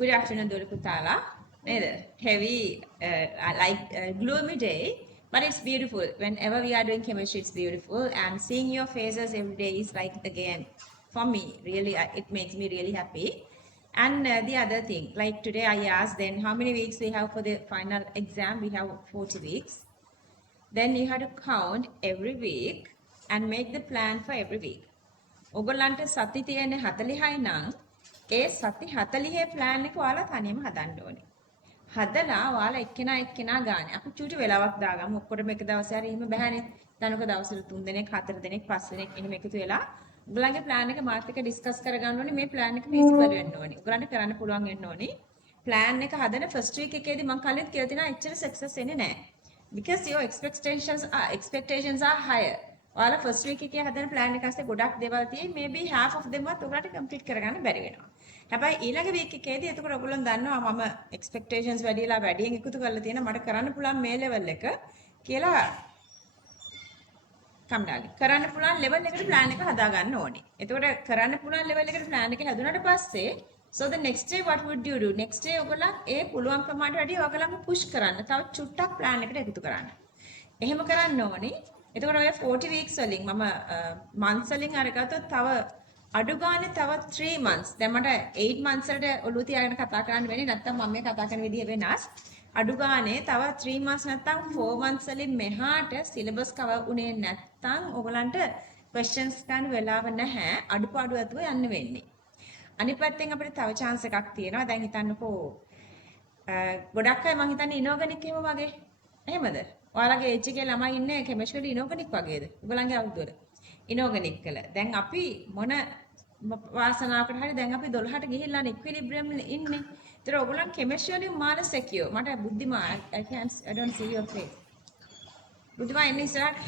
Good afternoon, Dolakutala. Heavy, like gloomy day, but it's beautiful. Whenever we are doing chemistry, it's beautiful. And seeing your faces every day is like, again, for me, really, it makes me really happy. And the other thing, like today I asked then how many weeks we have for the final exam. We have 40 weeks. Then you have to count every week and make the plan for every week. ඔගොල්ලන්ට සති තියෙන 40යි නම් ඒ සති 40 plan එක ඔයාලා තනියම හදන්න ඕනේ. හදලා ඔයාලා එක්කෙනා ගානේ අපි චූටි වෙලාවක් දාගමු. ඔක්කොටම එක දවසේ හරි එහෙම බෑනේ. දැනක දවසට 3 දෙනෙක් 4 දෙනෙක් 5 දෙනෙක් එහෙම එකතු වෙලා ඔයගොල්ලන්ගේ ප්ලෑන් එක මාත් එක්ක ඩිස්කස් කරගන්න ඕනේ. මේ ප්ලෑන් එක feasible වෙන්න ඕනේ. ඔයගොල්ලන්ට කරන්න පුළුවන් වෙන්න ඕනේ. ප්ලෑන් එක හදන ෆස්ට් වීක් එකේදී මම කලින් කියලා තිනා එච්චර සක්සස් වෙන්නේ නැහැ. Because your expectations are higher. ඔයාලා ෆස්ට් වීක් එකේ හදන ප්ලෑන් එක ඇස්සේ ගොඩක් දේවල් තියෙයි. maybe half of them වත් ඔයාලට කම්ප්ලීට් කරගන්න බැරි වෙනවා. හැබැයි ඊළඟ වීක් එකේදී එතකොට ඔයගොල්ලෝ දන්නවා මම expectations වැඩිලා වැඩියෙන් එකතු කරලා තියෙන මට කරන්න පුළුවන් මේ level එක කියලා කම්ඩාලි. කරන්න පුළුවන් level එකට plan එක හදා ගන්න ඕනේ. එතකොට කරන්න පුළුවන් level එකට plan එක හැදුනට පස්සේ so the next day what would you do? Next day ඔයගොල්ලන් ඒ පුළුවන් ප්‍රමාණයට වැඩිය ඔයගොල්ලන්ම push කරන්න. තව චුට්ටක් plan එකට එකතු කරන්න. එහෙම කරන්න ඕනේ. එතකොට ඔය 40 weeks වලින් මම months වලින් අරගත්තොත් තව අඩු ගානේ තව 3 months. දැන් මට 8 months වලට ඔළුව තියාගෙන කතා කරන්න වෙන්නේ නැත්නම් මම මේ කතා කරන විදිහ වෙනස්. අඩු ගානේ තව 3 months නැත්නම් 4 months වලින් මෙහාට syllabus cover උනේ නැත්නම් ඔයගලන්ට questions ගන්න වෙලාව නැහැ. අඩුපාඩු ඇතුව යන්න වෙන්නේ. අනිත් පැත්තෙන් අපිට තව chance එකක් තියෙනවා. දැන් හිතන්නකෝ ගොඩක් අය මං හිතන්නේ inorganic එහෙම වගේ. එහෙමද? ඔයාලගේ age එකේ ළමයි ඉන්නේ chemistry වල inorganic වගේද? ඔයගලන්ගේ අවුරුදු වල. inorganic කළ. දැන් අපි මොන වාසනාවකට හරි දැන් අපි 12ට ගිහිල්ලා equilibrium ඉන්නේ. ඒතර ඔයගලන් chemistry වලින් මාන secure. මට Buddhima I don't see your face. Buddhima ඉන්නේ ඉස්සරහට.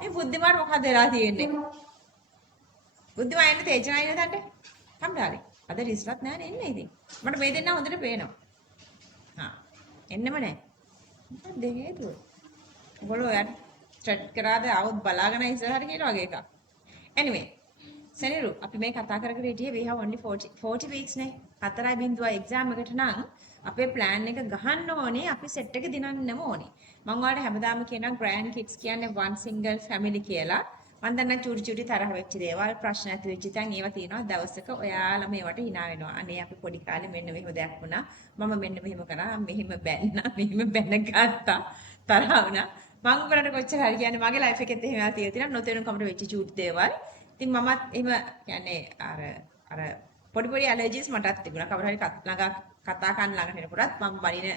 මේ බුද්ධිමාට මොකද වෙලා තියෙන්නේ? බුද්ධිමා එන්නේ තේජනා ඉන්න තැනට. කම්ඩාලි. අද රිස්වත් නැහැ නේ ඉන්නේ ඉතින්. මට මේ දෙන්නා හොඳට පේනවා. හා. එන්නෙම නැහැ. මොකක්ද හේතුව? ඔයගොල්ලෝ යට ස්ටඩ් කරාද આવුත් බලාගෙන ඉස්සරහට කියලා වගේ එකක්. Anyway, සෙනරු අපි මේ කතා කර කර හිටියේ we have only 40 weeks නේ. 4.0 exam එකට නම් අපේ plan එක ගහන්න ඕනේ අපි set එක දිනන්නම ඕනේ. මම ඔයාලට හැමදාම කියනවා grand kids කියන්නේ one single family කියලා. මම දන්න චූටි චූටි තරහ වෙච්ච දේවල් ප්‍රශ්න ඇති වෙච්ච තැන් ඒවා තියෙනවා දවසක ඔයාලා මේවට hina වෙනවා. අනේ අපි පොඩි කාලේ මෙන්න මෙහෙම දෙයක් වුණා. මම මෙන්න මෙහෙම කරා. මෙහෙම බැන්නා. මෙහෙම බැනගත්තා. තරහ වුණා. මම උඹලට කොච්චර හරි කියන්නේ මගේ life එකෙත් එහෙම තියෙනවා නොතේරුම්කමට වෙච්ච චූටි දේවල්. ඉතින් මමත් එහෙම කියන්නේ අර පොඩි පොඩි ඇලර්ජිස් මටත් තිබුණා. කවුරු හරි ළඟ කතා කරන ළඟට එනකොටත් මම බලින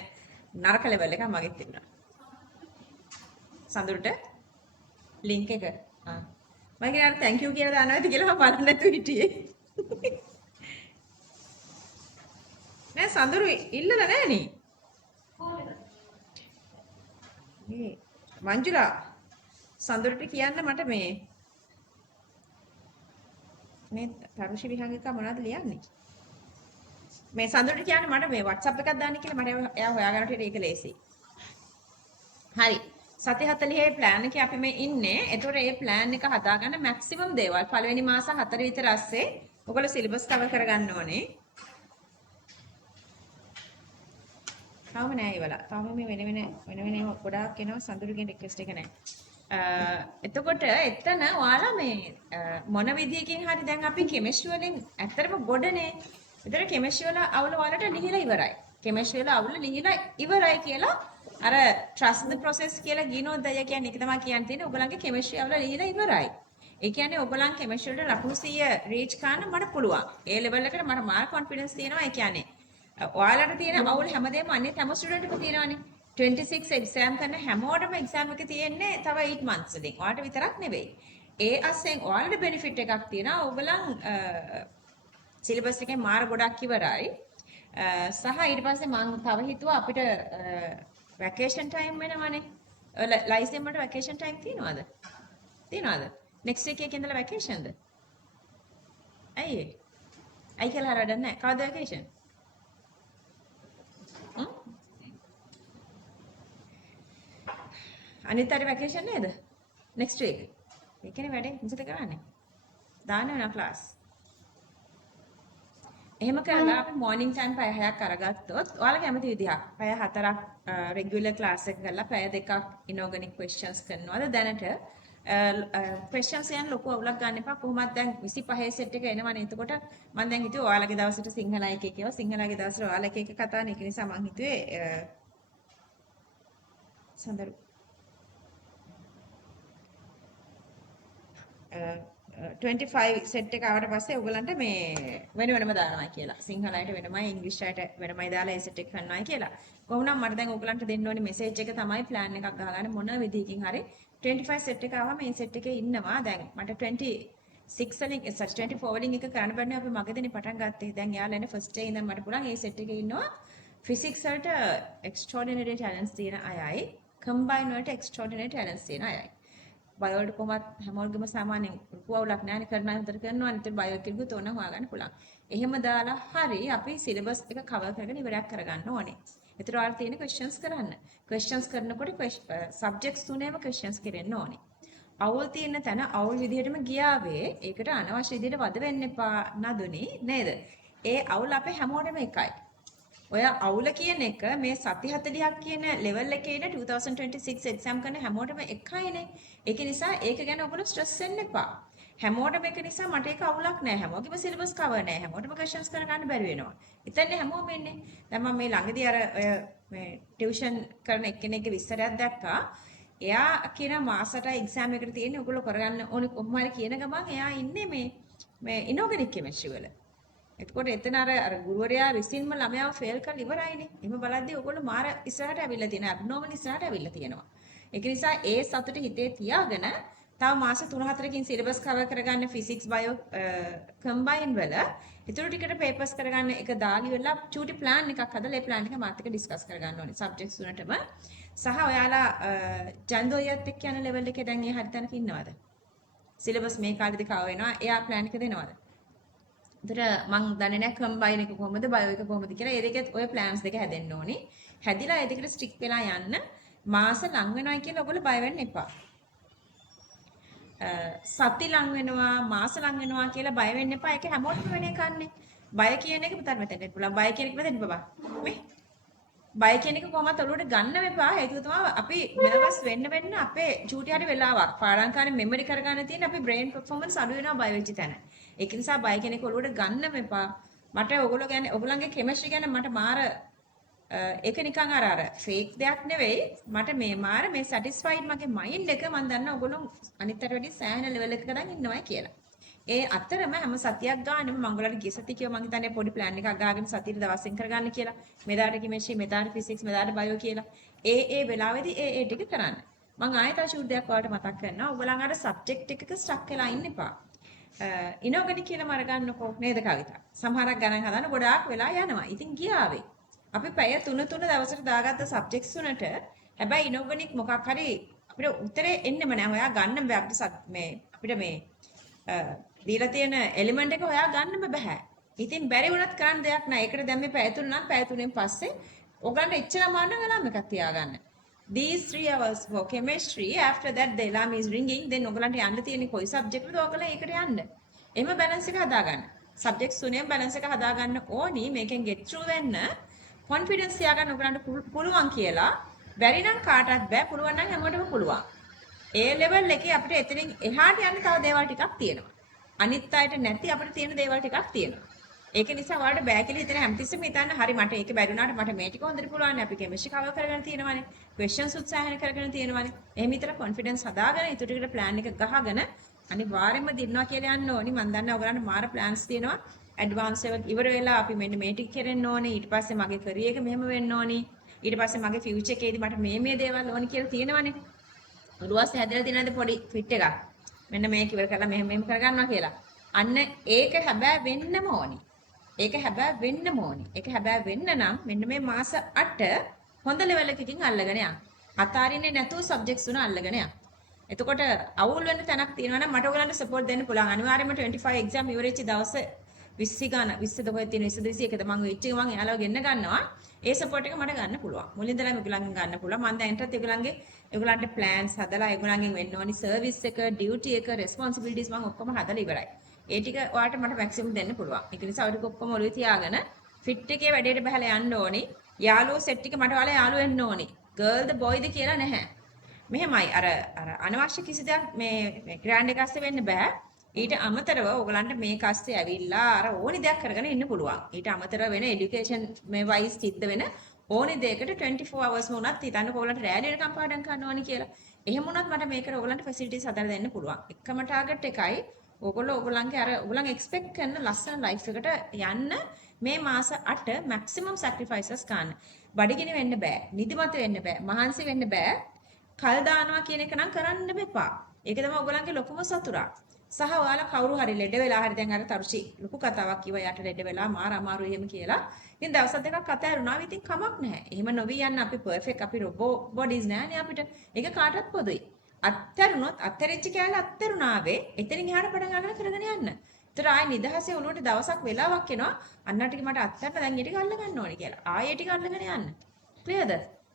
නරක ලෙවල් එකක් මගෙත් තිබුණා. සඳුරට ලින්ක් එක මම කියනවා thank you කියලා දානවාද කියලා මම බලන්න නැතුව හිටියේ. නෑ සඳුරු ඉල්ලලා නෑ නේ. මේ මංජුලා සඳුරට කියන්න මට මේ තරුෂි විහංගික මොනවද ලියන්නේ? මේ සඳුරට කියන්න මට මේ WhatsApp එකක් දාන්න කියලා මට එයා හොයාගන්නට ඒක ලේසියි. හරි. සති 40 plan එකේ අපි මේ ඉන්නේ. ඒතකොට මේ plan එක හදාගන්න maximum දේවල් පළවෙනි මාස 4 විතර ඇස්සේ ඔයගොල්ලෝ syllabus cover කරගන්න ඕනේ. තාම නෑ ඒවල. තාම මේ වෙන ගොඩාක් එනවා සඳුරුගෙන් request එක නෑ. එතකොට එතන ඔයාලා මේ මොන විදියකින් හරි දැන් අපි chemistry වලින් ඇත්තටම ගොඩනේ. ඒතර chemistry වල අවුල ඔයාලට ලිහිලා ඉවරයි. chemistry වල අවුල ලිහිලා ඉවරයි කියලා අර trust the process කියලා ගිනොත් අය කියන්නේ ඒක තමයි කියන්න තියෙන්නේ. ඔයගලන්ගේ chemistry අවුල ලිහිලා ඉවරයි. ඒ කියන්නේ ඔයගලන් chemistry වලට ලකුණු 100 reach කරන්න මට පුළුවන්. ඒ level එකට මට mark confidence තියෙනවා. ඒ කියන්නේ ඔයාලට තියෙන අවුල හැමදේම අනිත් හැම ස්ටුඩන්ට් එකම තියෙනවානේ. 26 exam කරන හැමෝටම exam එක තියෙන්නේ තව 8 months වලින්. ඔයාලට විතරක් නෙවෙයි. ඒ අස්සෙන් ඔයාලට benefit එකක් තියෙනවා. ඔයගලන් syllabus එකේ මාර ගොඩක් ඉවරයි. සහ ඊට පස්සේ මම තව හිතුවා අපිට vacation time වෙනවනේ. ලයිසන් වලට vacation time තියනවද? තියනවද? next week එකේ ඉඳලා vacationද? ඇයි? ඇයි කියලා හරවන්න නැහැ. කවද vacation? අනිත් vacation නේද? next week. ඒ කියන්නේ වැඩේ මොකද කරන්නේ? දාන්න වෙන class. එහෙම කරලා අපි මෝර්නින් ටයිම් පැය 6ක් අරගත්තොත් ඔයාලා කැමති විදිහක් පැය 4ක් රෙගියුලර් ක්ලාස් එක කරලා පැය 2ක් ඉනෝගනික් ක්වෙස්චන්ස් කරනවාද දැනට ක්වෙස්චන්ස් යන ලොකු අවුලක් ගන්න එපා කොහොමද දැන් 25 සෙට් එක එනවනේ එතකොට මම දැන් හිතුවේ ඔයාලගේ දවසට සිංහල එක එක ඒවා සිංහලගේ දවසට ඔයාලා එක එක කතා නේ ඒක නිසා මම හිතුවේ සඳරු 25 සෙට් එක ආවට පස්සේ ඔයගලන්ට මේ වෙනම දානවා කියලා. සිංහලයට වෙනමයි ඉංග්‍රීසියට වෙනමයි දාලා ඒ සෙට් එක කරනවා කියලා. කොහොමනම් මට දැන් ඔයගලන්ට දෙන්න ඕනේ මෙසේජ් එක තමයි ප්ලෑන් එකක් ගහගන්න මොන විදිහකින් හරි 25 සෙට් එක ආවම මේ සෙට් එකේ ඉන්නවා. දැන් මට 26 වලින් 24 වලින් එක කරන්න බැන්නේ අපි මගදනේ පටන් ගත්තේ. දැන් යාළුවා එන්නේ ෆස්ට් ඩේ ඉඳන් මට පුළුවන් මේ සෙට් එකේ ඉන්නවා. ෆිසික්ස් වලට extraordinary talents තියෙන අයයි, combine වලට extraordinary talents තියෙන අයයි. බයෝ වලට කොහොමත් හැමෝගෙම සාමාන්‍යයෙන් පුවුලක් නැහැ කරනවා හතර කරනවා අනිත් බයෝ එකෙකුත් ඕන හොයාගන්න පුළුවන්. එහෙම දාලා හරි අපි සිලබස් එක කවර් කරගෙන ඉවරයක් කරගන්න ඕනේ. ඒතර ඔයාලා තියෙන questions කරන්න. questions කරනකොට subjects තුනේම questions කරන්න ඕනේ. අවුල් තියෙන තැන අවුල් විදිහටම ගියාවේ ඒකට අනවශ්‍ය විදිහට වද වෙන්න එපා නදුනේ නේද? ඒ අවුල් අපේ හැමෝටම එකයි. ඔය අවුල කියන එක මේ සති 40ක් කියන ලෙවල් එකේ ඉන්න 2026 එක්සෑම් කරන හැමෝටම එකයිනේ. ඒක නිසා ඒක ගැන ඔයගොල්ලෝ ස්ට්‍රෙස් වෙන්න එපා. හැමෝටම ඒක නිසා මට ඒක අවුලක් නෑ. හැමෝගෙම සිලබස් කවර් නෑ. හැමෝටම ක්වෙස්චන්ස් කරගන්න බැරි වෙනවා. ඉතින් හැමෝම ඉන්නේ. දැන් මම මේ ළඟදී අර මේ ටියුෂන් කරන එක්කෙනෙක්ගේ විස්තරයක් දැක්කා. එයා කියන මාසට එක්සෑම් එකට තියෙන්නේ ඔයගොල්ලෝ කරගන්න ඕනේ කොහොම හරි කියන ගමන් එයා ඉන්නේ මේ ඉනෝගනික් කෙමිස්ට්‍රි වල. එතකොට එතන අර ගුරුවරයා රිසින්ම ළමයාව ෆේල් කරලා ඉවරයිනේ. එහෙම බලද්දී ඔයගොල්ලෝ මාර ඉස්සරහට ඇවිල්ලා තියෙනවා. ඇබ්නෝමල් ඉස්සරහට ඇවිල්ලා තියෙනවා. ඒක නිසා ඒ සතුට හිතේ තියාගෙන තව මාස 3-4කින් සිලබස් කවර් කරගන්න ෆිසික්ස් බයෝ කම්බයින් වල ඊටු ටිකට පේපර්ස් කරගන්න එක දාලි වෙලා චූටි ප්ලෑන් එකක් හදලා ඒ ප්ලෑන් එක මාත් එක්ක ඩිස්කස් කරගන්න ඕනේ සබ්ජෙක්ට්ස් තුනටම. සහ ඔයාලා ජන්දෝයත් එක්ක යන ලෙවල් එකේ දැන් ඒ හරි තැනක ඉන්නවද? සිලබස් මේ කාලෙදි කව වෙනවා. එයා ප්ලෑන් එක දෙනවද? ඒතර මං දන්නේ නැහැ කම්බයින් එක කොහොමද බයෝ එක කොහොමද කියලා. ඒ දෙකත් ඔය ප්ලෑන්ස් දෙක හැදෙන්න ඕනේ. හැදිලා ඒ දෙකට ස්ටික් වෙලා යන්න මාස ලඟ වෙනවා කියලා ඔයගොල්ලෝ බය වෙන්න එපා. සති ලඟ වෙනවා මාස ලඟ වෙනවා කියලා බය වෙන්න එපා. ඒක හැමෝටම වෙන එකන්නේ. බය කියන එක පුතන් මෙතෙන්ට පුළුවන්. බය කියන එක මෙතෙන්ට බබා. මේ බය කියන එක කොහොමද ඔළුවට ගන්න එපා. හේතුව තමයි අපි නර්වස් වෙන්න අපේ චූටි හරි වෙලාවක් පාඩම් කරන්නේ මෙමරි කරගන්න තියෙන අපි බ්‍රේන් පර්ෆෝමන්ස් අඩු වෙනවා බය වෙච්ච තැන. ඒක නිසා බය කියන එක ඔළුවට ගන්න එපා. මට ඔයගොල්ලෝ කියන්නේ ඔයගොල්ලන්ගේ කෙමිස්ට්‍රි ගැන මට මාර ඒක නිකන් අර ෆේක් දෙයක් නෙවෙයි. මට මේ මාර මේ සැටිස්ෆයිඩ් මගේ මයින්ඩ් එක මම දන්නා ඔයගොල්ලෝ අනිත්තට වැඩිය සෑහෙන ලෙවල් එකක දැන් ඉන්නවා කියලා. ඒ අතරම හැම සතියක් ගානෙම මම ඔයගොල්ලන්ට ගිය සතිය කිව්වා මම හිතන්නේ පොඩි ප්ලෑන් එකක් ගාගෙන සතියේ දවසෙන් කරගන්න කියලා. මෙදාට කෙමිස්ට්‍රි, මෙදාට ෆිසික්ස්, මෙදාට බයෝ කියලා. ඒ වෙලාවේදී ඒ ටික කරන්න. මම ආයෙත් අශූර් දෙයක් ඔයාලට මතක් කරනවා. ඔයගොල්ලන් අර සබ්ජෙක්ට් එකක ස්ටක් වෙලා ඉන්න එපා. ඉනෝගනික් කියලා මර ගන්නකො නේද කවිතා. සමහරක් ගණන් හදන්න ගොඩාක් වෙලා යනවා. ඉතින් ගියාවේ. අපි පැය 3 දවසට දාගත්ත සබ්ජෙක්ට්ස් උනට හැබැයි ඉනෝගනික් මොකක් හරි අපිට උත්තරේ එන්නෙම නෑ. හොයා ගන්න බෑ අපිට මේ දීලා තියෙන එලිමන්ට් එක හොයා ගන්නම බෑ. ඉතින් බැරි වුණත් කරන්න දෙයක් නෑ. ඒකට දැන් මේ පැය 3 නම් පැය 3න් පස්සේ ඔයගලන්ට එච්චර අමාරු නෑ එකක් තියාගන්න. These 3 hours for chemistry, after that the alarm is ringing, then ඔයගලන්ට යන්න තියෙන කොයි සබ්ජෙක්ට් වලද ඔයගලන් ඒකට යන්න. එහෙම බැලන්ස් එක හදාගන්න. සබ්ජෙක්ට්ස් තුනේම බැලන්ස් එක හදාගන්න ඕනි. මේකෙන් get through වෙන්න කොන්ෆිඩන්ස් තියාගන්න ඔයගලන්ට පුළුවන් කියලා. බැරි නම් කාටවත් බෑ. පුළුවන් නම් හැමෝටම පුළුවන්. ඒ ලෙවල් එකේ අපිට එතනින් එහාට යන්න තව දේවල් ටිකක් තියෙනවා. අනිත් අයට නැති අපිට තියෙන දේවල් ටිකක් තියෙනවා. ඒක නිසා ඔයාලට බෑ කියලා හිතන හැමතිස්සෙම හිතන්න හරි මට ඒක බැරි වුණාට මට මේ ටික හොඳට පුළුවන් නේ අපි කෙමිස්ට්‍රි කවර් කරගෙන තියෙනවානේ ක්වෙස්චන්ස් උත්සාහන කරගෙන තියෙනවානේ එහෙම විතර කොන්ෆිඩන්ස් හදාගෙන ඊට ටිකට ප්ලෑන් එක ගහගෙන අනිවාර්යයෙන්ම දිනනවා කියලා යන්න ඕනි මම දන්නවා ඔයගලන්ට මාර ප්ලෑන්ස් තියෙනවා ඇඩ්වාන්ස් ලෙවල් ඉවර වෙලා අපි මෙන්න මේ ටික කරන්න ඕනේ ඊට පස්සේ මගේ කරියර් එක මෙහෙම වෙන්න ඕනි ඊට පස්සේ මගේ ෆියුචර් එකේදී මට මේ දේවල් ඕනි කියලා තියෙනවානේ උරුවස් හැදලා තියෙනද පොඩි ෆිට් එකක් මෙන්න මේක ඉවර කරලා මෙහෙම කරගන්නවා කියලා අන්න ඒක හැබැයි වෙන්නම ඕනි ඒක හැබැයි වෙන්නම ඕනි. ඒක හැබැයි වෙන්න නම් මෙන්න මේ මාස 8 හොඳ ලෙවල් එකකින් අල්ලගෙන යන්න. අතාරින්නේ නැතුව සබ්ජෙක්ට්ස් තුන අල්ලගෙන යන්න. එතකොට අවුල් වෙන තැනක් තියෙනවා නම් මට ඔයගලන්ට සපෝට් දෙන්න පුළුවන්. අනිවාර්යයෙන්ම 25 එක්සෑම් ඉවරෙච්ච දවස් 20 ගාන 20 දොහේ තියෙන 20 21ද මම වෙච්ච එක මම එයාලව ගෙන්න ගන්නවා. ඒ සපෝට් එක මට ගන්න පුළුවන්. මුලින් ඉඳලා ඔයගලන්ගෙන් ගන්න පුළුවන්. මම දැන්ටත් ඔයගලන්ට ප්ලෑන්ස් හදලා ඔයගලන්ගෙන් වෙන්න ඕනි සර්විස් එක, ඩියුටි එක, රෙස්පොන්සිබිලිටිස් මම ඔක්කොම හදලා ඉවරයි. ඒ ටික ඔයාලට මට මැක්සිමම් දෙන්න පුළුවන්. ඒක නිසා ඔය ටික ඔක්කොම ඔළුවේ තියාගෙන ෆිට් එකේ වැඩේට බහලා යන්න ඕනි. යාළුවෝ සෙට් එක මට ඔයාලා යාළුවෝ වෙන්න ඕනි. ගර්ල් ද බොයිද කියලා නැහැ. මෙහෙමයි අර අනවශ්‍ය කිසි දෙයක් මේ ග්‍රෑන්ඩ් එක අස්සේ වෙන්න බෑ. ඊට අමතරව ඕගලන්ට මේක අස්සේ ඇවිල්ලා අර ඕනි දෙයක් කරගෙන ඉන්න පුළුවන්. ඊට අමතරව වෙන এডুকেෂන් මේ වයිස් සිද්ධ වෙන ඕනි දෙයකට 24 hours වුණත් හිතන්නකෝ ඕගලන්ට රැලි වෙනකම් පාඩම් කරන්න ඕනි කියලා. එහෙම වුණත් මට මේකට ඕගලන්ට ෆැසිලිටිස් හදලා දෙන්න පුළුවන්. එකම ටාගට් එකයි ඕගොල්ලෝ ඕගලන්ගේ අර ඕගලන් එක්ස්පෙක්ට් කරන ලස්සන ලයිෆ් එකට යන්න මේ මාස 8 මැක්සිමම් සැක්‍රිෆයිසස් ගන්න. බඩගිනි වෙන්න බෑ. නිදිමත වෙන්න බෑ. මහන්සි වෙන්න බෑ. කල් දානවා කියන එක නම් කරන්න බෙපා. ඒක තමයි ඔයගලන්ගේ ලොකුම සතුරා. සහ ඔයාලා කවුරු හරි ලෙඩ වෙලා හරි දැන් අර තරුෂි ලොකු කතාවක් කිව්වා යට ලෙඩ වෙලා මාර අමාරු එහෙම කියලා. ඉතින් දවස් දෙකක් කතා කරුණා. ඉතින් කමක් නැහැ. එහෙම නොවි යන්න අපි පර්ෆෙක්ට් අපි රොබෝ බොඩිස් නෑනේ අපිට. ඒක කාටවත් පොදුයි. අත්තරුණොත් අත්තරිච්ච කෑල්ල අත්තරුණාවේ එතනින් එහාට පටන් ගන්න කරගෙන යන්න. ඒතර ආයේ නිදහසේ ඔළුවට දවසක් වෙලාවක් එනවා. අන්න ටික මට අත්තන්න දැන් ඒ ටික අල්ල ගන්න ඕනේ කියලා. ආයේ ටික අල්ලගෙන යන්න. ක්ලියර්ද?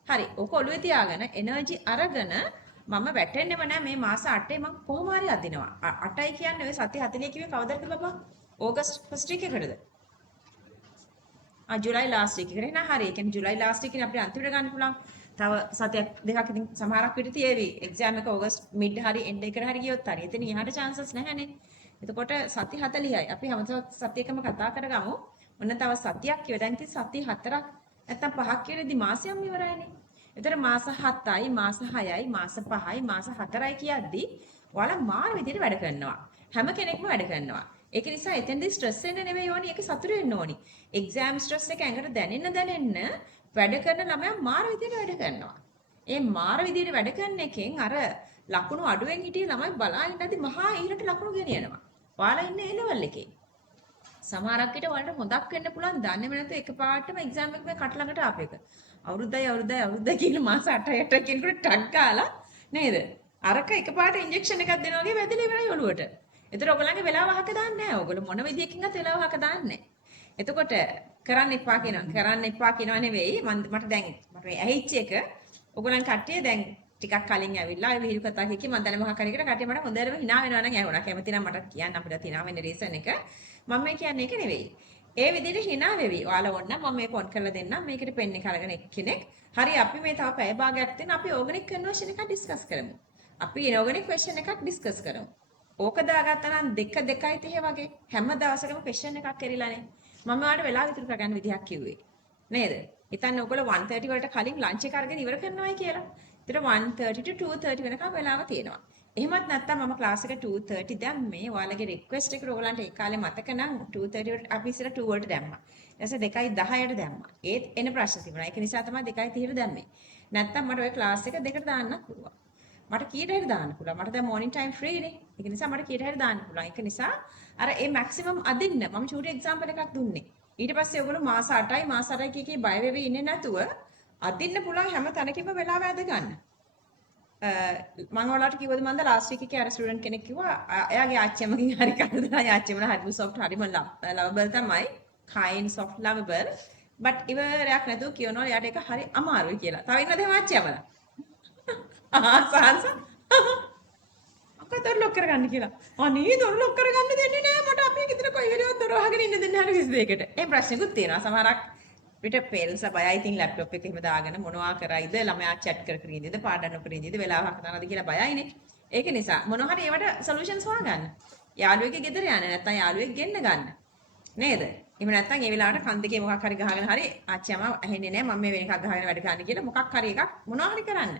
හරි. ඔක ඔළුවේ තියාගෙන එනර්ජි අරගෙන මම වැටෙන්නෙම නෑ මේ මාස 8 මම කොහොම හරි අදිනවා. 8යි කියන්නේ ඔය සති 40 කිව්වේ කවදද බබා? ඕගස්ට් ෆස්ට් වීක් එකකටද? ජුලයි ලාස්ට් වීක් එකට නෑ හරි. ඒ කියන්නේ ජුලයි ලාස්ට් වීක් එකනේ අපිට අන්තිමට ගන්න පුළුවන්. තව සතියක් දෙකක් ඉතින් සමහරක් විතර තියේවි. එක්සෑම් එක ඕගස්ට් මිඩ් හරි එන්ඩ් එකට හරි ගියොත් හරි. එතන එහාට chances නැහැනේ. එතකොට සති 40යි. අපි හැමදාම සතියකම කතා කරගමු. ඔන්න තව සතියක් කිව්ව. දැන් ඉතින් සති 4ක් නැත්තම් 5ක් කියලාදී මාසයක්ම ඉවරයිනේ. එතන මාස 7යි, මාස 6යි, මාස 5යි, මාස 4යි කියද්දී ඔයාලා මාන විදිහට වැඩ කරනවා. හැම කෙනෙක්ම වැඩ කරනවා. ඒක නිසා එතෙන්දී ස්ට්‍රෙස් එන්න නෙවෙයි ඕනි. ඒක සතුටු වෙන්න ඕනි. එක්සෑම් ස්ට්‍රෙස් එක ඇඟට දැනෙන්න වැඩ කරන ළමයා මාන විදිහට වැඩ කරනවා. ඒ මාන විදිහට වැඩ කරන එකෙන් අර ලකුණු අඩුවෙන් හිටිය ළමයි බලා ඉන්නදී මහා ඊළට ලකුණු ගෙනියනවා. ඔයාලා ඉන්නේ ඒ ලෙවල් එකේ. සමහරක් විට ඔයාලට හොඳක් වෙන්න පුළුවන් දන්නේම නැතුව එකපාරටම එක්සෑම් එක මේ කට ළඟට ආපු එක. අවුරුද්දයි කියන මාස 8ට කෙනෙකුට ටක් ගාලා නේද? අරක එකපාරට ඉන්ජෙක්ෂන් එකක් දෙනවා වගේ වැදලා ඉවරයි ඔළුවට. ඒතර ඔයගොල්ලන්ගේ වෙලාව අහක දාන්නේ නැහැ. ඔයගොල්ලෝ මොන විදියකින්වත් වෙලාව අහක දාන්නේ නැහැ. එතකොට කරන්න එපා කියනවා නෙවෙයි මට දැන් මට මේ ඇහිච්ච එක ඔයගොල්ලන් කට්ටිය දැන් ටිකක් කලින් ඇවිල්ලා ඒ විහිළු කතා කිව්කි මම දැන් මොකක් හරි කියලා කට්ටිය මට හොඳටම hina වෙනවා නම් ඇහුණා. කැමති නම් මට කියන්න අපිට hina වෙන්න රීසන් එක. මම මේ කියන්නේ ඒක නෙවෙයි. ඒ විදිහට hina වෙවි. ඔයාලා ඕන නම් මම මේක ඔන් කරලා දෙන්නම්. මේකට පෙන් එක අරගෙන එක්කෙනෙක්. හරි අපි මේ තව පැය භාගයක් දෙන අපි ඕගනික් කන්වර්ෂන් එකක් ඩිස්කස් කරමු. අපි ඉනෝගනික් ක්වෙස්චන් එකක් ඩිස්කස් කරමු. ඕක දාගත්තා නම් 2:30 වගේ හැම දවසකම ක්වෙස්චන් එකක් කරලානේ. මම ඔයාලට වෙලාව ඉතුරු කරගන්න විදිහක් කිව්වේ. නේද? හිතන්න ඔයගොල්ලෝ 1:30 වලට කලින් ලන්ච් එක අරගෙන ඉවර කරනවායි කියලා. ඒතර 1:30 to 2:30 වෙනකම් වෙලාව තියෙනවා. එහෙමත් නැත්නම් මම ක්ලාස් එක 2:30 දැම්මේ. ඔයාලගේ රික්වෙස්ට් එක ඔයගලන්ට ඒ කාලේ මතක නම් 2:30 වලට අපි ඉස්සර 2 වලට දැම්මා. ඊට පස්සේ 2:10ට දැම්මා. ඒත් එන ප්‍රශ්න තිබුණා. ඒක නිසා තමයි 2:30ට දැම්මේ. නැත්නම් මට ওই ක්ලාස් එක දෙකට දාන්නත් පුළුවන්. මට කීයට හරි දාන්න පුළුවන්. මට දැන් මෝර්නින් ටයිම් ෆ්‍රී නේ. ඒක නිසා මට කීයට හරි දාන්න පුළුවන්. ඒක නිසා අර ඒ මැක්සිමම් අදින්න මම චූටි එක්සැම්පල් එකක් දුන්නේ. ඊට පස්සේ ඔයගොල්ලෝ මාස 8යි මාස 8යි කී බය වෙවි ඉන්නේ නැතුව අදින්න පුළුවන් හැම තැනකම වෙලාව ඇද ගන්න. මම ඔයාලට කිව්වද මන්ද ලාස්ට් වීක් එකේ අර ස්ටුඩන්ට් කෙනෙක් කිව්වා එයාගේ ආච්චිමගෙන් හරි කඩලා ආච්චිමලා හරි සොෆ්ට් හරිම ලවබල් තමයි kind soft lovable but ඉවරයක් නැතුව කියනවා එයාට ඒක හරි අමාරුයි කියලා. තව ඉන්නද එහෙම ආච්චිමලා? සාන්ස අකතර ලොක් කරගන්න කියලා. අනේ දොර ලොක් කරගන්න දෙන්නේ නැහැ මට අපි ගෙදර කොයි වෙලාවත් දොර වහගෙන ඉන්න දෙන්නේ නැහැ 22කට. ඒ ප්‍රශ්නෙකුත් තියෙනවා. සමහරක් විට පේරන්ට්ස් බයයි ඉතින් ලැප්ටොප් එක එහෙම දාගෙන මොනවා කරයිද ළමයා chat කර කර ඉඳිද පාඩම් නොකර ඉඳිද වෙලාවක් දානවද කියලා බයයිනේ. ඒක නිසා මොනවා හරි ඒවට සොලියුෂන්ස් හොයාගන්න. යාළුවෙක්ගේ ගෙදර යන්න නැත්නම් යාළුවෙක් ගෙන්න ගන්න. නේද? එහෙම නැත්නම් ඒ වෙලාවට කන් දෙකේ මොකක් හරි ගහගෙන හරි ආච්චිම ඇහෙන්නේ නැහැ මම මේ වෙන එකක් ගහගෙන වැඩ කරන්න කියලා මොකක් හරි එකක් මොනවා හරි කරන්න.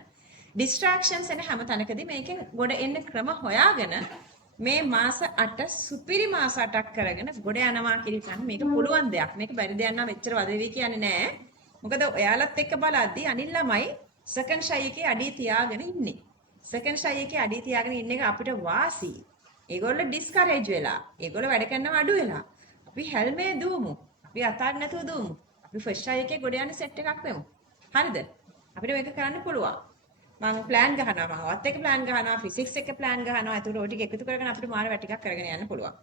distractions එන හැම තැනකදී මේකෙන් ගොඩ එන්න ක්‍රම හොයාගෙන මේ මාස 8 සුපිරි මාස 8ක් කරගෙන ගොඩ යනවා කියන මේක පුළුවන් දෙයක්. මේක බැරි දෙයක් නම් මෙච්චර වදවි කියන්නේ නෑ. මොකද ඔයාලත් එක්ක බලද්දී අනිල් ළමයි සෙකන්ඩ් ෂයි එකේ අඩිය තියාගෙන ඉන්නේ. සෙකන්ඩ් ෂයි එකේ අඩිය තියාගෙන ඉන්න එක අපිට වාසි. ඒගොල්ලෝ ඩිස්කරේජ් වෙලා. ඒගොල්ලෝ වැඩ කරනවා අඩු වෙලා. අපි හැල්මේ දුවමු. අපි අතාරින්න නැතුව දුවමු. අපි ෆස්ට් ෂයි එකේ ගොඩ යන සෙට් එකක් වෙමු. හරිද? අපිට මේක කරන්න පුළුවන්. මම ප්ලෑන් ගහනවා මම වත් එක ප්ලෑන් ගහනවා ෆිසික්ස් එක ප්ලෑන් ගහනවා ඒතකොට ඔය ටික එකතු කරගෙන අපිට මාර වැට ටිකක් කරගෙන යන්න පුළුවන්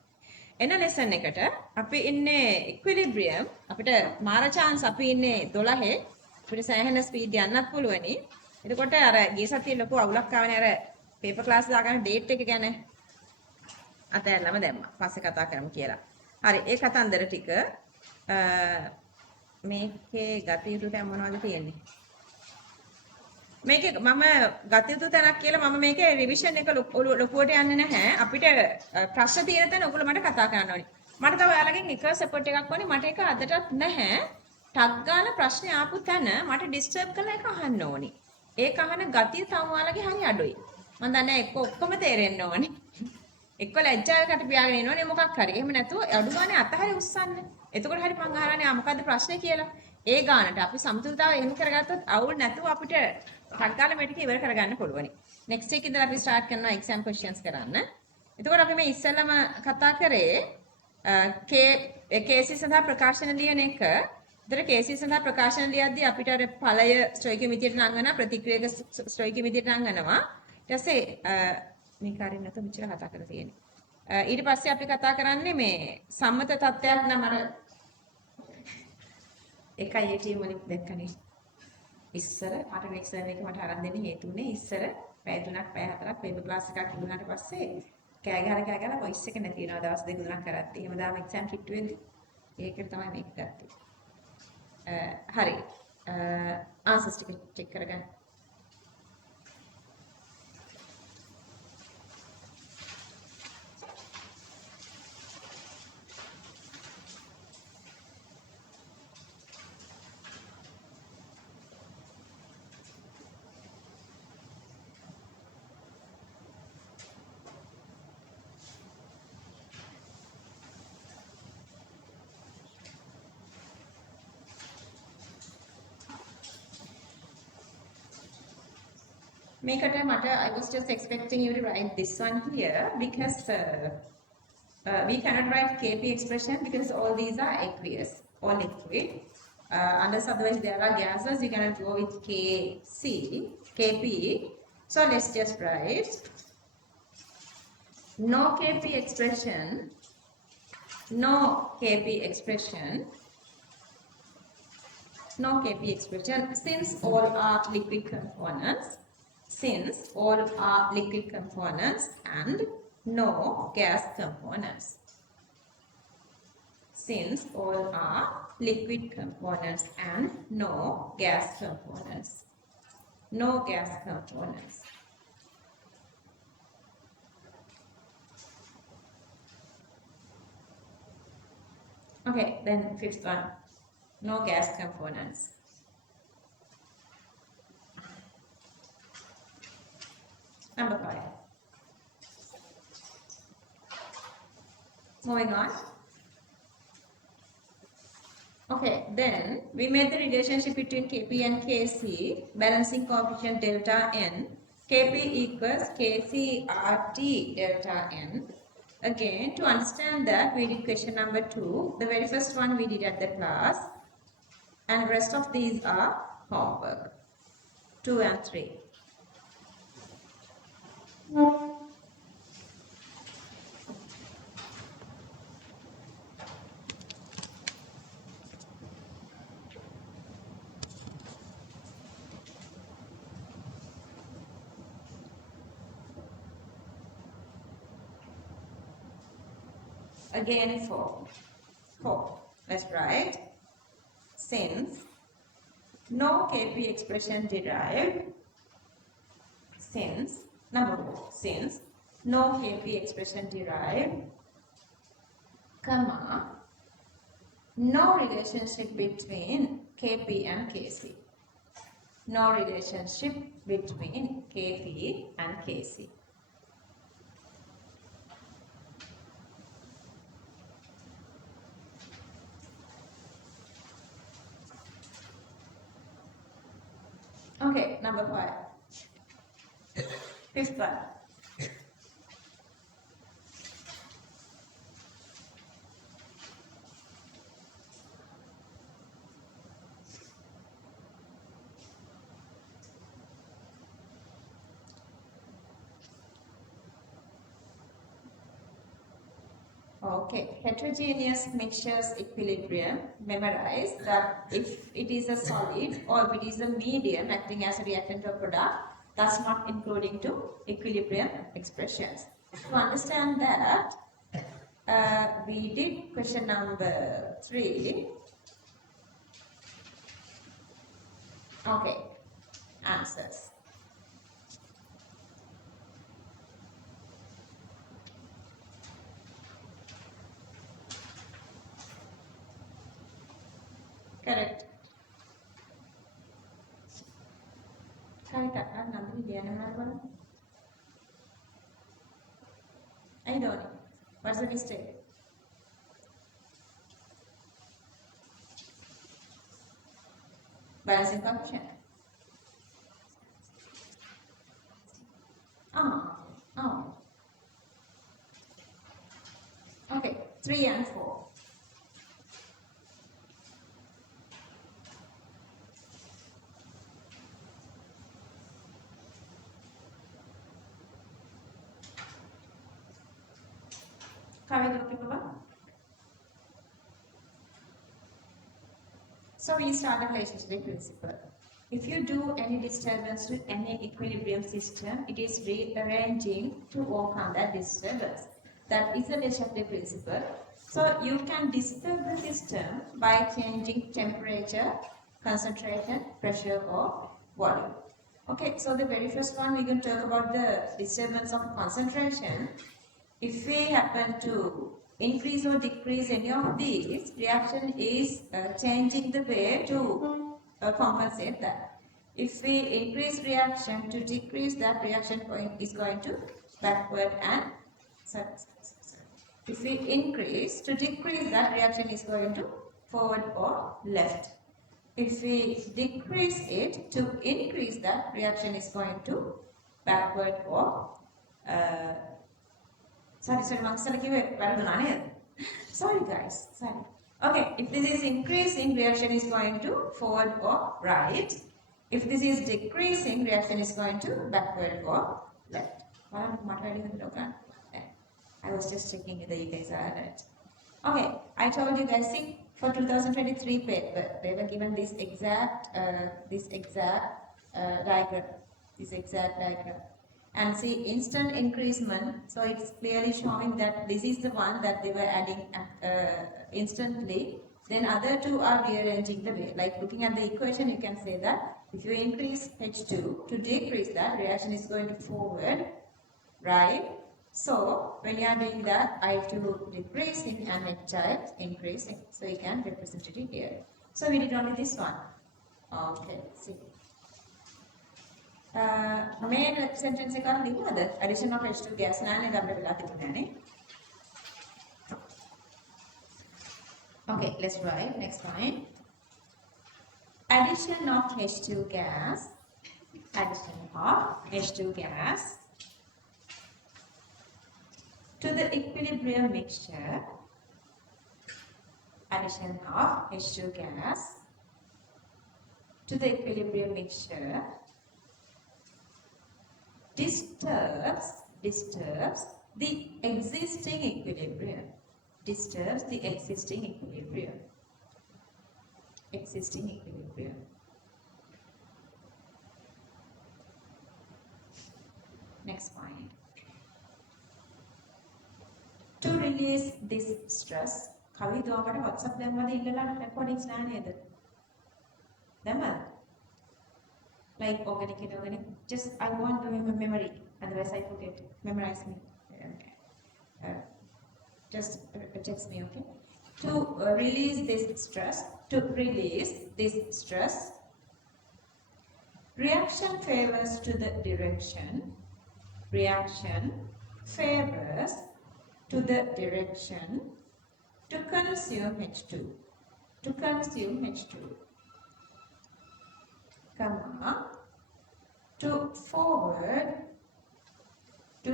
එන ලෙසන් එකට අපි ඉන්නේ ඉක්විලිබ්‍රියම් අපිට මාර chance අපි ඉන්නේ 12 අපිට සෑහෙන ස්පීඩ් යන්නත් පුළුවනි එතකොට අර ගිය සතියේ ලොකු අවුලක් ආවනේ අර පේපර් ක්ලාස් දාගන්න ඩේට් එක ගැන අතෑරලම දැම්මා. පස්සේ කතා කරමු කියලා. හරි. ඒ කතන්දර ටික මේකේ ගතියුතු තැන් මොනවද තියෙන්නේ? මේකේ මම ගතියුතු තැනක් කියලා මම මේකේ රිවිෂන් එක ලොකුවට යන්නේ නැහැ. අපිට ප්‍රශ්න තියෙන තැන ඔයගොල්ලෝ මට කතා කරන්න ඕනේ. මට තව ඔයාලගෙන් එක සපෝට් එකක් ඕනේ. මට ඒක අදටත් නැහැ. ටක් ගාලා ප්‍රශ්නේ ආපු තැන මට ඩිස්ටර්බ් කරලා ඒක අහන්න ඕනේ. ඒක අහන ගතිය තම ඔයාලගේ හරි අඩුයි. මම දන්නේ එක්ක ඔක්කොම තේරෙන්න ඕනේ. එක්ක ලැජ්ජාවකට පියාගෙන ඉන්නවනේ මොකක් හරි. එහෙම නැතුව අඩු ගානේ අතහරි උස්සන්න. එතකොට හරි මං අහලානේ මොකද්ද ප්‍රශ්නේ කියලා. ඒ ගානට අපි සමතුලිතතාවය එහෙම කරගත්තොත් අවුල් නැතුව අපිට ටක් ගාලා මේ ටික ඉවර කරගන්න පුළුවනි. next week ඉඳලා අපි start කරනවා exam questions කරන්න. එතකොට අපි මේ ඉස්සෙල්ලම කතා කරේ KC සඳහා ප්‍රකාශන ලියන එක. ඒතර KC සඳහා ප්‍රකාශන ලියද්දී අපිට අර ඵලය ස්ටොයිකියොමෙට්‍රියට නම් වෙනවා ප්‍රතික්‍රියක ස්ටොයිකියොමෙට්‍රියට නම් වෙනවා. ඊට පස්සේ මේ කාරින් නැත මෙච්චර කතා කරලා තියෙන්නේ. ඊට පස්සේ අපි කතා කරන්නේ මේ සම්මත තත්ත්වයක් නම් අර එකයි ඒ ටීම් වලින් දැක්කනේ. ඉස්සර මට මේ එක්සෑම් එක මට අරන් දෙන්න හේතු වුණේ ඉස්සර පැය 3ක් පැය 4ක් පේපර් ක්ලාස් එකක් ඉදුණාට පස්සේ කෑ ගහලා වොයිස් එක නැති වෙනවා දවස් දෙක තුනක් කරද්දී. එහෙම දාම එක්සෑම් කිට්ටු වෙද්දී ඒකට තමයි මේක ගත්තේ. හරි. ආන්සර්ස් ටික චෙක් කරගන්න. I was just expecting you to write this one here because we cannot write KP expression because all these are aqueous or liquid. Unless otherwise there are gases, you cannot go with KP. So let's just write no KP expression since all are liquid components. Since all are liquid components and no gas components. Since all are liquid components and no gas components. No gas components. Okay, then fifth one. No gas components. Number 5. Moving on. Okay, then we made the relationship between Kp and Kc, balancing coefficient delta n. Kp equals Kc RT delta n. Again, to understand that, we did question number 2. The very first one we did at the class. And rest of these are homework. 2 and 3. Again 4. Let's write. Since no Kp expression derived. Since number 4. Since no Kp expression derived, comma, no relationship between Kp and Kc. No relationship between Kp and Kc. Okay, number 5. Fifth one. Okay, heterogeneous mixtures equilibrium. Memorize that if it is a solid or if it is a medium acting as a reactant or product, that's not including to equilibrium expressions. To understand that, We did question number 3. Okay, answers. Correct. Karita, Nandini, Diana, I don't know. What's the mistake? Balancing coefficient. Oh, oh. Okay, 3 and 4. So we start the relationship principle. If you do any disturbance to any equilibrium system, it is rearranging to overcome that disturbance. That is the relationship principle. So you can disturb the system by changing temperature, concentration, pressure or volume. Okay, so the very first one we're going to talk about the disturbance of concentration. If we happen to increase or decrease any of these, reaction is changing the way to compensate that. If we increase reaction to decrease that, reaction point is going to backward and if we increase to decrease that, reaction is going to forward or left. If we decrease it to increase that, reaction is going to backward or sorry, guys, sorry. Okay, if this is increasing, reaction is going to forward or right. If this is decreasing, reaction is going to backward or left. I was just checking whether you guys are right. Okay, I told you guys, see, for 2023 paper, they were given this exact diagram. And see, instant increasement, so it's clearly showing that this is the one that they were adding instantly. Then other two are rearranging the way. Like looking at the equation, you can say that if you increase H2 to decrease that, reaction is going to forward, right? So when you are doing that, I2 decreasing and H increasing. So you can represent it here. So we did only this one. Okay, see. Main sentence එක ලිව්වද addition of H2 gas නෑනේ ගන්න වෙලා තිබුණානේ. Okay, let's write next line. Addition of H2 gas to the equilibrium mixture, addition of H2 gas to the equilibrium mixture disturbs the existing equilibrium. Next point. To release this stress, කවි දුවකට WhatsApp දැම්මද ඉල්ලලා recordings නෑ නේද? දැම්මද? Like organic, inorganic. Just I want to remember memory, otherwise I forget. Memorize me. Just text me, okay? To release this stress, reaction favors to the direction. Reaction favors to the direction to consume H2. Comma, to forward to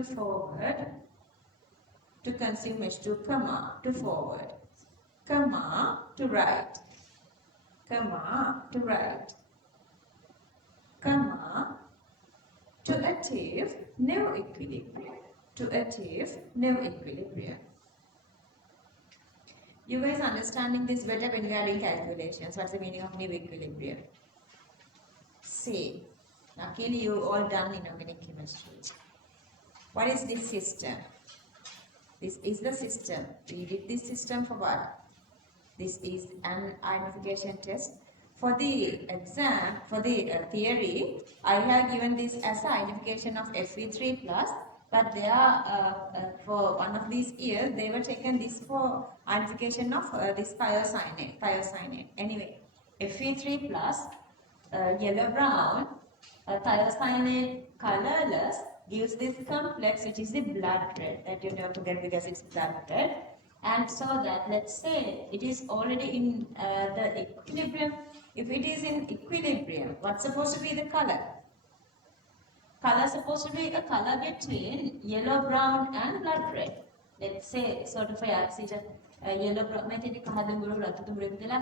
consume H2, comma, to forward, comma, to right, comma, to achieve new equilibrium. You guys understanding this better when you are doing calculations. What's the meaning of new equilibrium? See, luckily you all done inorganic chemistry. What is this system? This is the system. We did this system for what? This is an identification test. For the exam, for the theory, I have given this as an identification of Fe3 plus, but they are, for one of these years, they were taken this for identification of this thiocyanate. Anyway, Fe3 plus, yellow-brown, thiocyanate colorless gives this complex, which is the blood red, that you don't forget because it's blood red. And so that, let's say it is already in the equilibrium. If it is in equilibrium, what's supposed to be the color? Color supposed to be a color between yellow, brown and blood red. Let's say sort of a yellow brown,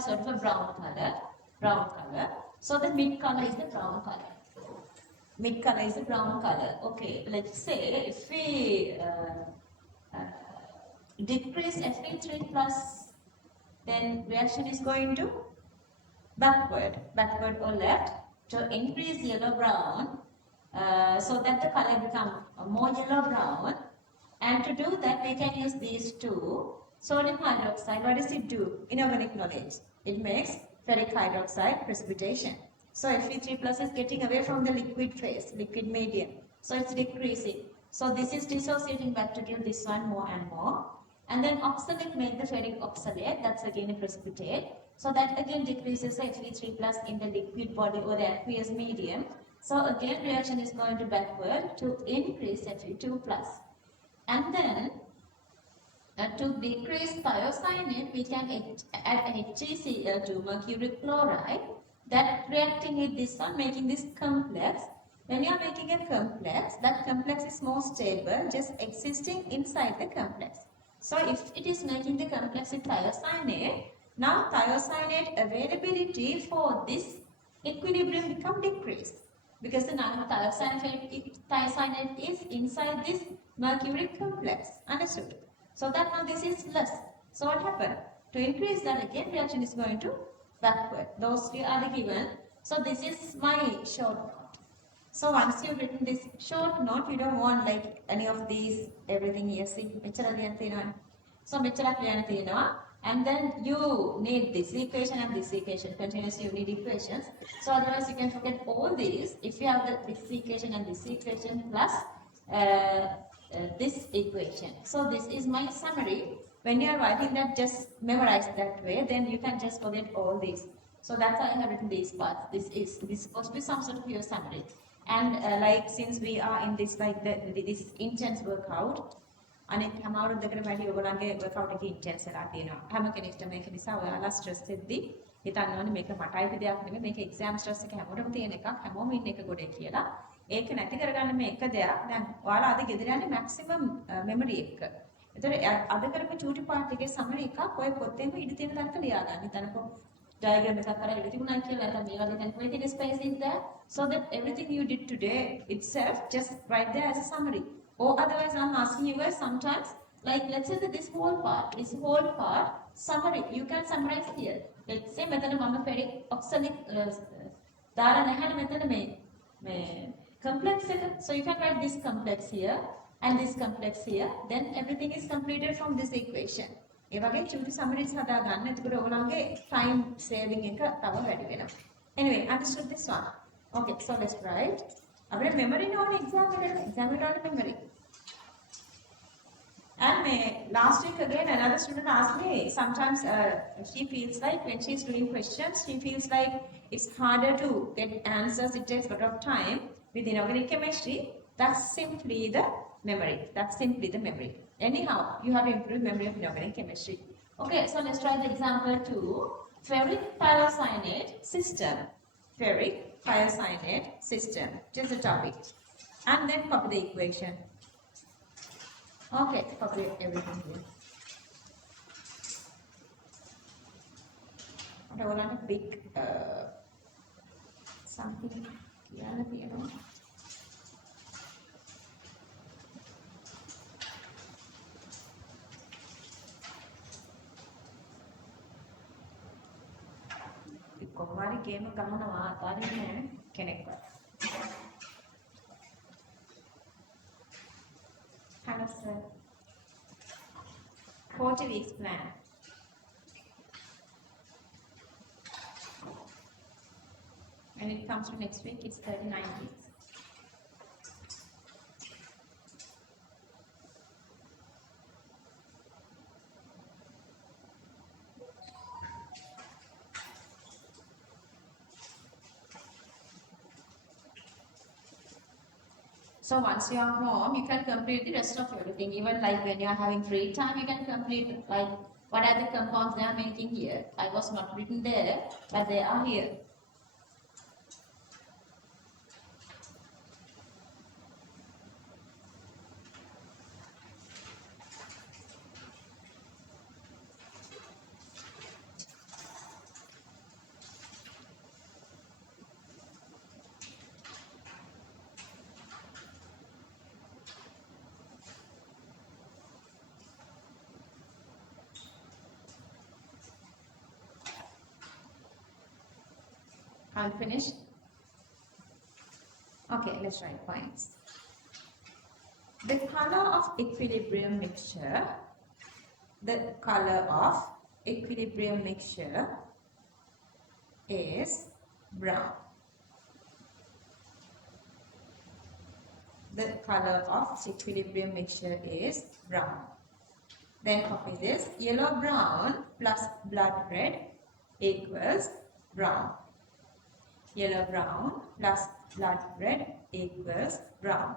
sort of a brown color. So the mid color is the brown color. Mid color is the brown color. Okay, let's say if we decrease Fe3 plus, then reaction is going to backward or left to increase yellow brown, so that the color become more yellow brown. And to do that, we can use these two. Sodium hydroxide, what does it do in organic knowledge? It makes ferric hydroxide precipitation. So Fe3 plus is getting away from the liquid phase, liquid medium. So it's decreasing. So this is dissociating back to give this one more and more. And then oxalate make the ferric oxalate, that's again a precipitate. So that again decreases the Fe3 plus in the liquid body or the aqueous medium. So again reaction is going to backward to increase Fe2 plus. And then to decrease thiocyanate, we can add HgCl2, mercury chloride, that reacting with this one, making this complex. When you are making a complex, that complex is more stable, just existing inside the complex. So if it is making the complex with thiocyanate, now thiocyanate availability for this equilibrium become decreased, because the now thiocyanate is inside this mercury complex. Understood? So that now this is less. So what happened? To increase that again, reaction is going to backward. Those three are the given. So this is my short note. So once you've written this short note, you don't want like any of these, everything here. See, so and then you need this equation and this equation. Continuously you need equations. So otherwise you can forget all these. If you have this equation and this equation plus this equation. So this is my summary. When you are writing that, just memorize that way, then you can just forget all these. So that's why I have written these parts. This is supposed to be some sort of your summary. And like since we are in this like this intense workout, අනෙක් හැම අවුරුද්දකට වැඩි ඔයගොල්ලන්ගේ workout එකේ intense වෙලා තියෙනවා. හැම කෙනෙක්ටම මේක නිසා ඔයාලා stress වෙද්දී හිතන්න ඕනේ මේක මට අයිති දෙයක් නෙමෙයි, මේක exam stress එක හැමෝටම තියෙන එකක්, හැමෝම ඉන්න එක ගොඩේ කියලා. ඒක නැති කරගන්න මේ එක දෙයක්. දැන් ඔයාලා අද ගෙදර යන්නේ maximum memory එක. ඒතර අද කරපු චූටි part එකේ summary එකක් ඔය පොතේම ඉඳ තියෙන තැනක ලියා ගන්න. හිතන්නකෝ diagram එකක් කරලා ඉඳ තිබුණා කියලා නැත්නම් මේ වගේ තැනක where the space is there, so that everything you did today itself just write there as a summary. Or otherwise I'm asking you guys sometimes, like let's say that this whole part summary, you can summarize here. Let's say මෙතන මම ferric oxalic දාලා නැහැ මෙතන මේ complex එක. So you can write this complex here and this complex here, then everything is completed from this equation. ඒ වගේ චූටි summaries හදා ගන්න. එතකොට ඔයගොල්ලන්ගේ time saving එක තව වැඩි වෙනවා. Anyway, understood this one? Okay, so let's write. අපේ memory නෝන exam එකට memory. And last week again another student asked me, sometimes she feels like when she's doing questions, she feels like it's harder to get answers, it takes a lot of time with inorganic chemistry. That's simply the memory. Anyhow, you have improved memory of inorganic chemistry. Okay, so let's try the example 2. Ferric thiocyanate system. Ferric thiocyanate system. Just the topic. And then copy the equation. Okay, copy everything here. I want a big something here, you know. කොහොමරි ගේම ගහනවා අතාරින්නේ කෙනෙක්වත්. Hello sir. 40 weeks plan. When it comes to next week, it's 39 weeks. So once you are home, you can complete the rest of everything. Even like when you are having free time, you can complete like what are the compounds they are making here. I was not written there, but they are here. Unfinished? Okay, let's write points. The color of equilibrium mixture, the color of equilibrium mixture is brown. The color of equilibrium mixture is brown. Then copy this. Yellow brown plus blood red equals brown. Yellow brown plus blood red equals brown.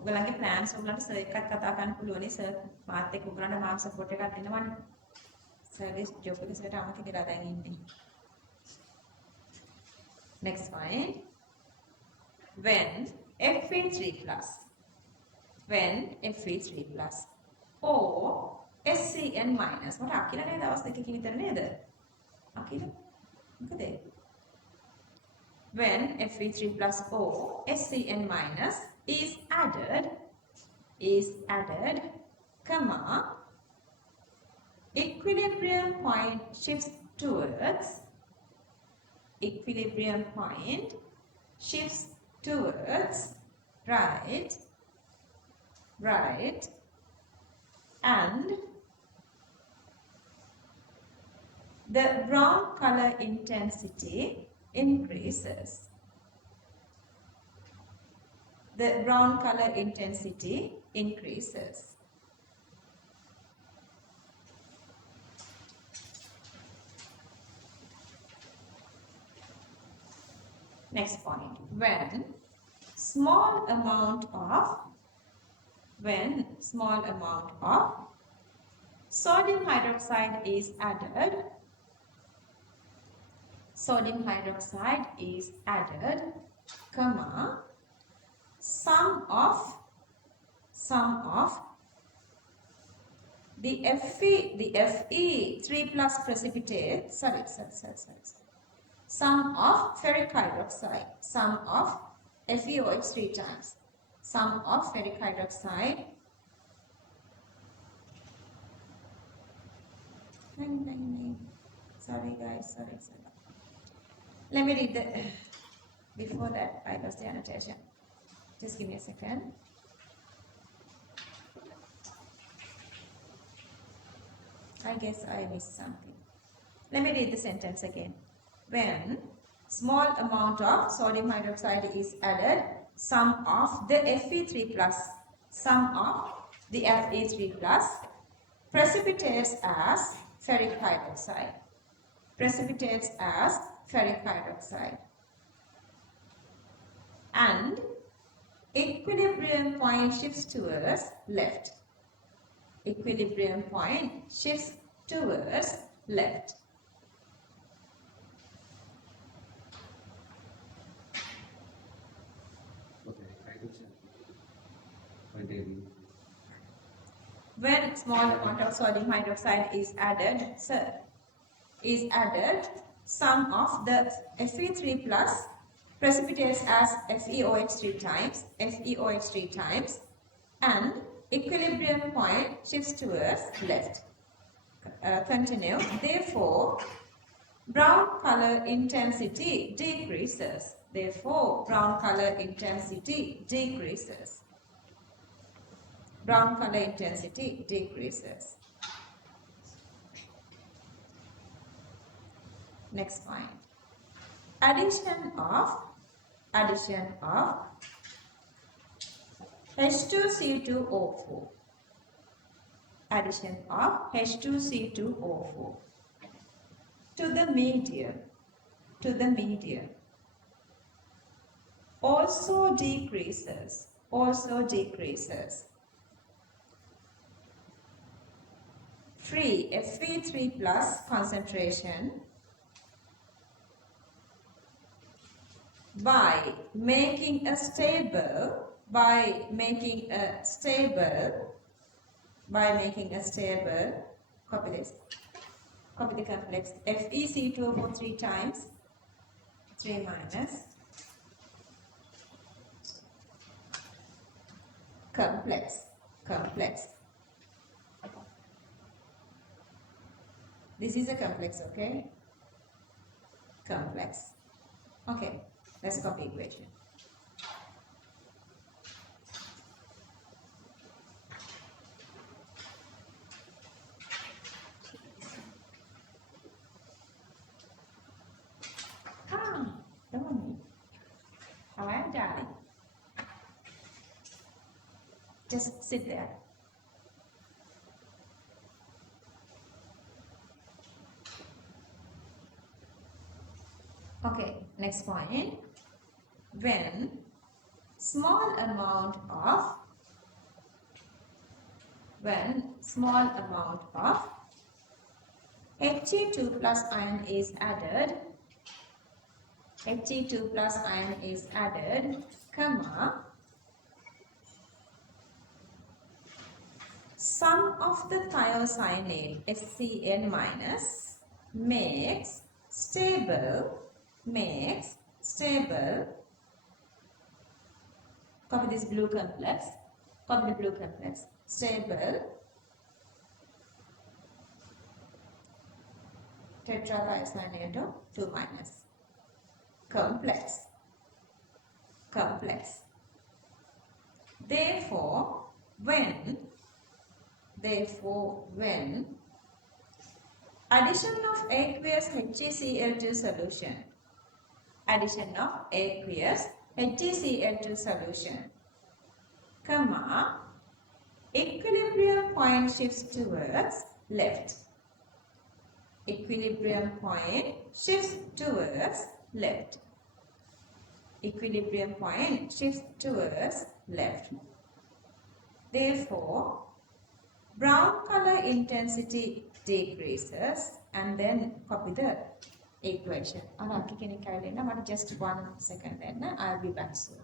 ඔයගලගේ plans ඔයගලන්ට sir එකක් කතා කරන්න පුළුවනි sir මාත් එක්ක ඔයගලන්ට mark support එකක් දෙනවනේ. Service job එක සර්ට අමතක කරලා දැන් ඉන්නේ. Next one. When Fe3 plus. When Fe3 plus or SCN minus. මට අකිල නේද දවස් දෙකකින් විතර නේද? අකිල මොකද? When Fe3 plus or SCN minus is added, comma, equilibrium point shifts towards, right, and the brown color intensity increases. The brown color intensity increases. Next point. When small amount of sodium hydroxide is added, comma, some of the Fe3 plus precipitate, sum of ferric hydroxide, sum of FeOH 3 times, sum of ferric hydroxide, sorry guys, sorry. Let me read the, before that I lost the annotation. Just give me a second. I guess I missed something. Let me read the sentence again. When small amount of sodium hydroxide is added, sum of the Fe3 plus, precipitates as ferric hydroxide. And equilibrium point shifts towards left. Equilibrium point shifts towards left. When small amount of sodium hydroxide is added, sum of the Fe3 plus precipitates as FeOH 3 times, and equilibrium point shifts towards left. Continue. Therefore, brown color intensity decreases. Brown color intensity decreases. Next point. Addition of H2C2O4. Addition of H2C2O4 to the medium also decreases free Sp3 plus concentration by making a stable copy this, copy the complex FeC2O4 3 times 3 minus complex. This is a complex, okay? Complex. Okay, let's copy equation. Don't me. How am I, darling? Just sit there. Okay, next point. When small amount of He2 plus ion is added, comma, sum of the thiocyanate HCl minus makes stable, copy this blue complex, stable tetrathiocyanate 2 minus, complex. Therefore, when addition of aqueous HgCl2 solution, comma, equilibrium point shifts towards left. Equilibrium point shifts towards left. Therefore, brown color intensity decreases, and then copy the equation. Just 1 second then I'll be back soon.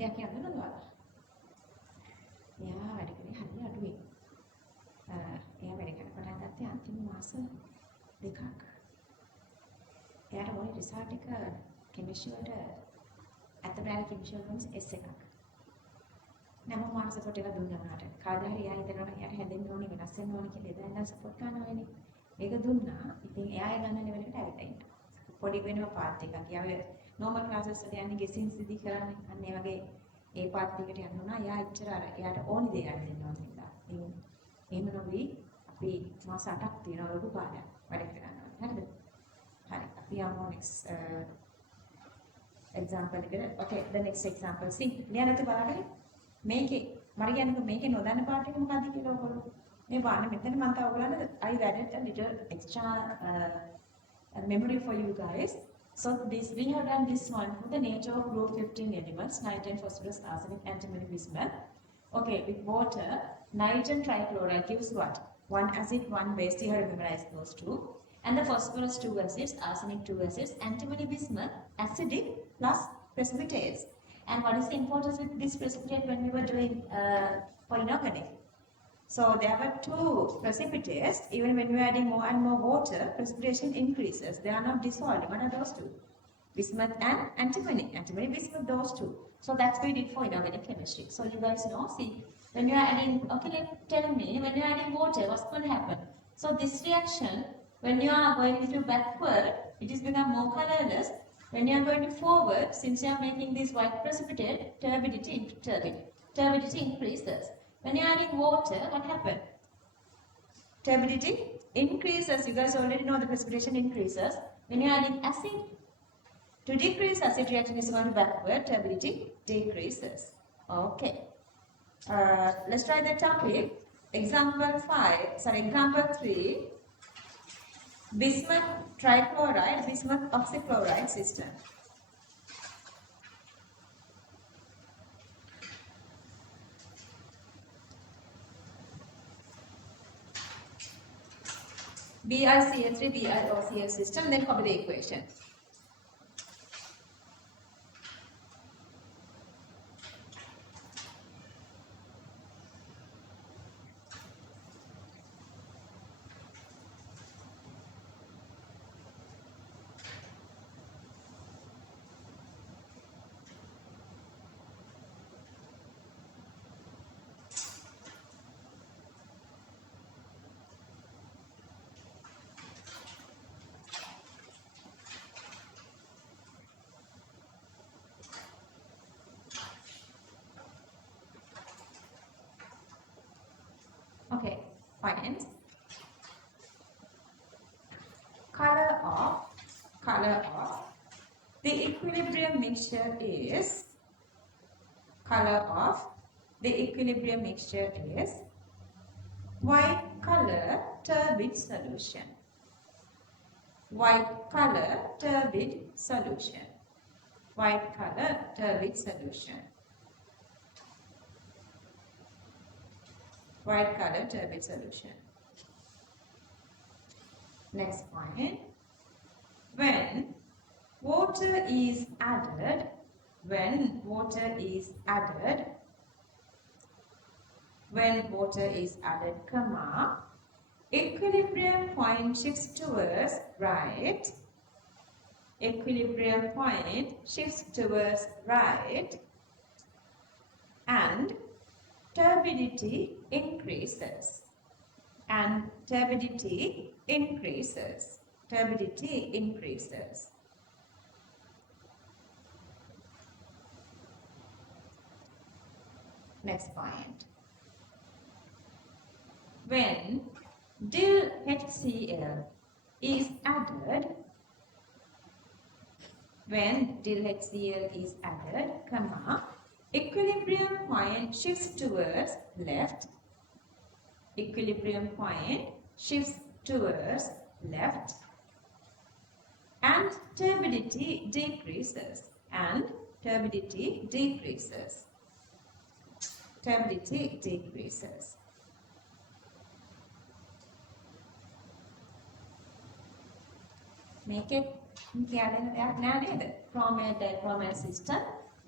එයා කියන්නේ නේද? එයා වැඩ කරේ හරිය අඩුයි. එයා වැඩ කරන පටන් ගත්තේ අන්තිම මාස දෙකක්. එයාට ඕනේ රිසල්ට් එක කෙමිස්ට්‍රි වලට ඇත්තටම කෙමිස්ට්‍රි වල S එකක්. නම මාන සපෝට් එක දුන්නා මට. කවදා හරි එයා හිතනවා එයාට හැදෙන්න ඕනේ වෙනස් වෙන්න ඕනේ කියලා එදා ඉඳන් සපෝට් කරනවා වෙන්නේ. ඒක දුන්නා. ඉතින් එයා ඒ ගන්න ලෙවල් එකට ඇවිල්ලා ඉන්නවා. පොඩි වෙනම පාත් එකක්. එයා normal classes වල යන්නේ ගෙසින් සිදි කරන්නේ. අන්න ඒ වගේ ඒ පාත් එකට යන්න උනා. එයා එච්චර අර එයාට ඕනි දේ ගන්න දෙනවා කියලා. ඉතින් එහෙම නොවි අපි මාස 8ක් තියෙනවා ලොකු කාලයක් වැඩ කරනවා. හරිද? හරි. අපි යමු next example එකට. Okay, the next example. See, ලියන්නත් බලන්න. මේකේ මම කියන්නේ මේකේ නොදන්න පාට එක මොකද්ද කියලා ඔයගොල්ලෝ මේ බලන්න මෙතන මම තා ඔයගොල්ලන්ට I added a little extra memory for you guys. So this we have done this one for the nature of group 15 elements, nitrogen, phosphorus, arsenic, antimony, bismuth. Okay, with water, nitrogen trichloride gives what? One acid, one base. You have to memorize those two. And the phosphorus 2 acids, arsenic 2 acids, antimony, bismuth, acidic plus precipitates. And what is the importance with this precipitate when we were doing for inorganic? So there were two precipitates. Even when we are adding more and more water, precipitation increases. They are not dissolving. What are those two? Bismuth and antimony. Antimony, bismuth, those two. So that's what we did for inorganic chemistry. So you guys know, see, when you are adding, okay, tell me, when you are adding water, what's going to happen? So this reaction, when you are going to backward, it is become more colorless. When you are going to forward, since you are making this white precipitate, turbidity increases. When you are adding water, what happens? Turbidity increases. You guys already know the precipitation increases. When you are adding acid, to decrease acid reaction is going to backward, turbidity decreases. Okay. Let's try the topic. Example 3. Bismuth trichloride, bismuth oxychloride system. BiCl3, BiOCl system, then copy the equation. Okay, finance. Color of the equilibrium mixture is white color turbid solution. White color turbid solution. White color turbid solution. White color turbid solution. Next point. When water is added, comma, equilibrium point shifts towards right. Equilibrium point shifts towards right, and turbidity increases. Turbidity increases. Next point. When DIL-HCl is added, comma, equilibrium point shifts towards left. Equilibrium point shifts towards left, and turbidity decreases. Turbidity decreases. Make it කියන්නේ දෙයක් නෑ නේද? Chromate dichromate system.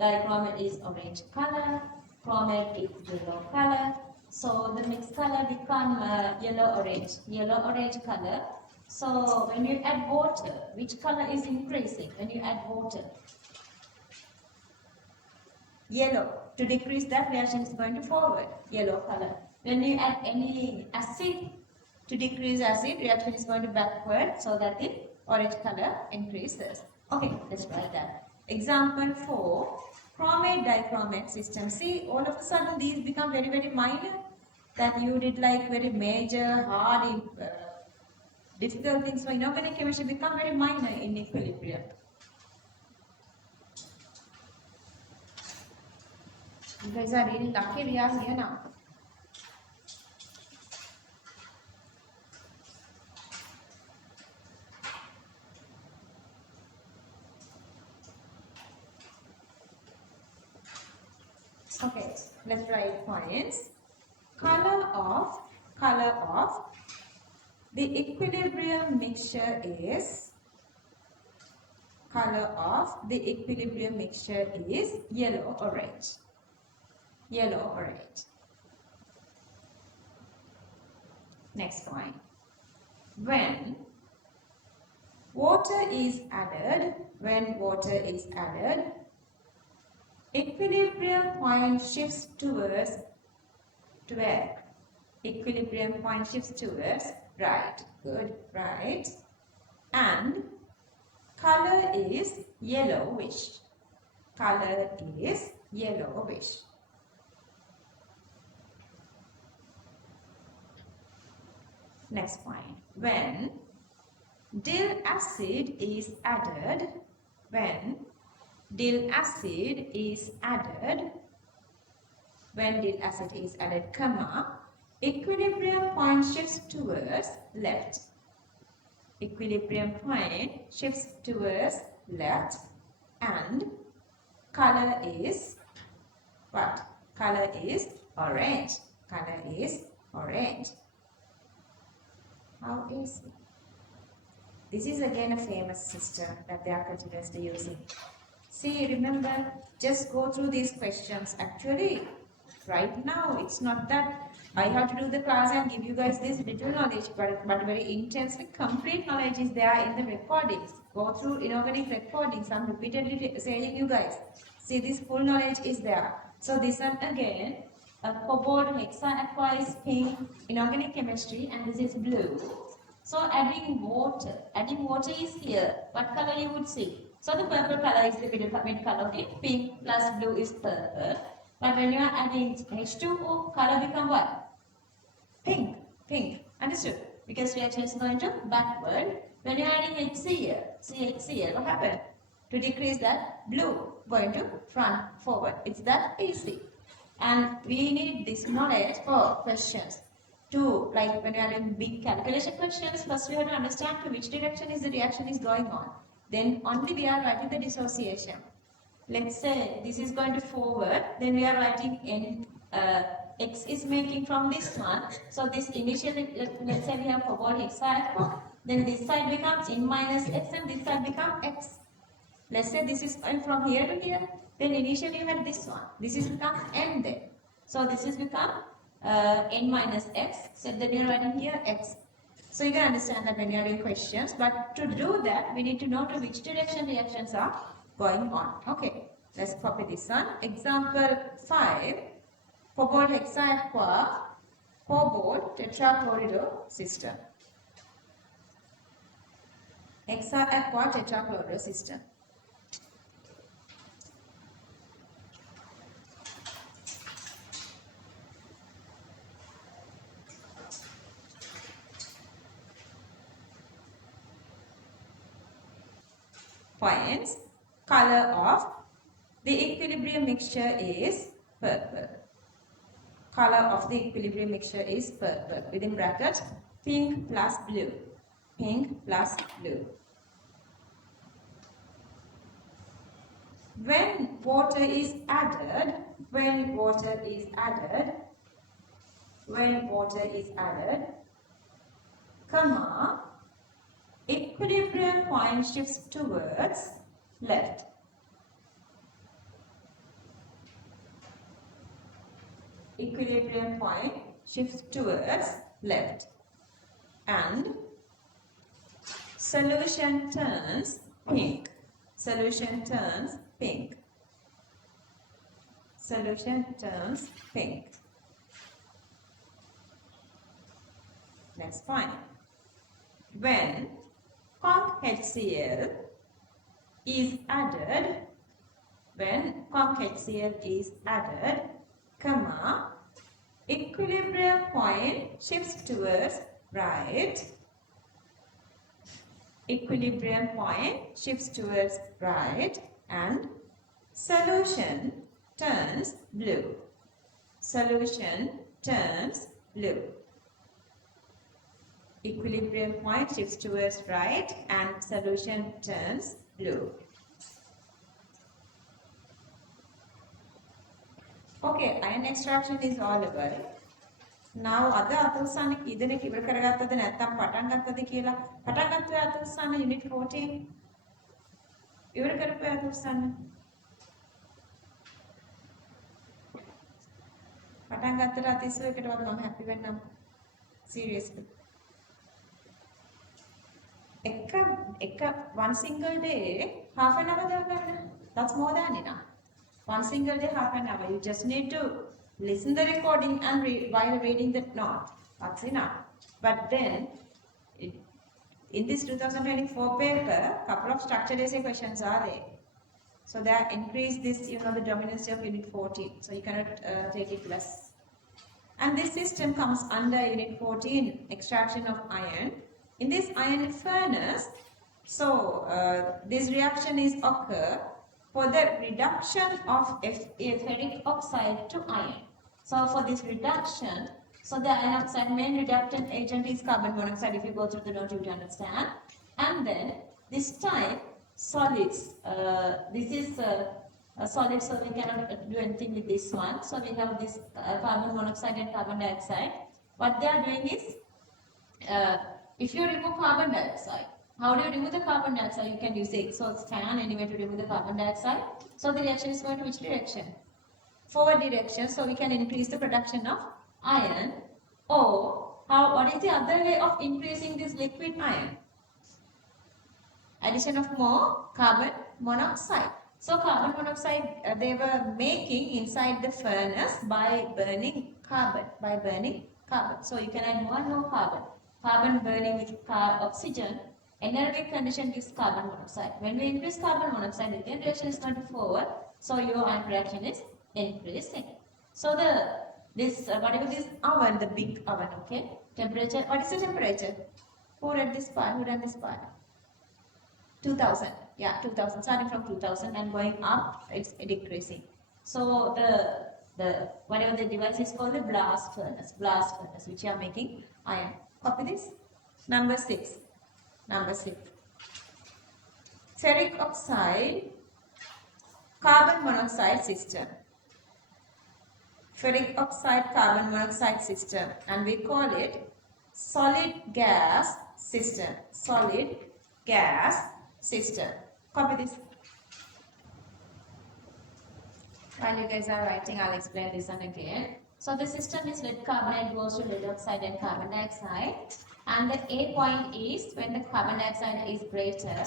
Dichromate is orange color, chromate is yellow color. So the mixed color become yellow-orange color. So when you add water, which color is increasing when you add water? Yellow. To decrease that, reaction is going to forward, yellow color. When you add any acid, to decrease acid, reaction is going to backward, so that the orange color increases. Okay, let's write that. Example 4, chromate dichromate system. See, all of a sudden these become very, very minor. That you did like very major, hard, difficult things. So inorganic chemistry become very minor in equilibrium. You guys are really lucky we are here now. Okay, let's write points. Color of the equilibrium mixture is yellow orange. Yellow orange. Next point. When water is added, equilibrium point shifts towards where? Equilibrium point shifts towards right. Good, right. And color is yellowish. Color is yellowish. Next point. When dill acid is added, comma, equilibrium point shifts towards left. Equilibrium point shifts towards left and color is what? Color is orange. Color is orange. How is it? This is again a famous system that they are continuously using. See, remember, just go through these questions. Actually, right now, it's not that I have to do the class and give you guys this little knowledge, but very intensely complete knowledge is there in the recordings. Go through inorganic recordings. I'm repeatedly saying you guys. See, this full knowledge is there. So this one again, cobalt hexaaqua is pink, inorganic chemistry, and this is blue. So adding water is here. What color you would see? So the purple color is the mid color of it. Pink plus blue is purple. But when you are adding H2O, color become what? Pink. Understood? Because reaction is going to backward. When you are adding HCl, what happened? To decrease that, blue going to front, forward. It's that easy. And we need this knowledge for questions. Like when you are doing big calculation questions, first we have to understand to which direction is the reaction is going on. Then only we are writing the dissociation. Let's say this is going to forward, then we are writing X is making from this one. So this initially, let's say we have cobalt hexaaqua, then this side becomes N minus X and this side becomes X. Let's say this is going from here to here, then initially you had this one. This is become N then. So this is become N minus X, so then you are writing here X. So you can understand that when you are doing questions, but to do that, we need to know to which direction reactions are going on. Okay, let's copy this one. Example 5, cobalt hexaaqua, cobalt tetrachloride system. Hexaaqua tetrachloride system. Points. Color of the equilibrium mixture is purple. Color of the equilibrium mixture is purple. Within brackets, pink plus blue. Pink plus blue. When water is added, comma, equilibrium point shifts towards left. equilibrium point shifts towards left and solution turns pink. Solution turns pink. Solution turns pink. Next point. When conc HCl is added, when conc HCl is added, comma, equilibrium point shifts towards right. Equilibrium point shifts towards right and solution turns blue. Solution turns blue. Equilibrium point shifts towards right and solution turns blue. Okay, ion extraction is all over. Now අද අතුල්සන්න කී දෙනෙක් ඉවර කරගත්තද නැත්නම් පටන් ගත්තද කියලා පටන් ගත්ත අතුල්සන්න unit 14 ඉවර කරපු අතුල්සන්න පටන් ගත්තට අතිස්සු එකටවත් මම happy වෙන්නම් seriously එක one single day half an hour දාගන්න that's more than enough. One single day half an hour. You just need to listen the recording and read while reading the note. That's enough. But then, in this 2024 paper, couple of structured essay questions are there. So they increase this, the dominance of unit 14. So you cannot take it less. And this system comes under unit 14, extraction of iron. In this iron furnace, so this reaction is occur for the reduction of ferric oxide to iron. So for this reduction, so the iron oxide main reductant agent is carbon monoxide. If you go through the note, you will understand. And then this time solids. This is a solid, so we cannot do anything with this one. So we have this carbon monoxide and carbon dioxide. What they are doing is, if you remove carbon dioxide, how do you remove the carbon dioxide? You can use the exhaust fan anyway to remove the carbon dioxide. So the reaction is going to which direction? Forward direction. So we can increase the production of iron. Or what is the other way of increasing this liquid iron? Addition of more carbon monoxide. So carbon monoxide they were making inside the furnace by burning carbon. So you can add more and more carbon. Carbon burning with oxygen. Anaerobic condition gives carbon monoxide. When we increase carbon monoxide, again reaction is going to forward. So your ion reaction is increasing. So whatever this oven, the big oven, okay? Temperature. What is the temperature? Who read this part? Who done this part? 2000. Yeah, 2000. Starting from 2000 and going up, it's decreasing. So the whatever the device is called, the blast furnace, which you are making iron. Copy this. Number 6. Ferric oxide, carbon monoxide system. Ferric oxide, carbon monoxide system, and we call it solid gas system. Solid gas system. Copy this. While you guys are writing, I'll explain this one again. So the system is lead carbonate goes to lead oxide and carbon dioxide. And the A point is when the carbon dioxide is greater.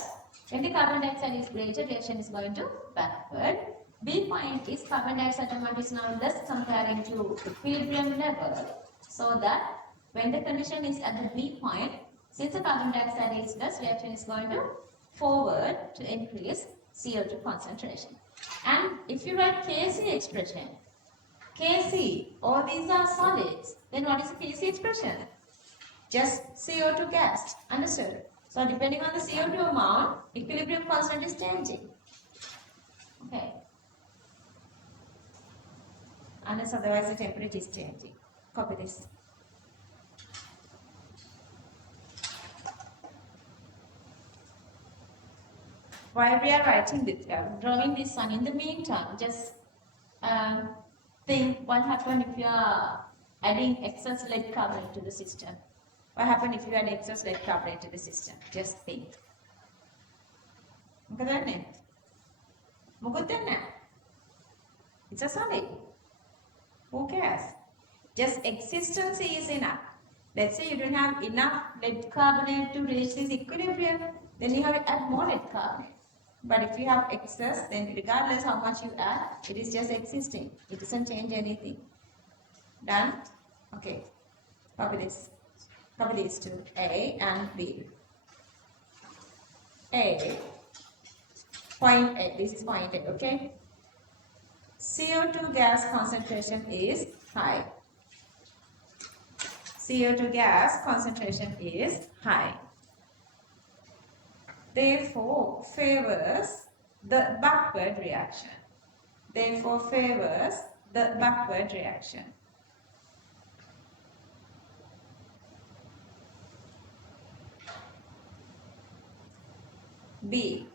When the carbon dioxide is greater, reaction is going to backward. B point is carbon dioxide amount is now less comparing to equilibrium level. So that when the condition is at the B point, since the carbon dioxide is less, reaction is going to forward to increase CO2 concentration. And if you write Kc expression, Kc, all these are solids, then what is the Kc expression? Just CO2 gas. Understood? So depending on the CO2 amount, equilibrium constant is changing. Okay. Unless otherwise the temperature is changing. Copy this. While we are writing this, drawing this one, in the meantime, just think what happens if you are adding excess lead carbonate to the system. What happens if you add excess lead carbonate to the system? Just think. It's a solid. Who cares? Just existence is enough. Let's say you don't have enough lead carbonate to reach this equilibrium, then you have to add more lead carbonate. But if you have excess, then regardless how much you add, it is just existing. It doesn't change anything. Done? Okay. Copy this. Copy these two, A and B. A, point A, this is point A, okay? CO2 gas concentration is high. CO2 gas concentration is high. Therefore, favors the backward reaction. Therefore, favors the backward reaction. B.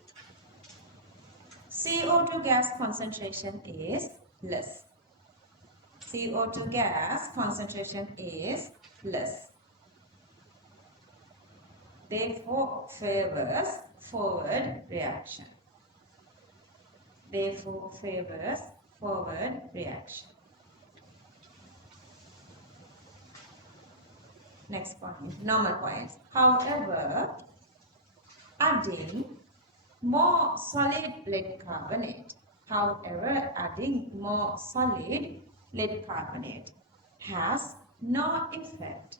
CO2 gas concentration is less. CO2 gas concentration is less. Therefore, favors forward reaction. Therefore, favors forward reaction. Next point, normal points. However, adding more solid lead carbonate. However, adding more solid lead carbonate has no effect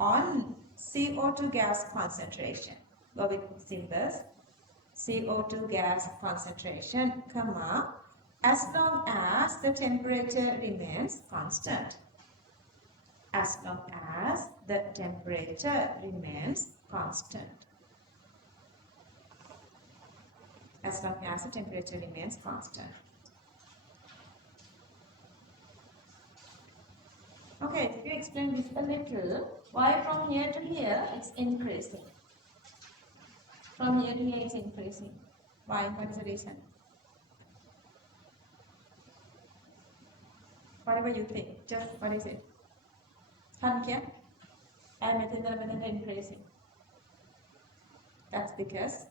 on CO2 gas concentration. Go with symbols. CO2 gas concentration, comma, as long as the temperature remains constant. As long as the temperature remains constant. As long as the temperature remains constant. Okay, if you explain this a little, why from here to here it's increasing? From here to here it's increasing. Why? What is the reason? Whatever you think, just what is it? Sankhya and method increasing. That's because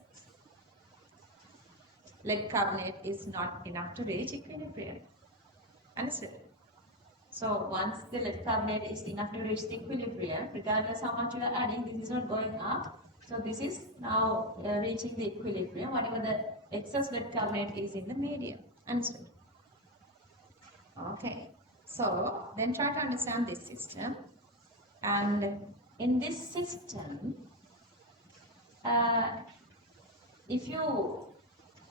lead carbonate is not enough to reach equilibrium. Understood? So once the lead carbonate is enough to reach the equilibrium, regardless how much you are adding, this is not going up. So this is now reaching the equilibrium, whatever the excess lead carbonate is in the medium. Understood? Okay. So then try to understand this system. And in this system, if you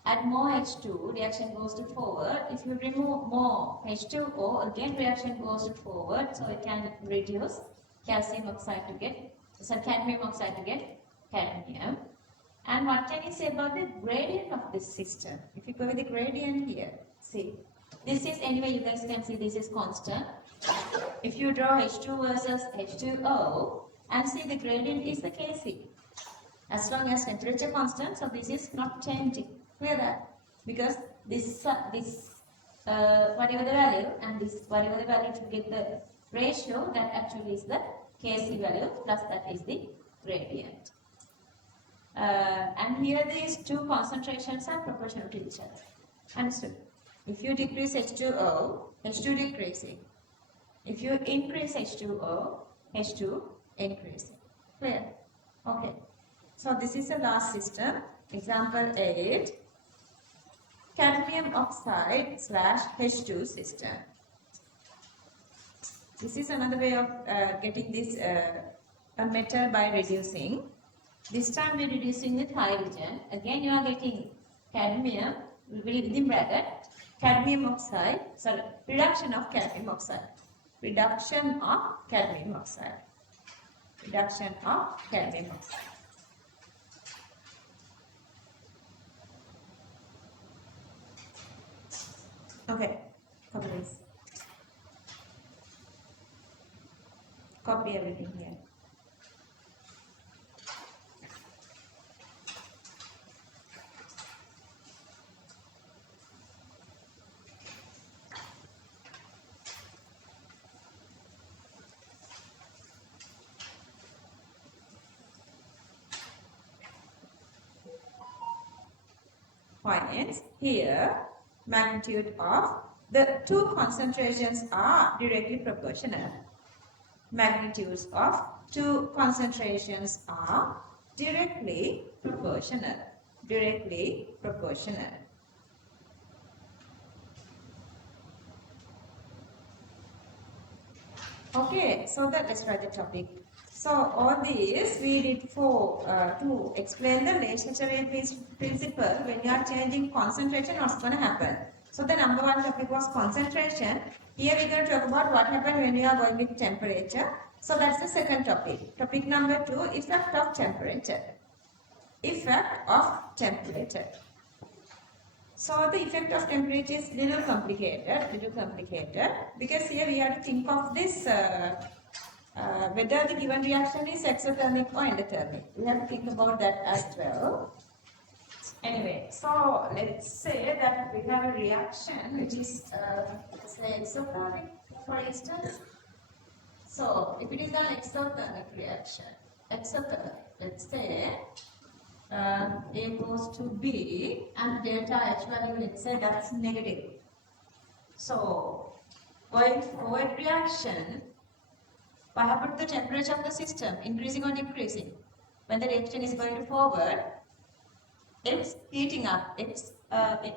add more H2, reaction goes to forward. If you remove more H2O, again reaction goes to forward. So it can reduce calcium oxide to get, cadmium oxide to get cadmium. And what can you say about the gradient of this system? If you go with the gradient here, see, this is, anyway you guys can see this is constant. If you draw H2 versus H2O and see the gradient is the Kc. As long as temperature constant, so this is not changing. Clear that? Because this whatever the value and this whatever the value to get the ratio, that actually is the Kc value plus that is the gradient. And here these two concentrations are proportional to each other. Understood? If you decrease H2O, H2 decreasing. If you increase H2O, H2 increasing. Clear? Okay. So this is the last system. Example 8. Cadmium oxide slash H2 system. This is another way of getting this a metal by reducing. This time we are reducing with hydrogen. Again you are getting cadmium within bracket. Cadmium oxide, sorry, reduction of cadmium oxide. Reduction of cadmium oxide. Reduction of cadmium oxide. Okay, copy this. Copy everything here. Points here, magnitude of The two concentrations are directly proportional. Magnitudes of two concentrations are directly proportional. Directly proportional. Okay, so let's write the topic. So all these we did for to explain the relationship principle. When you are changing concentration, what's going to happen? So the number one topic was concentration. Here we're going to talk about what happens when you are going with temperature. So that's the second topic. Topic number 2, effect of temperature. Effect of temperature. So the effect of temperature is little complicated because here we have to think of this whether the given reaction is exothermic or endothermic. We have to think about that as well. Anyway, so let's say that we have a reaction which is say exothermic, for instance. So if it is an exothermic reaction, let's say A goes to B and delta H value, let's say that's negative. So going forward reaction, what happened to the temperature of the system, increasing or decreasing? When the reaction is going to forward, it's heating up, its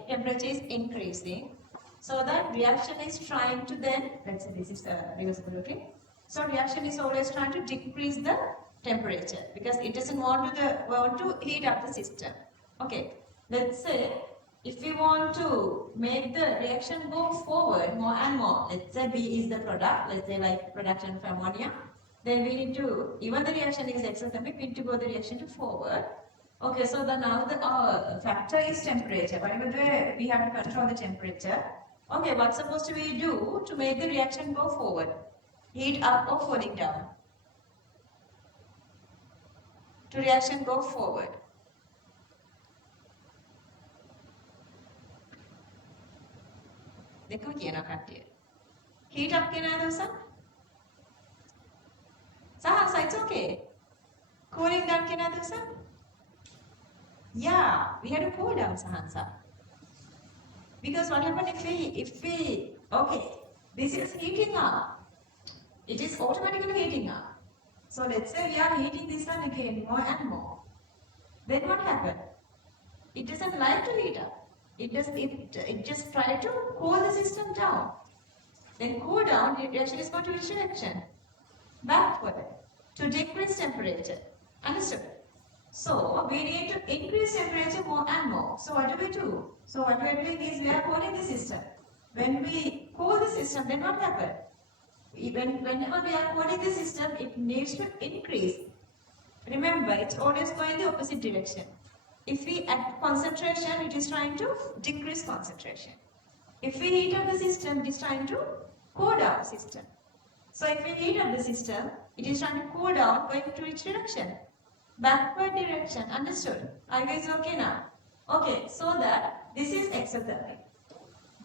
temperature is increasing. So that reaction is trying to then, let's say this is reversibility. So reaction is always trying to decrease the temperature because it doesn't want to heat up the system. Okay, let's say if we want to make the reaction go forward more and more, let's say B is the product, let's say like production of ammonia, then we need to, even the reaction is exothermic, we need to go the reaction to forward. Okay, so now the factor is temperature, but even though we have to control the temperature. Okay, what's supposed to we do to make the reaction go forward? Heat up or falling down? To reaction go forward. देखो කියනවා කට්ටිය. Heat up කියනවාද උසන්? Sahansa, it's okay. Cooling down කියනවාද උසන්? Yeah, we had to cool down Sahansa. Because what happened if we okay, this is heating up. It is automatically heating up. So let's say we are heating this one again more and more. Then what happened? It doesn't like to heat up. It just try to cool the system down. Then cool down, the reaction is going to which direction? Backward, to decrease temperature. Understood? So we need to increase temperature more and more. So what do? So what we are doing is we are cooling the system. When we cool the system, then what happens? Whenever we are cooling the system, it needs to increase. Remember, it's always going the opposite direction. If we add concentration, it is trying to decrease concentration. If we heat up the system, it is trying to cool down the system. So if we heat up the system, it is trying to cool down, going to which direction? Backward direction. Understood? Are you guys okay now? Okay, so that this is exothermic.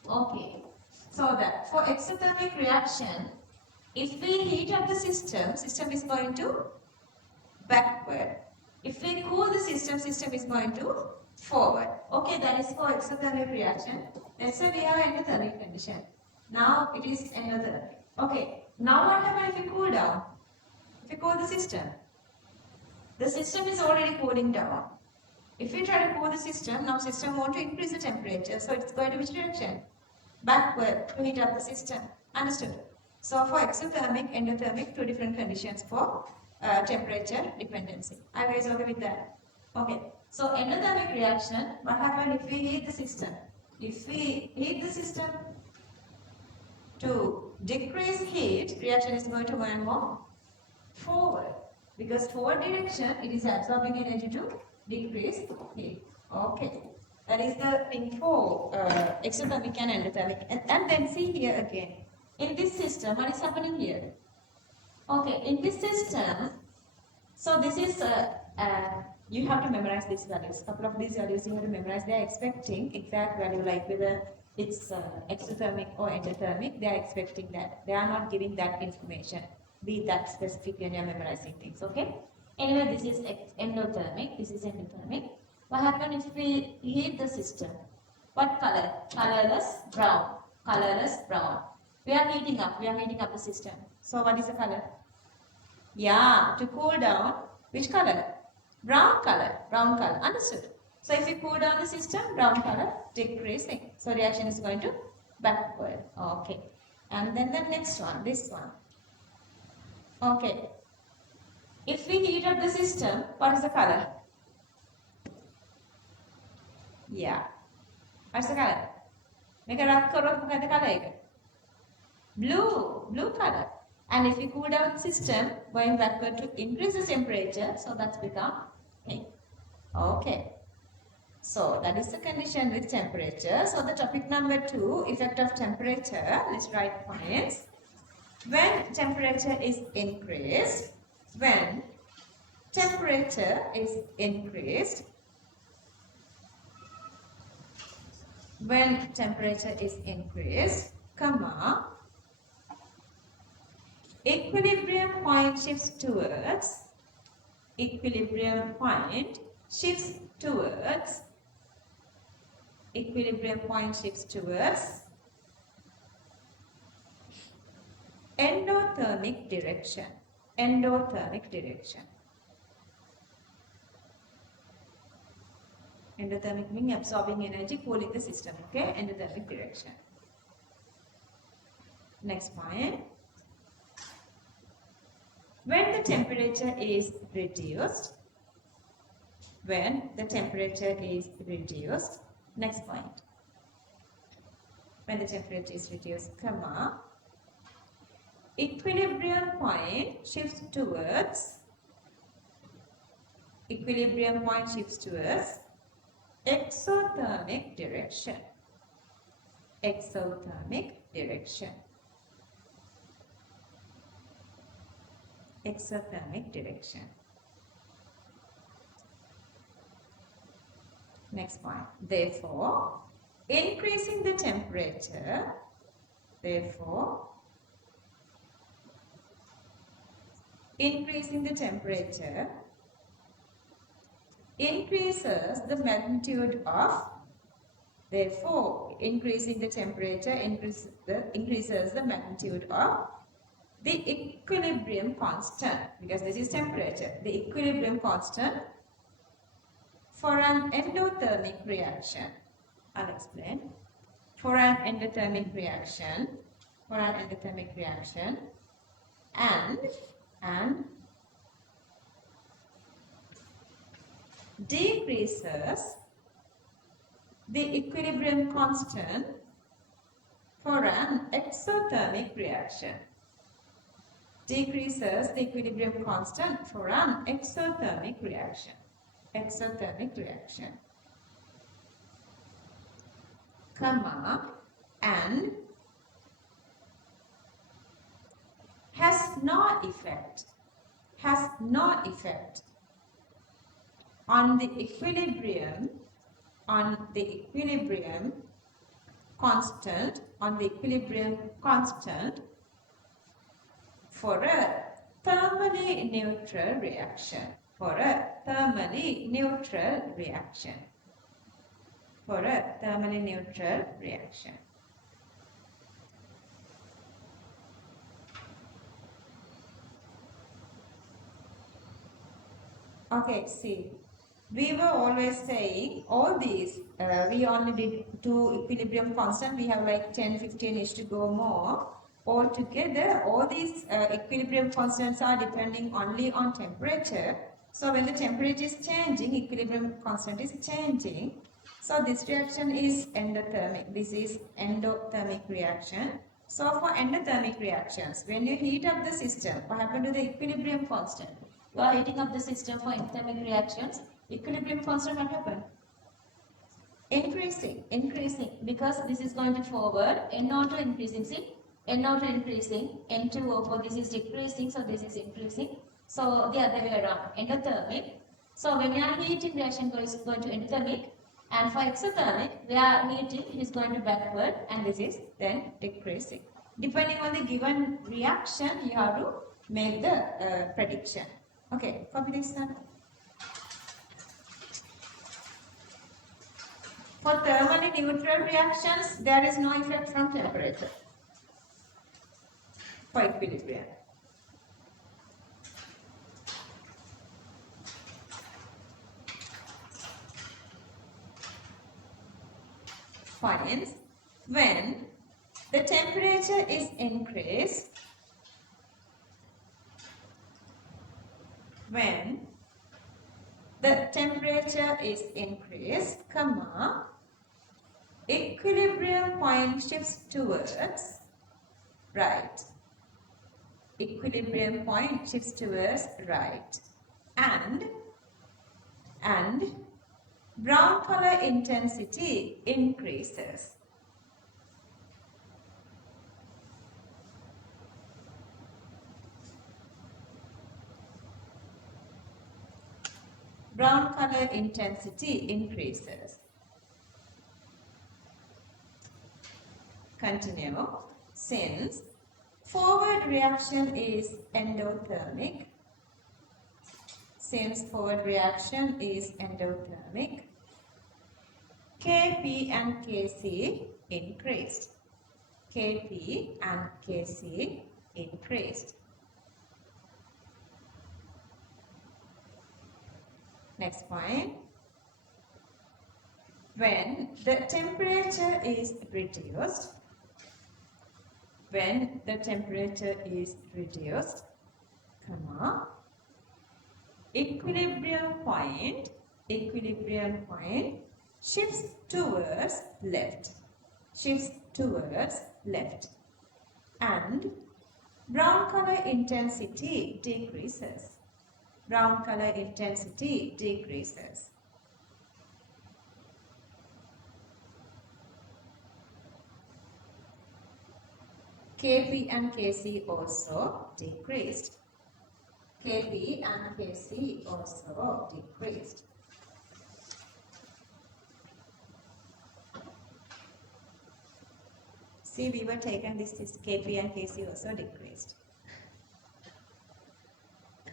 Okay, so that for exothermic reaction, if we heat up the system is going to backward. If we cool the system is going to forward. Okay, that is for exothermic reaction. Let's say we have endothermic condition. Now it is endothermic. Okay, now what happens if we cool down? If we cool the system is already cooling down. If we try to cool the system, now system want to increase the temperature. So it's going to which direction? Backward to heat up the system. Understood? So for exothermic, endothermic, two different conditions for temperature dependency. Are you guys okay with that? Okay. So endothermic reaction, what happens if we heat the system? If we heat the system to decrease heat, reaction is going to go and more forward. Because forward direction, it is absorbing energy to decrease heat. Okay. That is the thing for exothermic and endothermic. And then see here again. In this system, what is happening here? Okay, in this system, so this is, you have to memorize these values. Couple of these values you have to memorize. They are expecting exact value, like whether it's exothermic or endothermic. They are expecting that. They are not giving that information. Be that specific when you are memorizing things, okay? Anyway, this is endothermic. This is endothermic. What happens if we heat the system? What color? Colorless brown. colorless brown. We are heating up the system. So what is the color? Yeah, to cool down, which color? Brown color, understood. So if you cool down the system, brown color decreasing. So reaction is going to backward. Okay. And then the next one, this one. Okay. If we heat up the system, what is the color? Yeah. What's the color? Make a rough color, look at the color. Blue color. And if we cool down the system, going backward to increase the temperature, so that's become pink. Okay. So that is the condition with temperature. So the topic number 2, effect of temperature. Let's write points. When temperature is increased, when temperature is increased, when temperature is increased, comma, equilibrium point shifts towards, equilibrium point shifts towards, equilibrium point shifts towards endothermic direction, endothermic direction. Endothermic meaning absorbing energy, cooling the system, okay? Endothermic direction. Next point. When the temperature is reduced, when the temperature is reduced, next point. When the temperature is reduced, comma, equilibrium point shifts towards, equilibrium point shifts towards exothermic direction, exothermic direction, exothermic direction. Next point. Therefore, increasing the temperature, therefore, increasing the temperature increases the magnitude of, therefore, increasing the temperature increases the magnitude of the equilibrium constant, because this is temperature, the equilibrium constant for an endothermic reaction. I'll explain. For an endothermic reaction, for an endothermic reaction, and decreases the equilibrium constant for an exothermic reaction. Decreases the equilibrium constant for an exothermic reaction. Exothermic reaction. Comma, and has no effect on the equilibrium constant for a thermally neutral reaction, for a thermally neutral reaction, for a thermally neutral reaction. Okay, see, we were always saying all these, we only did 2 equilibrium constant, we have like 10, 15 to go more. Altogether, all these equilibrium constants are depending only on temperature. So when the temperature is changing, equilibrium constant is changing. So this reaction is endothermic. This is endothermic reaction. So for endothermic reactions, when you heat up the system, what happens to the equilibrium constant? You are heating up the system for endothermic reactions. Equilibrium constant what happen? Increasing, because this is going to forward, NO2 increasing, see, NO2 increasing, N2O4, this is decreasing, so this is increasing. So the other way around, endothermic. So when you are heating, reaction is going to endothermic, and for exothermic, we are heating, it is going to backward, and this is then decreasing. Depending on the given reaction, you have to make the prediction. Okay, copy this now. For thermally neutral reactions, there is no effect from temperature for equilibrium. Finds when the temperature is increased, when the temperature is increased, comma, equilibrium point shifts towards right. Equilibrium point shifts towards right. And brown color intensity increases. Brown color intensity increases. Continue. Since forward reaction is endothermic, Kp and Kc increased. Kp and Kc increased. Next point. When the temperature is reduced, comma, equilibrium point shifts towards left, and brown color intensity decreases. Kp and Kc also decreased. See, we were taken this Kp and Kc also decreased.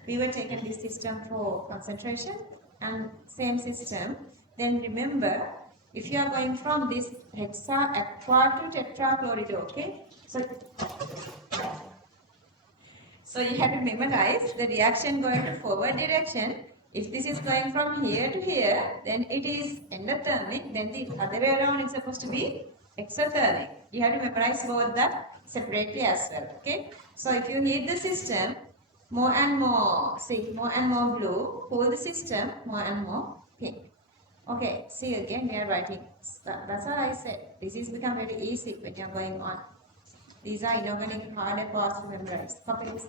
We were taken this system for concentration and same system. Then remember, if you are going from this hexa aqua to tetrachloride, okay? So you have to memorize the reaction going to forward direction. If this is going from here to here, then it is endothermic. Then the other way around is supposed to be exothermic. You have to memorize both that separately as well. Okay. So if you heat the system, more and more blue. Cool the system, more and more pink. Okay. See again, we are writing. That's all I said. This is become very easy when you are going on. These are inorganic harder parts to memorize. Copy this.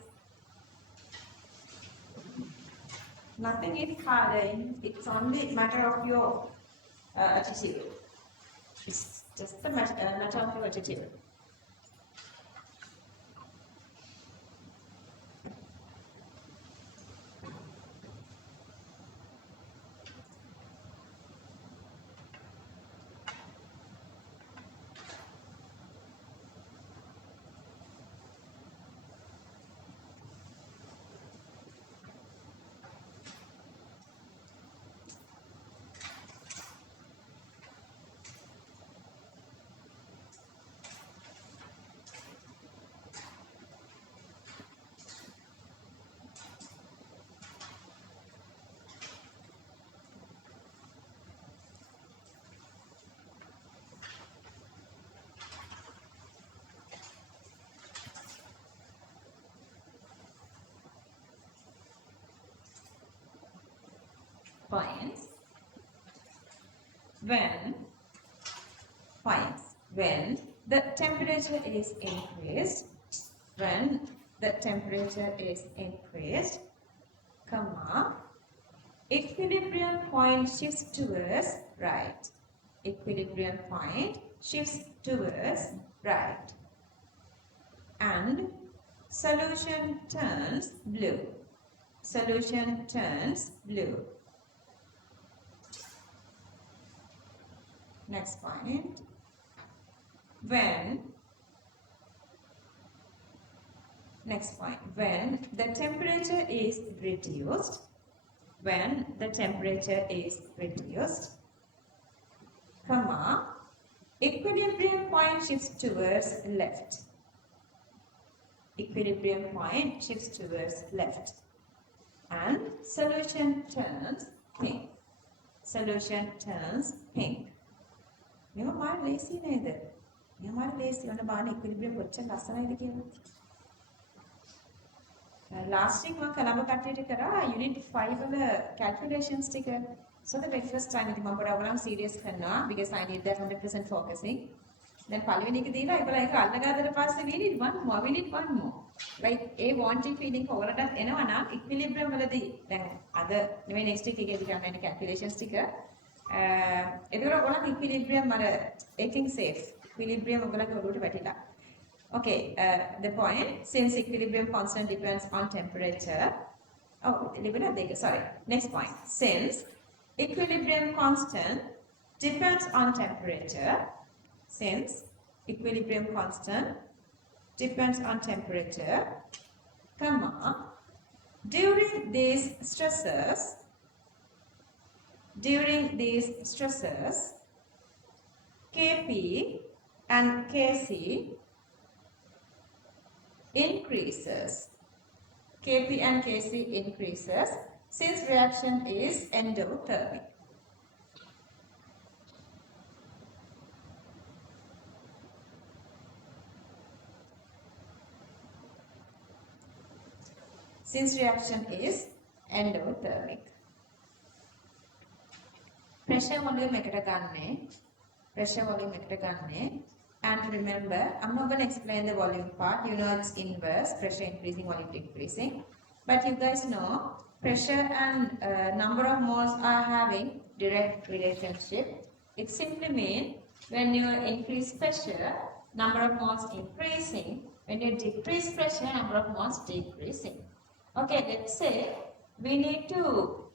Nothing is harder. It's only a matter of your attitude. It's just a matter of your attitude. Points. When the temperature is increased, comma, equilibrium point shifts towards right. And solution turns blue. Next point. When the temperature is reduced, comma, equilibrium point shifts towards left. Equilibrium point shifts towards left. And solution turns pink. Solution turns pink. මේව මාර ලේසි නේද? මේව මාර ලේසි. ඔන්න බලන්න equilibrium කොච්චර ලස්සනයිද කියලා. Last week මම කලඹ කට්ටියට කරා unit 5 වල calculations ටික. So the very first time ඉතින් මම පොඩ්ඩක් ඔයගොල්ලන් serious කරනවා because I need that 100% focusing. දැන් පළවෙනි එක දීලා ඒගොල්ලෝ ඒක අල්ලගත්තට පස්සේ we need one more. Like A wanting feeling ඔයගොල්ලන්ට එනවා නම් equilibrium වලදී දැන් අද නෙමෙයි next week එකේදී කරන්න යන calculations ටික එතකොට ඔයගොල්ලන් equilibrium අර එකකින් safe. Equilibrium ඔයගොල්ලන්ගේ ඔළුවට වැටිලා. Okay, the point, since equilibrium constant depends on temperature. Oh, sorry. Next point. Since equilibrium constant depends on temperature. Since equilibrium constant depends on temperature, comma, during these stresses, Kp and Kc increases. Kp and Kc increases since reaction is endothermic. Since reaction is endothermic. Pressure volume එකට ගන්නේ. And remember, I'm not going to explain the volume part. You know it's inverse, pressure increasing, volume decreasing. But you guys know pressure and number of moles are having direct relationship. It simply means when you increase pressure, number of moles increasing. When you decrease pressure, number of moles decreasing. Okay, let's say we need to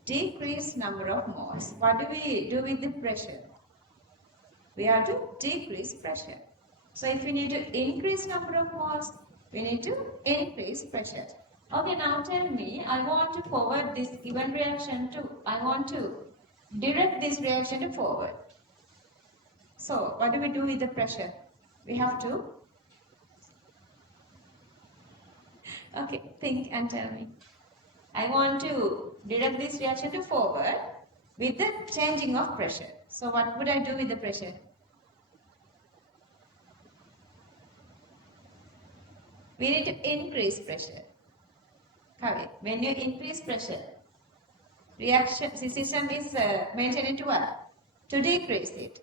decrease number of moles. What do we do with the pressure? We have to decrease pressure. So if we need to increase number of moles, we need to increase pressure. Okay, now tell me, I want to forward this given reaction to, I want to direct this reaction to forward. So what do we do with the pressure? We have to, okay, think and tell me. I want to direct this reaction to forward with the changing of pressure. So what would I do with the pressure? We need to increase pressure. Correct. When you increase pressure, reaction system is maintaining to what? To decrease it.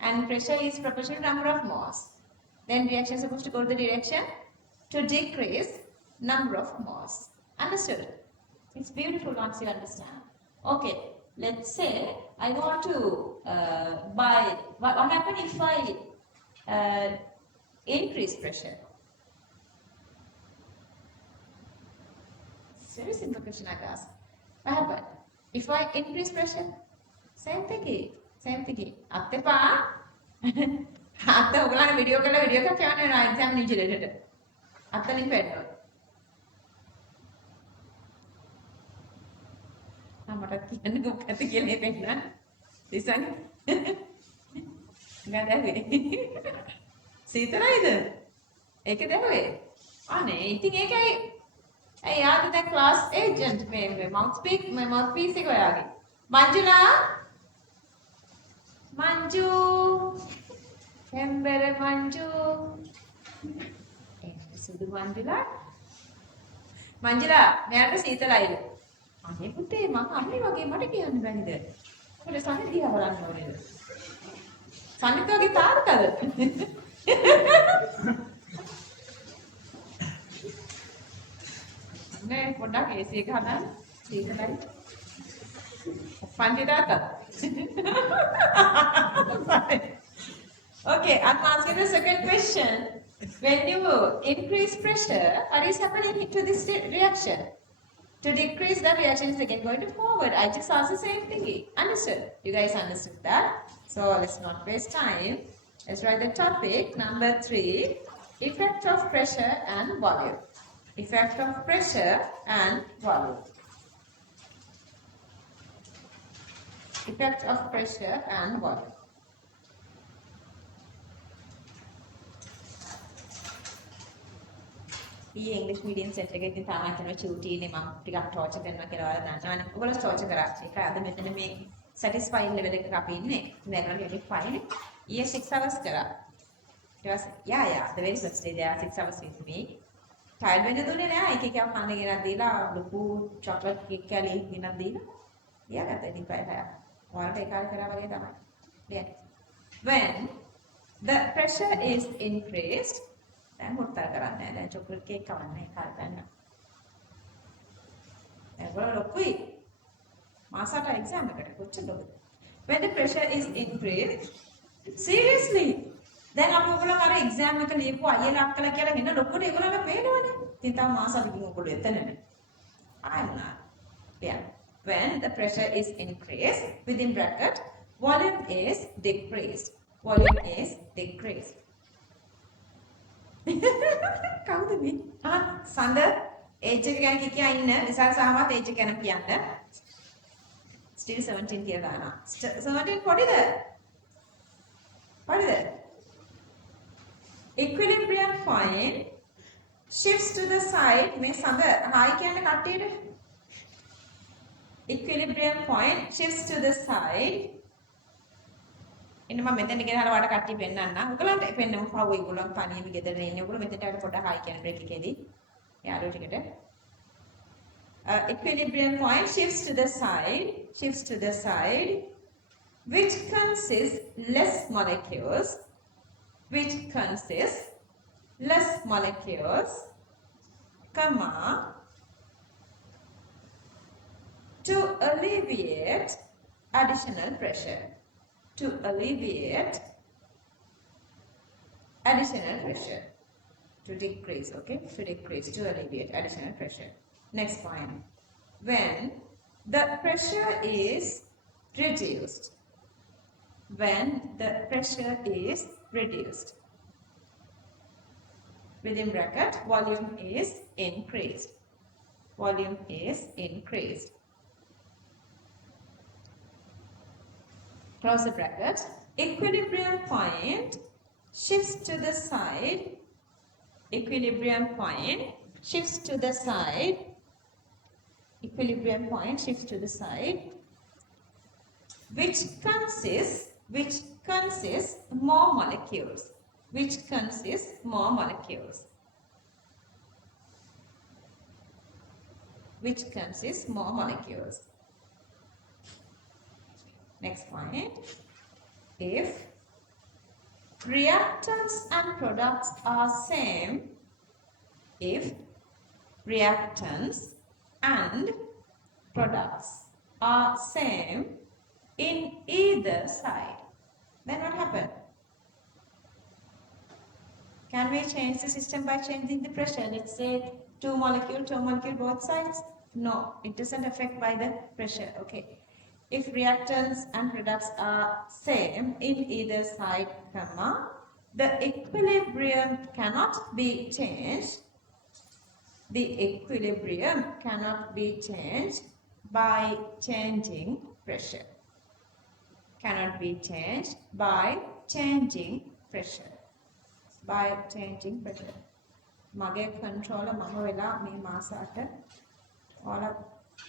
And pressure is proportional to number of moles. Then reaction is supposed to go to the direction to decrease number of moles. Understood? It's beautiful once you understand. Okay, let's say I want to buy, what happens if I increase pressure? Very simple question I ask. What happened? If I increase pressure, same thing. අත්තපා අත්ත ඔයගොල්ලන්ගේ video එකක් කියවන්න වෙනවා exam නිජලෙට. අත්තලින් පෙන්නනවා. මට කියන්න මොකක්ද කියලා පෙන්නන්න. ඉතින් ගඳයි. සීතලයිද? ඒක දැක්වේ. අනේ ඉතින් ඒකයි යාළුවා දැන් ක්ලාස් ඒජන්ට් මේ මවුත්පීස් එක ඔයාගේ. Manjula Manju, Hembere Manju. Sudu Manjula. Manjula, මෙයාට සීතලයිද? අනේ පුතේ මම අන්නේ වගේ මට කියන්න බැරිද? මොකද සනිත් දිහා බලන්න ඕනේද? සනිත් වගේ තාරකද? නේ පොඩ්ඩක් AC එක හදන්න. සීතලයි. පන්ති දාත. Okay, I'm asking the second question. When you increase pressure, what is happening to this reaction? To decrease the reaction is again going to forward. I just asked the same thing. Understood? You guys understood that? So let's not waste time. Let's write the topic number 3. Effect of pressure and volume. Effect of pressure and volume. Effect of pressure and volume. ඊයේ ඉංග්‍රීසි medium set එකේ ඉතින් තාමත් කරන චූටි නේ මම ටිකක් ටෝචර් කරනවා කියලා ඔයාලා දන්නවනේ. ඔයගොල්ලෝ ටෝචර් කරා. ඒක අද මෙතන මේ satisfied level එකක අපි ඉන්නේ. දැන් ඔයාලා getting fine. ඊයේ 6 hours කරා. ඊට පස්සේ yeah the very first day there 6 hours with me. Tile වෙන්න දුන්නේ නෑ. එක එකක් කන්න ගෙනත් දීලා ලොකු චොක්ලට් කේක් කැලි ගෙනත් දීලා. ඊයාගත්තා ඉතින් පැය 6ක්. ඔයාලට ඒ කාලේ කරා වගේ තමයි. Yeah. When the pressure is increased දැන් හොට්ටල් කරන්නේ නැහැ. දැන් චොක්ලට් කේක් කවන්නේ කාලේ ගන්න. ඒගොල්ලෝ ලොකුයි. මාසට එක්සෑම් එකට කොච්චර ලොකුද? When the pressure is increased seriously දැන් අපි ඔයගොල්ලෝ අර එක්සෑම් එක ලියපු අයියලා අක්කලා කියලා මෙන්න ලොකුට ඒගොල්ලන්ට පේනවනේ. ඉතින් තාම මාස අවිකින් ඔයගොල්ලෝ එතනනේ. I'm not. Yeah. When the pressure is increased within bracket volume is decreased. Volume is decreased. කවුද මේ? සඳ ඒජ් එක ගැන කියා ඉන්න විශාල සහමත් ඒජ් එක ගැන කියන්න. Still 17 කියලා දානවා. 17 පොඩිද? පොඩිද? Equilibrium point shifts to the side මේ සඳ හායි කියන්නේ කට්ටියට. Equilibrium point shifts to the side ඉන්න මම මෙතන ගෙන හරවට කට්ටිය පෙන්නන්න. ඔයගලන්ට පෙන්නමු පහුව ඒගොල්ලෝ තනියම ගෙදර ඉන්නේ. ඔයගොල්ලෝ මෙතනට ආවට පොඩ්ඩක් හායි කියන බ්‍රේක් එකේදී. යාළුවෝ ටිකට. Equilibrium point shifts to the side, which consists less molecules, comma, to alleviate additional pressure. To alleviate additional pressure. To decrease, okay? To decrease, to alleviate additional pressure. Next point. When the pressure is reduced. When the pressure is reduced. Within bracket, volume is increased. Volume is increased. Close the bracket. Equilibrium point shifts to the side. Equilibrium point shifts to the side. Equilibrium point shifts to the side. Which consists more molecules. Which consists more molecules. Which consists more molecules. Next point. If reactants and products are same, if reactants and products are same in either side, then what happened? Can we change the system by changing the pressure? Let's say two molecule both sides. No, it doesn't affect by the pressure. Okay. If reactants and products are same in either side, comma, the equilibrium cannot be changed. The equilibrium cannot be changed by changing pressure. Cannot be changed by changing pressure. By changing pressure. මගේ controller මම වෙලා මේ මාසයට ඔයාලා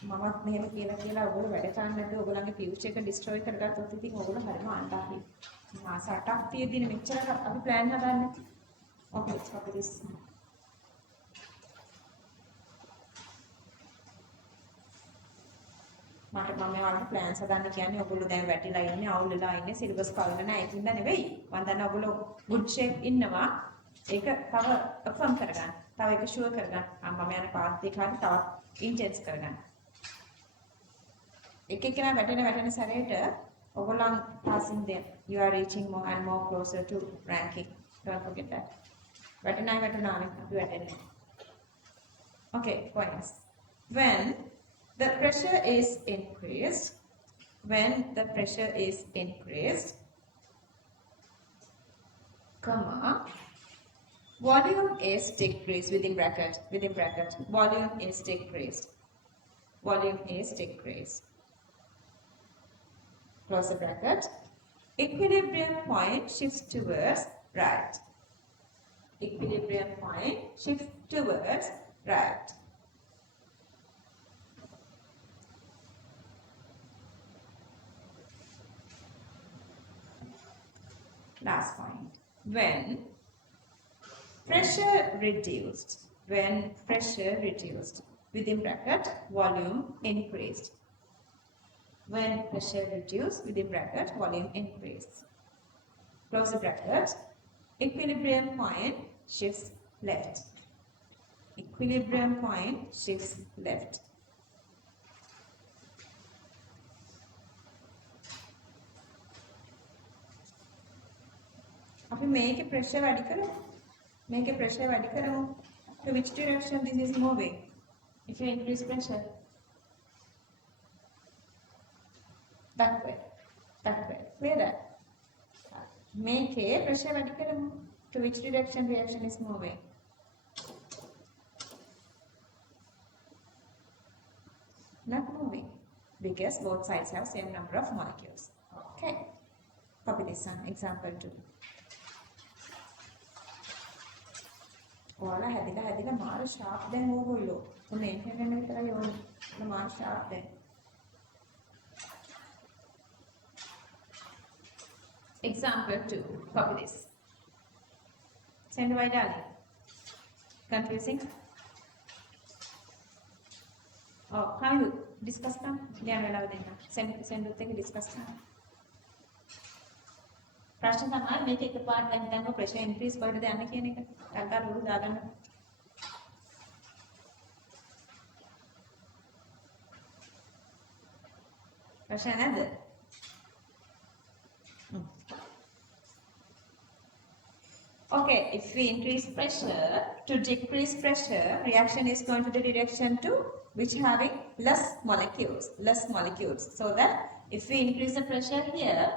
මමත් මෙහෙම කියලා ඔයගොල්ලෝ වැඩ කරන්නේ නැද්ද ඔයගොල්ලන්ගේ ෆියුචර් එක ඩිස්ට්‍රොයි කරගත්තොත් ඉතින් ඔයගොල්ලෝ හරිම අඬාපි මාස 8ක් තියෙදින මෙච්චර අපි plan හදන්නේ. Okay, let's copy this. මට මම ඔයාලට plans හදන්න කියන්නේ ඔයගොල්ලෝ දැන් වැටිලා ඉන්නේ අවුල් වෙලා ඉන්නේ සිලබස් කවල නැහැ ඒකින්ද නෙවෙයි. මම දන්නවා ඔයගොල්ලෝ good shape ඉන්නවා. ඒක තව affirm කරගන්න. තව ඒක sure කරගන්න. මම යන path එක හරි තවත් intense කරගන්න. එක එකනා වැටෙන සැරේට ඔයගොල්ලන් passing them. You are reaching more and more closer to ranking. Don't forget that. වැටෙනයි වැටෙනානේ අපි වැටෙන්නේ. Okay, points. When the pressure is increased, comma, volume is decreased within bracket, volume is decreased. Close the bracket. Equilibrium point shifts towards right. Equilibrium point shifts towards right. Last point. When pressure reduced, within bracket, volume increased. When pressure reduced, within bracket, volume increased. Close the bracket. Equilibrium point shifts left. Equilibrium point shifts left. අපි මේකේ pressure වැඩි කරමු. මේකේ pressure වැඩි කරමු. To which direction this is moving? If you increase pressure, that way. Clear that? මේකේ pressure වැඩි කරමු. To which direction reaction is moving? Not moving, because both sides have same number of molecules. Okay. Copy this one. Example 2. ඔයාලා හැදිලා මාරු sharp දැන් ඕගොල්ලෝ. ඔන්න එන්න විතරයි ඕනේ. මාරු sharp දැන්. Example 2. Copy this. Send why darling? Confusing? Oh, can you discuss them? Send with discuss them. ප්‍රශ්න තමයි මේක එකපාරට දැන් ප්‍රෙෂර් ඉන්ක්‍රීස් කරලා යන්න කියන එක. ටක්කා රූල් දාගන්න. ප්‍රශ්න නැද්ද? Okay, if we increase pressure to decrease pressure, reaction is going to the direction to which having less molecules. So that if we increase the pressure here,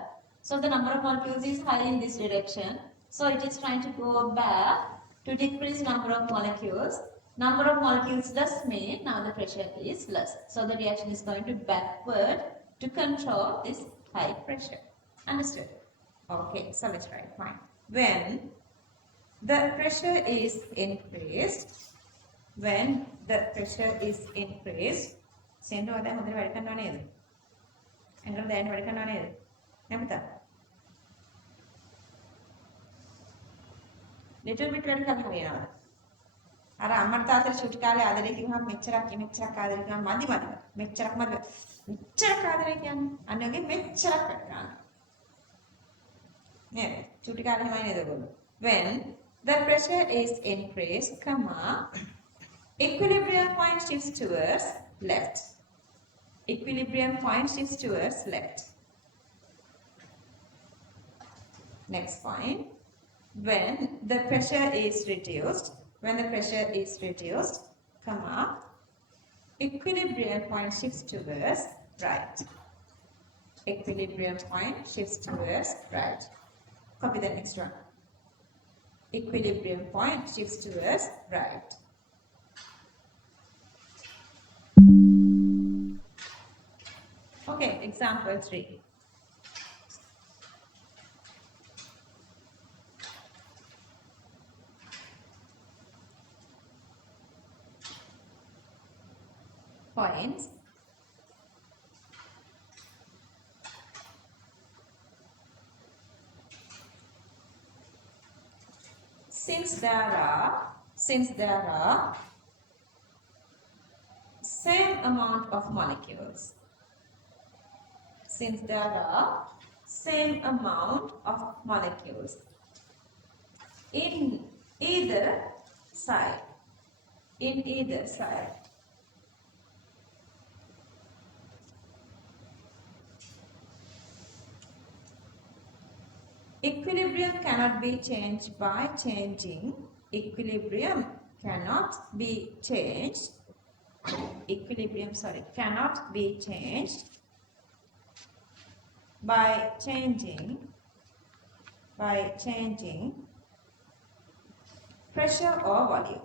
so the number of molecules is high in this direction. So it is trying to go back to decrease number of molecules. Number of molecules thus mean now the pressure is less. So the reaction is going to backward to control this high pressure. Understood? Okay, so let's try it. Fine. When the pressure is increased, send over there, angle then little bit වැඩි කරන්න වෙනවා. අර අම්මට තාත්තට චුටි කාලේ ආදරේ කිව්වම මෙච්චරක් ආදරේ කිව්වම මදි. මෙච්චරක් ආදරේ කියන්නේ. අන්න ඔගේ මෙච්චරක් වැඩි කරන්න. නේද? චුටි කාලේ හිමයි නේද ඔයගොල්ලෝ? When the pressure is increased, equilibrium point shifts towards left. Next point. When the pressure is reduced, equilibrium point shifts towards right. Copy the next one. Equilibrium point shifts towards right. Okay, example 3. Points. Since there are same amount of molecules, in either side, equilibrium cannot be changed by changing. Equilibrium cannot be changed by changing pressure or volume.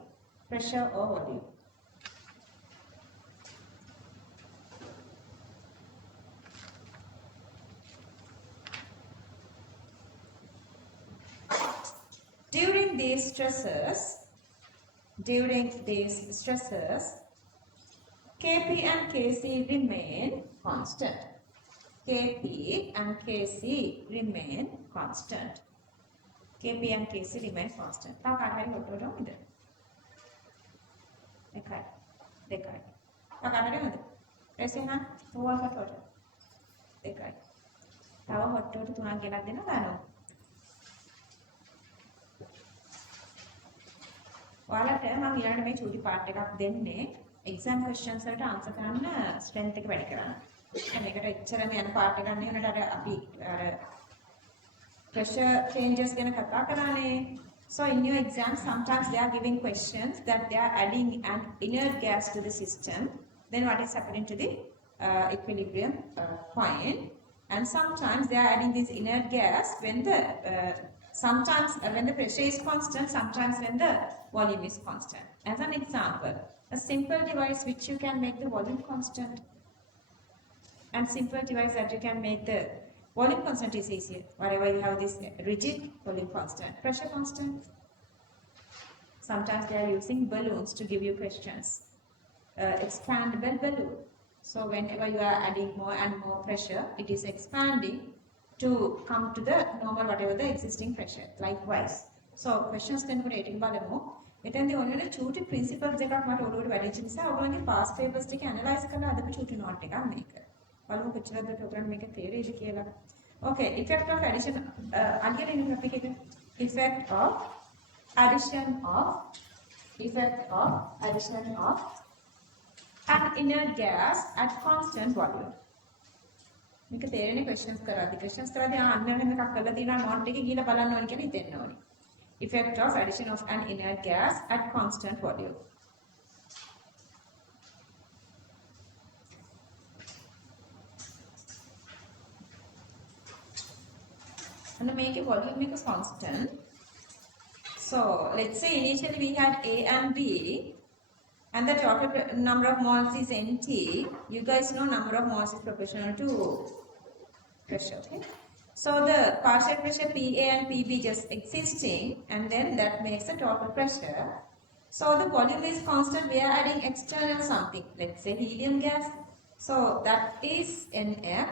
During these stresses, during these stresses, Kp and Kc remain constant. Kp and Kc remain constant. Kp and Kc remain constant. තව කාට හරි hot වලට ඉද? එකයි. දෙකයි. තව කාට හරි හොඳ? ප්‍රශ්න ඕවා හොට් වලට. දෙකයි. තව හොට් වලට තුනක් ගෙනත් දෙනවා දානවා. ඔයාලට මම ඊළඟට මේ චූටි පාර්ට් එකක් දෙන්නේ exam questions වලට answer කරන්න strength එක වැඩි කරන්න. මේකට එච්චරම යන පාර්ට් එකක් නෙවෙයි උනට අර අපි අර pressure changes ගැන කතා කරානේ. So in your exam sometimes they are giving questions that they are adding an inert gas to the system. Then what is happening to the equilibrium point? And sometimes they are adding this inert gas when the sometimes when the pressure is constant, sometimes when the volume is constant. As an example, a simple device which you can make the volume constant, and simple device that you can make the volume constant is easier. Wherever you have this rigid volume constant, pressure constant. Sometimes they are using balloons to give you questions. Expandable balloon. So whenever you are adding more and more pressure, it is expanding to come to the normal whatever the existing pressure. Likewise. So questions then put 18 බලමු. එතෙන්දී ඔයගොල්ලෝ චූටි principles දෙකක් මට ඔළුවට වැඩිච්ච නිසා ඔයගොල්ලෝගේ past papers ටික analyze කරලා අදම චූටි note එකක් මේක. බලමු කොච්චරද ඔයගොල්ලන්ට මේක තේරෙයිද කියලා. Okay, effect of addition අගින් ඉන්න topic එක. Effect of addition of an inert gas at constant volume. මේක තේරෙන්නේ questions කරද්දී අන්න එහෙම එකක් කරලා තියෙනවා note එකේ ගිහලා බලන්න ඕනේ කියලා හිතෙන්න ඕනේ. Effect of addition of an inert gas at constant volume. And make a volume is constant. So let's say initially we had A and B, and the total number of moles is NT. You guys know number of moles is proportional to pressure. Okay? So the partial pressure PA and PB just existing, and then that makes the total pressure. So the volume is constant. We are adding external something. Let's say helium gas. So that is NX.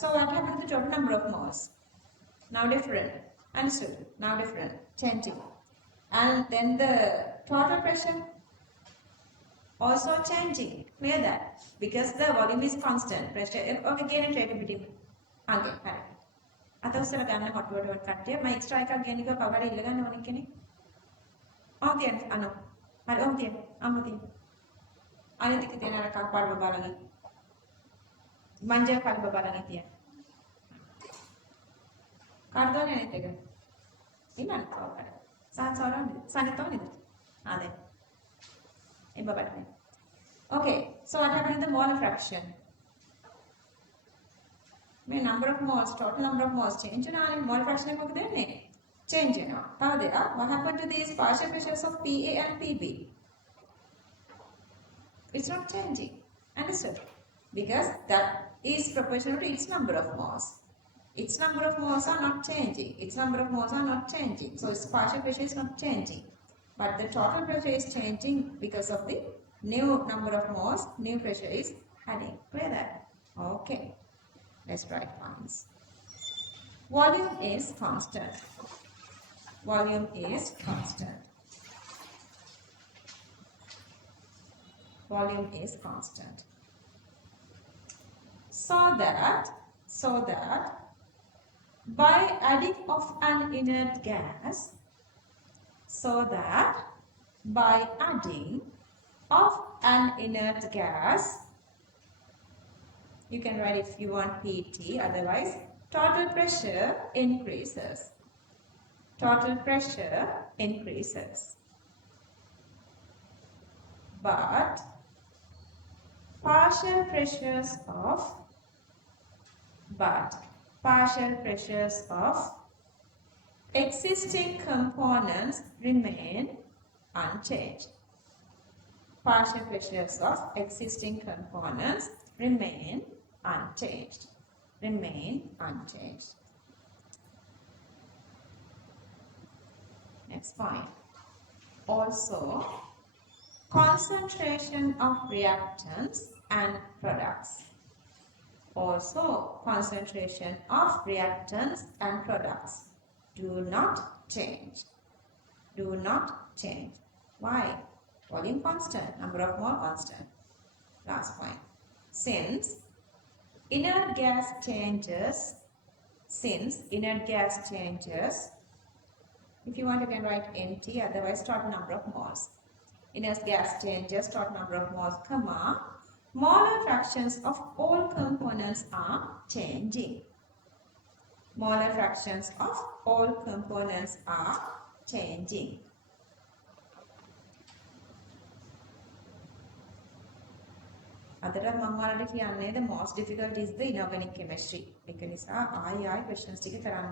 So what happened to the total number of moles? Now different. Understood? Now different. Changing. And then the total pressure also changing. Clear that? Because the volume is constant. Pressure. Okay, again and take a bit. Okay, correct. අතවසර ගන්න hot water කට්ටිය මම extra එකක් ගෙනික කවර ඉල්ල ගන්න ඕනේ කෙනෙක්. ඕකේ අනෝ. හරි ඕකේ. අම්මුතිය. අනිත් එක තියන අර කප්පාර බබාලගේ. මංජල් කල් බබාලගේ තියන. කාර්දෝනේ අනිත් එක. ඉන්නත් කවර. සාන්සෝරන්නේ. සනිතෝනේද? ආදේ. ඒ බබාලගේ. Okay, so what happened in the mole fraction? May number of moles, total number of moles change and mole fraction එක මොකද වෙන්නේ? Change වෙනවා. තව දෙයක්. What happened to these partial pressures of PA and PB? It's not changing. Understood? Because that is proportional to its number of moles. Its number of moles are not changing. Its number of moles are not changing. So its partial pressure is not changing. But the total pressure is changing because of the new number of moles, new pressure is adding. Clear that? Okay. Let's write points. Volume is constant. Volume is constant. Volume is constant. So that by adding of an inert gas, you can write if you want PT, otherwise total pressure increases. Total pressure increases. But partial pressures of existing components remain unchanged. Partial pressures of existing components remain unchanged. Next point. Also, concentration of reactants and products. Also, concentration of reactants and products do not change. Do not change. Why? Volume constant, number of mole constant. Last point. Since inert gas changes, if you want you can write NT, otherwise total number of moles. Inert gas changes, total number of moles, comma, molar fractions of all components are changing. Molar fractions of all components are changing. අදට මම ඔයාලට කියන්නේ the most difficult is the inorganic chemistry. ඒක නිසා ආයි questions ටික කරන්න.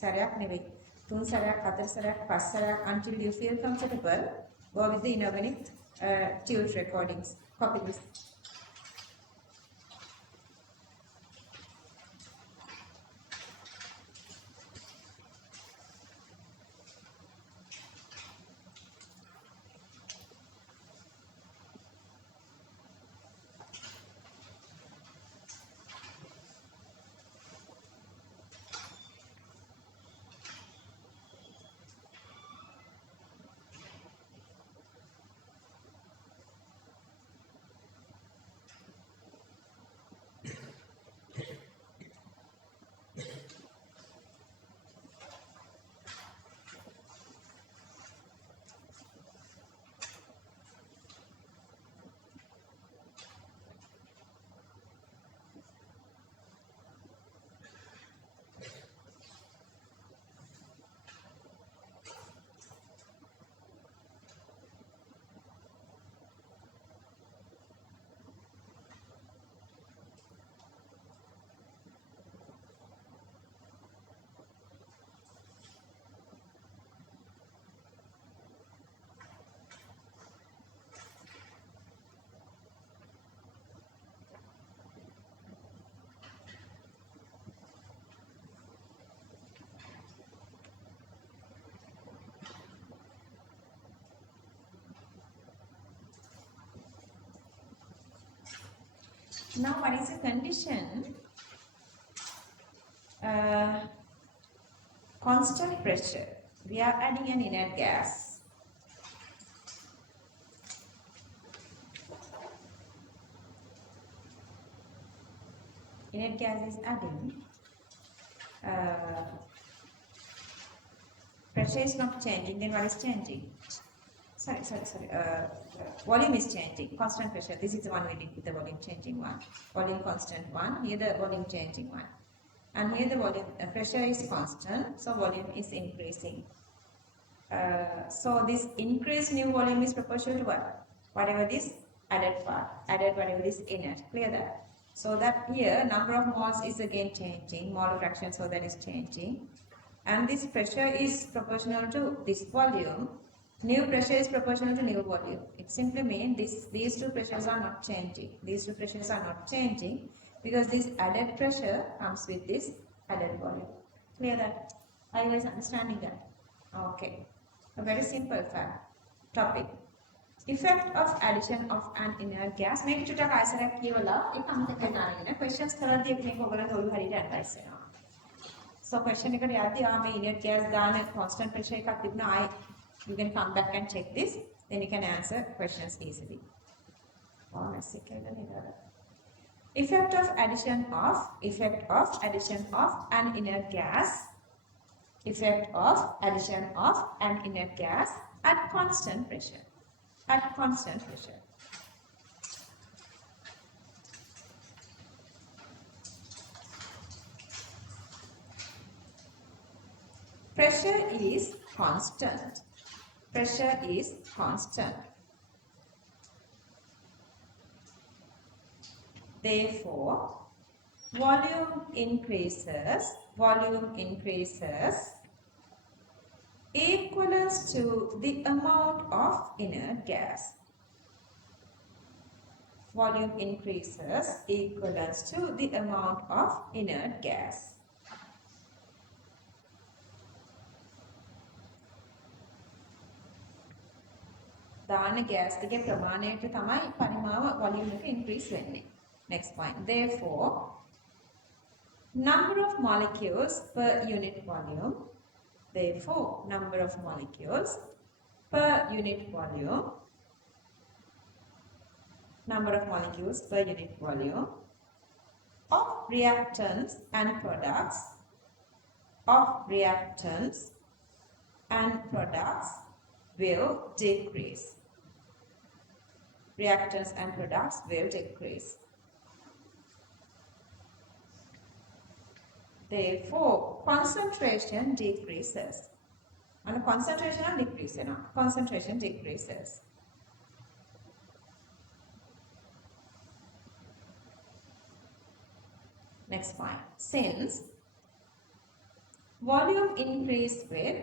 සැරයක් නෙවෙයි. 3 සැරයක් 4 සැරයක් 5 සැරයක් until you feel comfortable go with the inorganic tune recordings. Copy this. Now, what is the condition? Constant pressure. We are adding an inert gas. Inert gas is adding. Pressure is not changing. Then what is changing? Sorry. Volume is changing. Constant pressure. This is the one we did with the volume changing one. Volume constant one. Here the volume changing one. And here the volume pressure is constant. So volume is increasing. So this increased new volume is proportional to what? Whatever this added part. Added whatever this inert. Clear that? So that here number of moles is again changing. Mole fraction, so that is changing. And this pressure is proportional to this volume. New pressure is proportional to new volume. It simply means these two pressures are not changing. These two pressures are not changing because this added pressure comes with this added volume. Clear that? Are you guys understanding that? Okay. A very simple fact. Topic. Effect of addition of an inert gas. Make it to ආයසරයක් කියවලා ඒ comment එකකට දාගෙන questions කරද්දී අපි මේක ඔයගලන්ට ඔළුව හරියට advice වෙනවා. So question එකට යද්දී මේ inert gas දාන constant pressure එකක් තිබුණා ආයි you can come back and check this, then you can answer questions easily. Effect of addition of an inert gas. Effect of addition of an inert gas at constant pressure. At constant pressure. Pressure is constant. Pressure is constant. Therefore, volume increases equals to the amount of inert gas. Volume increases equals to the amount of inert gas. දාන gas එකේ ප්‍රමාණයට තමයි පරිමාව volume එක increase වෙන්නේ. Next point. Therefore, number of molecules per unit volume. Therefore, number of molecules per unit volume. Number of molecules per unit volume of reactants and products will decrease. Reactants and products will decrease. Therefore, concentration decreases. And concentration decreases. Concentration decreases. Next point. Since volume increase with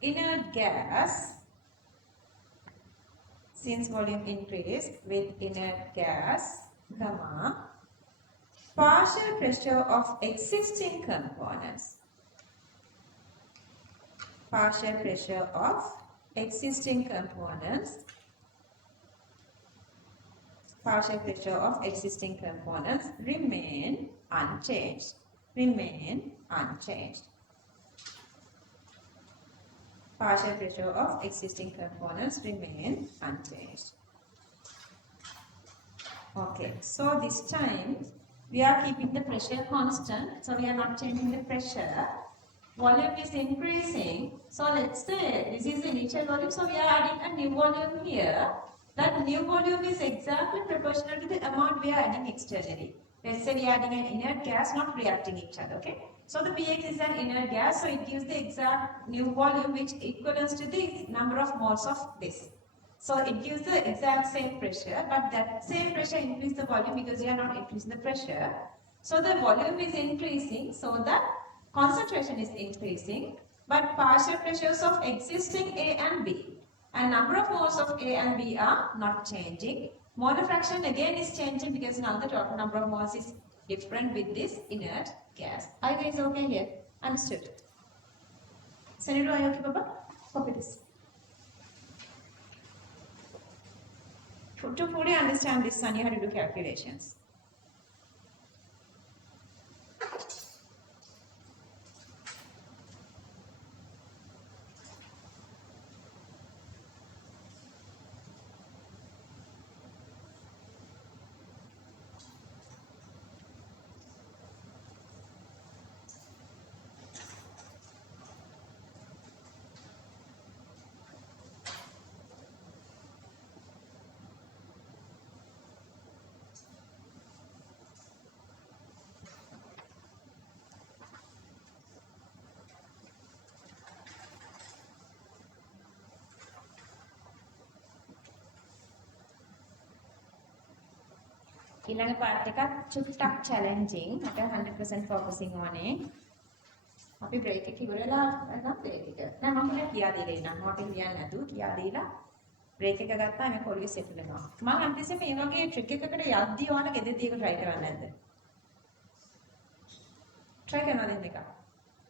inert gas, partial pressure of existing components. Partial pressure of existing components remain unchanged. Partial pressure of existing components remain unchanged. Okay, so this time we are keeping the pressure constant, so we are not changing the pressure. Volume is increasing, so let's say this is the initial volume, so we are adding a new volume here. That new volume is exactly proportional to the amount we are adding externally. Let's say we are adding an inert gas, not reacting each other, okay? So the Px is an inert gas, so it gives the exact new volume which equivalents to the number of moles of this. So it gives the exact same pressure, but that same pressure increases the volume because we are not increasing the pressure. So the volume is increasing, so the concentration is increasing, but partial pressures of existing A and B and number of moles of A and B are not changing. Molar fraction again is changing because now the total number of moles is different with this inert gas. Are you guys okay here? Understood? Senator, are you okay, Baba? Copy this. To fully understand this, son, you have to do calculations. ඊළඟ part එකත් චුට්ටක් challenging. මට 100% focusing ඕනේ. අපි break එක ඉවරලා නම් break එක. නෑ මම කියා දීලා ඉන්නම්. note එක ලියන්න නැතුව කියා දීලා break එක ගත්තා මේ කොළිය settle වෙනවා. මම අන්තිමේ මේ වගේ trick එකකට යද්දී ඕන ගෙදෙද්දී ඒක try කරන්නේ නැද්ද? try කරනවා දෙන්න එක.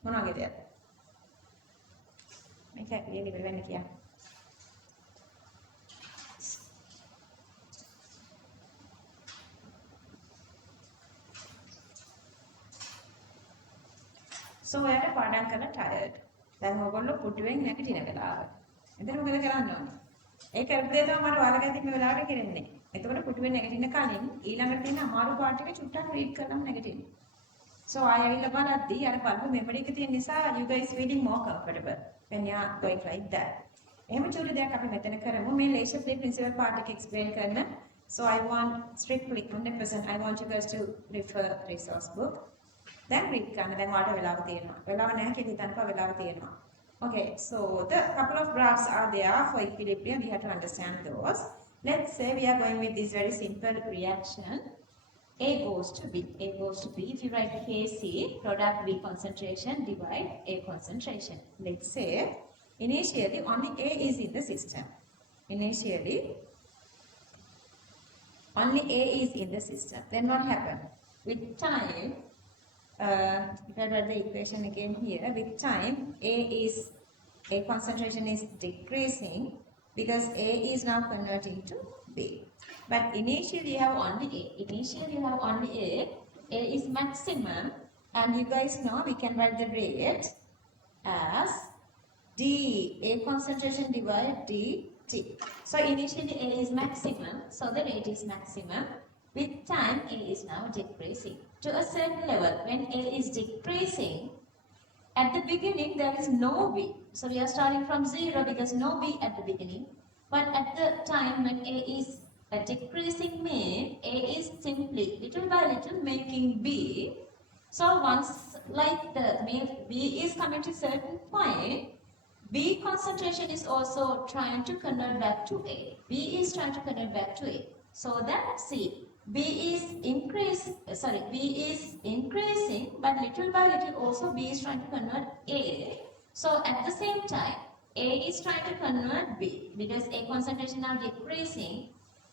මොන වගේද? මේක ලියන්න ඉවර වෙන්න කියන්නේ. So ඔයාලා පාඩම් කරලා tired. දැන් ඔයගොල්ලෝ පුටුවෙන් නැගිටින වෙලාව. එතන මොකද කරන්න ඕනේ? ඒ කරපු දේ තමයි මට ඔයාලා ගැතින් මේ වෙලාවට කරන්නේ. එතකොට පුටුවෙන් නැගිටින්න කලින් ඊළඟට තියෙන අමාරු පාඩ එක චුට්ටක් රීඩ් කරලාම නැගිටින්න. So ආයෙ ඇවිල්ලා බලද්දී අර බලමු මෙමරි එක තියෙන නිසා you guys feeling more comfortable when you are going like that. එහෙම චුටි දෙයක් අපි මෙතන කරමු. මේ leisure play principle part එක explain කරන්න. So I want strictly 100% I want you guys to refer resource book. Then read කරන්න. දැන් ඔයාලට වෙලාව තියෙනවා. වෙලාව නැහැ කියලා හිතන්නකෝ වෙලාව තියෙනවා. Okay, so the couple of graphs are there for equilibrium. We have to understand those. Let's say we are going with this very simple reaction. A goes to B. A goes to B. If you write KC, product B concentration divide A concentration. Let's say initially only A is in the system. Initially only A is in the system. Then what happened? With time, if I write the equation again here, with time A concentration is decreasing because A is now converting to B. But initially you have only A. Initially you have only A. A is maximum, and you guys know we can write the rate as D, A concentration divided dt. So initially A is maximum, so the rate is maximum. With time A is now decreasing to a certain level. When A is decreasing, at the beginning there is no B. So we are starting from 0 because no B at the beginning. But at the time when A is a decreasing mean, A is simply little by little making B. So once like the B is coming to a certain point, B concentration is also trying to convert back to A. B is trying to convert back to A. So that see, B is increasing, but little by little also B is trying to convert A. So at the same time, A is trying to convert B because A concentration now decreasing,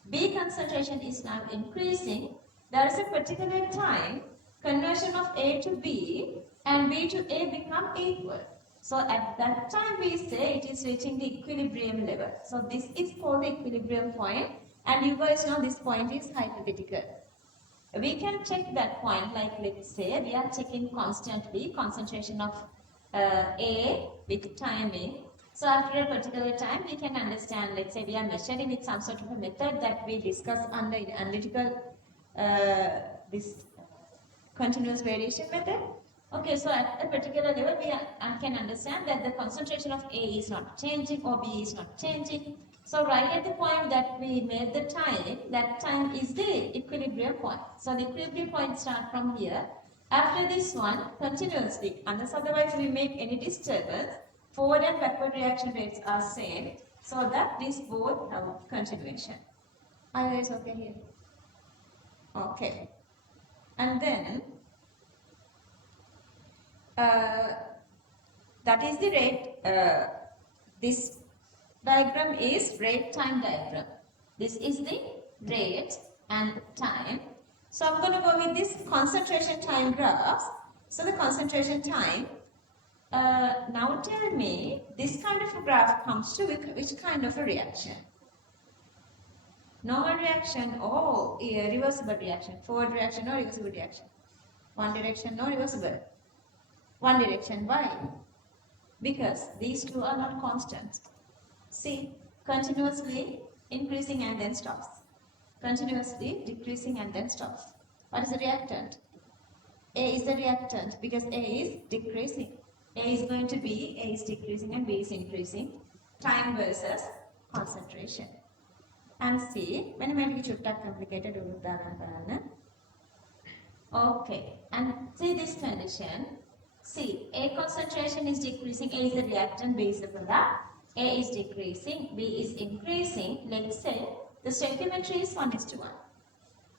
B concentration is now increasing. There is a particular time conversion of A to B and B to A become equal. So at that time we say it is reaching the equilibrium level. So this is called the equilibrium point, and you guys know this point is hypothetical. We can check that point, like let's say we are checking constantly concentration of A with timing. So after a particular time we can understand, let's say we are measuring with some sort of a method that we discuss under analytical this continuous variation method. Okay, so at a particular level we can understand that the concentration of A is not changing or B is not changing. So right at the point that we made the time, that time is the equilibrium point. So the equilibrium point starts from here. After this one, continuously, unless otherwise we make any disturbance, forward and backward reaction rates are same, so that these both have continuation. Are you guys okay here? Okay. And then that is the rate. This diagram is rate time diagram. This is the rate and time. So I'm going to go with this concentration time graphs. So the concentration time. Now tell me, this kind of a graph comes to which kind of a reaction? Normal reaction or reversible reaction? Forward reaction or reversible reaction? One direction or reversible? One direction. Why? Because these two are not constant. See, continuously increasing and then stops. Continuously decreasing and then stops. What is the reactant? A is the reactant because A is decreasing. A is going to be, A is decreasing and B is increasing. Time versus concentration. And see, when we complicated. Okay, and see this condition. See, A concentration is decreasing, A is the reactant, B is the product. A is decreasing, B is increasing. Let's say the stoichiometry is 1:1.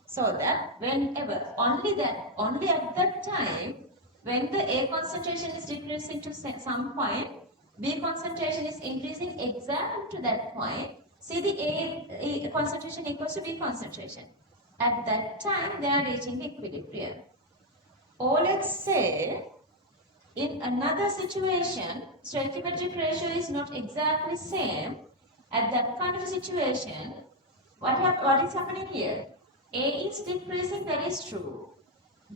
So that whenever, only at that time, when the A concentration is decreasing to some point, B concentration is increasing exactly to that point. See, the A concentration equals to B concentration. At that time, they are reaching the equilibrium. Or let's say, in another situation, stoichiometric ratio is not exactly same. At that kind of a situation, what is happening here? A is decreasing, that is true.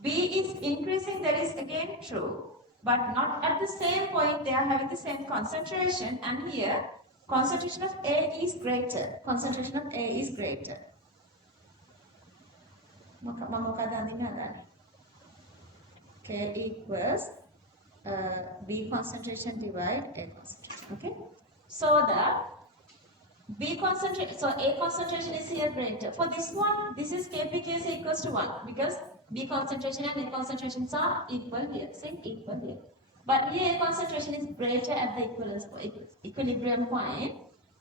B is increasing, that is again true. But not at the same point, they are having the same concentration, and here, concentration of A is greater. Concentration of A is greater. K equals B concentration divide A concentration. Okay, so that B concentration, so A concentration is here greater. For this one, this is KPKC equals to 1 because B concentration and A concentrations are equal here. Same equal here. But here A concentration is greater at the equilibrium point.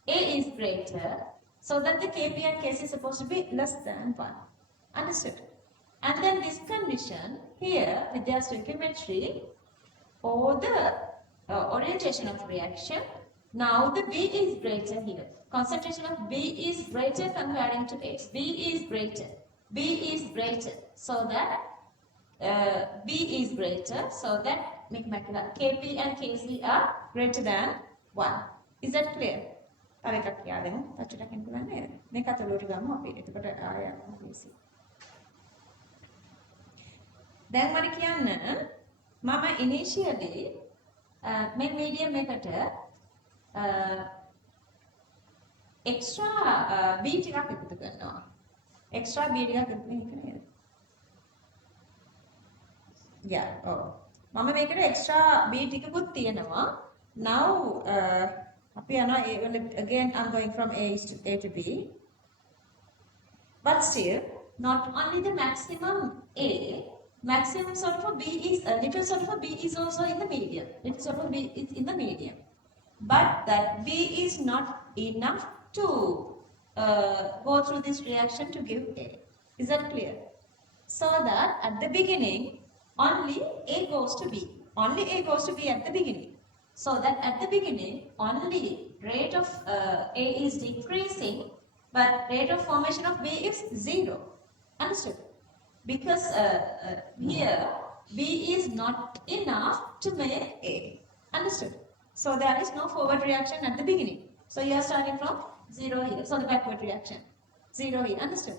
A is greater, so that the Kp and Kc is supposed to be less than 1. Understood? And then this condition here with their stoichiometry or the orientation of reaction, now the B is greater here. Concentration of B is greater comparing to A. B is greater. B is greater. So that B is greater, so that make KP and KC are greater than 1. Is that clear? තව එකක් කියලා දෙමු. Touch එකකින් පුළුවන් නේද? මේක අතලෝට ගමු අපි. එතකොට ආය easy. දැන් මට කියන්න මම initially මේ medium එකට extra B ටිකක් එකතු කරනවා. extra B ටිකක් එකතු මේක නේද? yeah, oh. මම මේකට extra B ටිකකුත් තියෙනවා. Now අපි යනවා again I'm going from A to B. But still, not only the maximum A, maximum sort of a B is a little sort of a B is also in the medium. Little sort of B is in the medium. But that B is not enough to go through this reaction to give A. Is that clear? So that at the beginning, only A goes to B. Only A goes to B at the beginning. So that at the beginning, only rate of A is decreasing, but rate of formation of B is 0. Understood? Because here, B is not enough to make A. Understood? So there is no forward reaction at the beginning. So you are starting from 0 here. So the backward reaction. 0 here. Understood?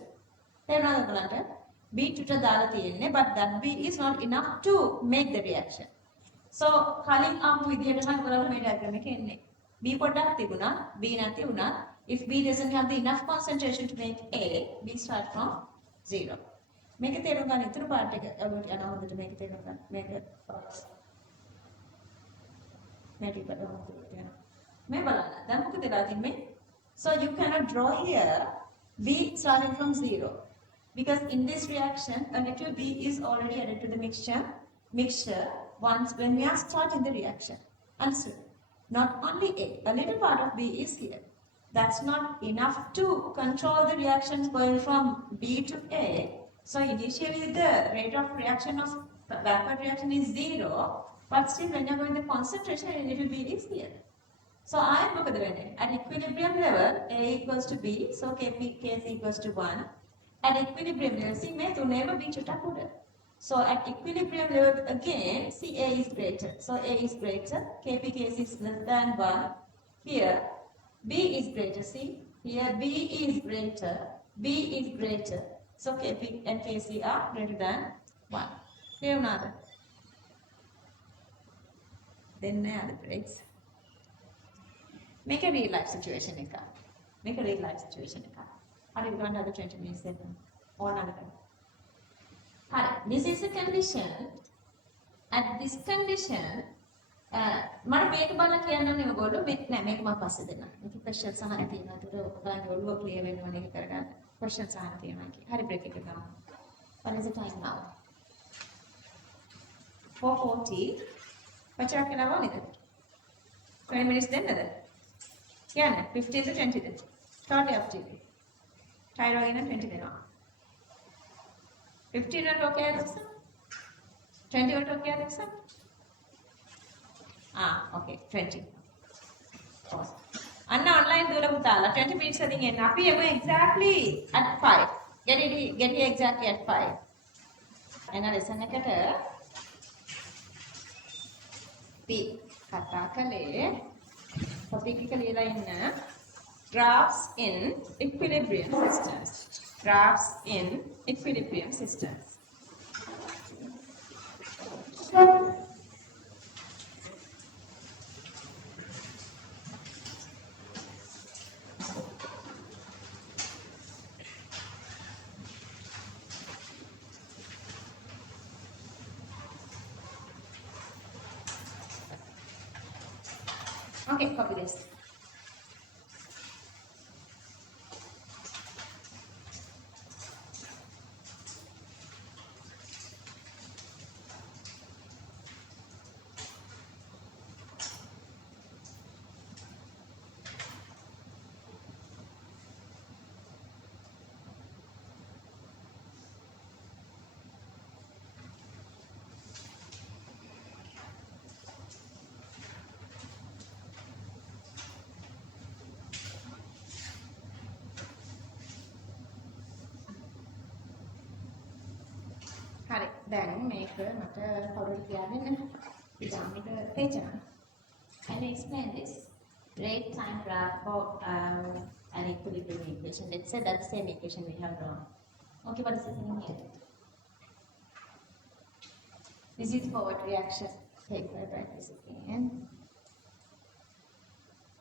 B to but that B is not enough to make the reaction. So කලින් ආපු විදිහට තමයි ඔයාලා මේ diagram එකේ එන්නේ. B පොඩ්ඩක් තිබුණා, B නැති වුණා. If B doesn't have the enough concentration to make A, B start from 0. මේක තේරුම් ගන්න ඉතුරු part එක ඔයාලට යනවා හොඳට මේක තේරුම් ගන්න. මේක මේක බලන්න. මේ බලන්න. දැන් මොකද වෙලා තින්නේ? So you cannot draw here B starting from 0. Because in this reaction, a little B is already added to the mixture once when we are starting the reaction. Understood? Not only a little part of B is here. That's not enough to control the reactions going from B to A. So initially the rate of reaction of backward reaction is 0, but still when you're going the concentration, a little B is here. So I am at equilibrium level, A equals to B, so Kp equals to 1. At equilibrium level, see, may to never be chutakuda. So at equilibrium level again, see A is greater. So A is greater, Kp is less than 1. Here, B is greater. See, here B is greater, B is greater. So Kp and Kc are greater than 1. Clear another? Then the breaks. Make a real life situation. Make a real life situation. Are you going to have 20 minutes then? Or another time? This is a condition. At this condition, මම මේක බලලා කියන්න ඕනේ ඔයගොල්ලෝ නෑ මේක මම පස්සේ දෙන්නම්. මේක questions අහන්න තියෙනවා. ඒකට ඔයගොල්ලන්ගේ ඔළුව clear වෙන්න ඕනේ ඒක කරගන්න. questions අහන්න තියෙනවා කි. හරි break එක ගමු. What is the time now? 4:40. කොච්චරක් වෙලා වුණේද? 20 minutes දෙන්නද? කියන්න 15ද 20ද? Totally up to you. Try again 20 දෙනවා. 15 වලට okay ආද සර්? 20 වලට okay ආද sir? Okay, 20. Anna online dula putala 20 minutes adin enna. Api emu exactly at 5. Get here exactly at 5. Enna lesson ekata P kata kale topic එක ලියලා ඉන්න graphs in equilibrium systems. Graphs in equilibrium systems. Okay, copy this. දැන් මේක මට කවුරුත් කියන්න ඉතාලට තේජන. Can you explain this? Rate time graph for an equilibrium equation. Let's say that's the same equation we have drawn. Okay, what is happening here? This is forward reaction. Take my practice again.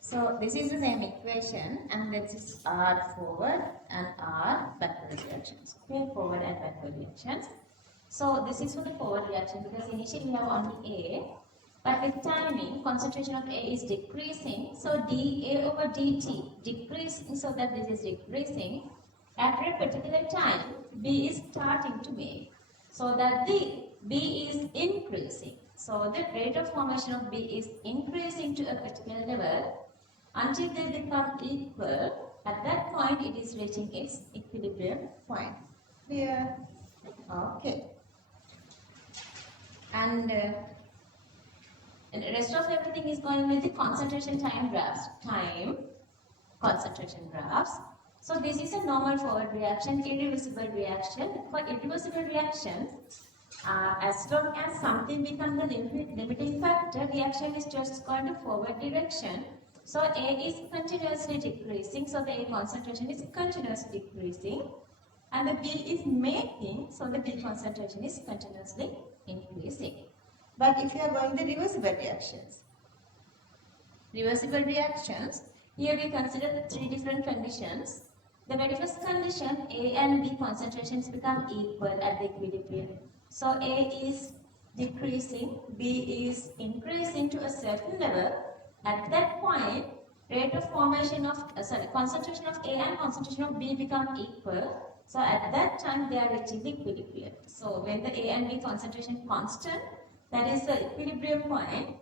So this is the same equation, and this is R forward and R backward reactions. Okay, forward and backward reactions. So this is for the forward reaction because initially we have only A, but with timing, concentration of A is decreasing. So dA over dt decreasing, so that this is decreasing. After a particular time, B is starting to make, so that the B is increasing. So the rate of formation of B is increasing to a particular level until they become equal. At that point, it is reaching its equilibrium point. Clear? Okay. And the rest of everything is going with the concentration time graphs. Time, concentration graphs. So this is a normal forward reaction, irreversible reaction. For irreversible reactions, as long as something becomes the limiting factor, reaction is just going to forward direction. So A is continuously decreasing, so the A concentration is continuously decreasing, and the B is making, so the B concentration is continuously increasing. But if you are going the reversible reactions, here we consider 3 different conditions. The very first condition, A and B concentrations become equal at the equilibrium. So A is decreasing, B is increasing to a certain level. At that point, rate of formation of concentration of A and concentration of B become equal. So at that time they are reaching the equilibrium. So when the A and B concentration constant, that is the equilibrium point.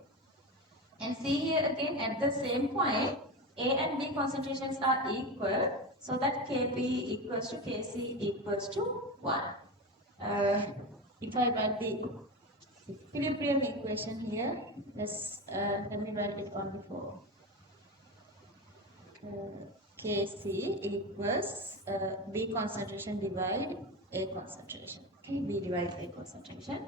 And see here again at the same point, A and B concentrations are equal, so that Kp equals to Kc equals to 1. If I write the equilibrium equation here, let me write it on before. Kc equals B concentration divide A concentration. Okay, B divide A concentration.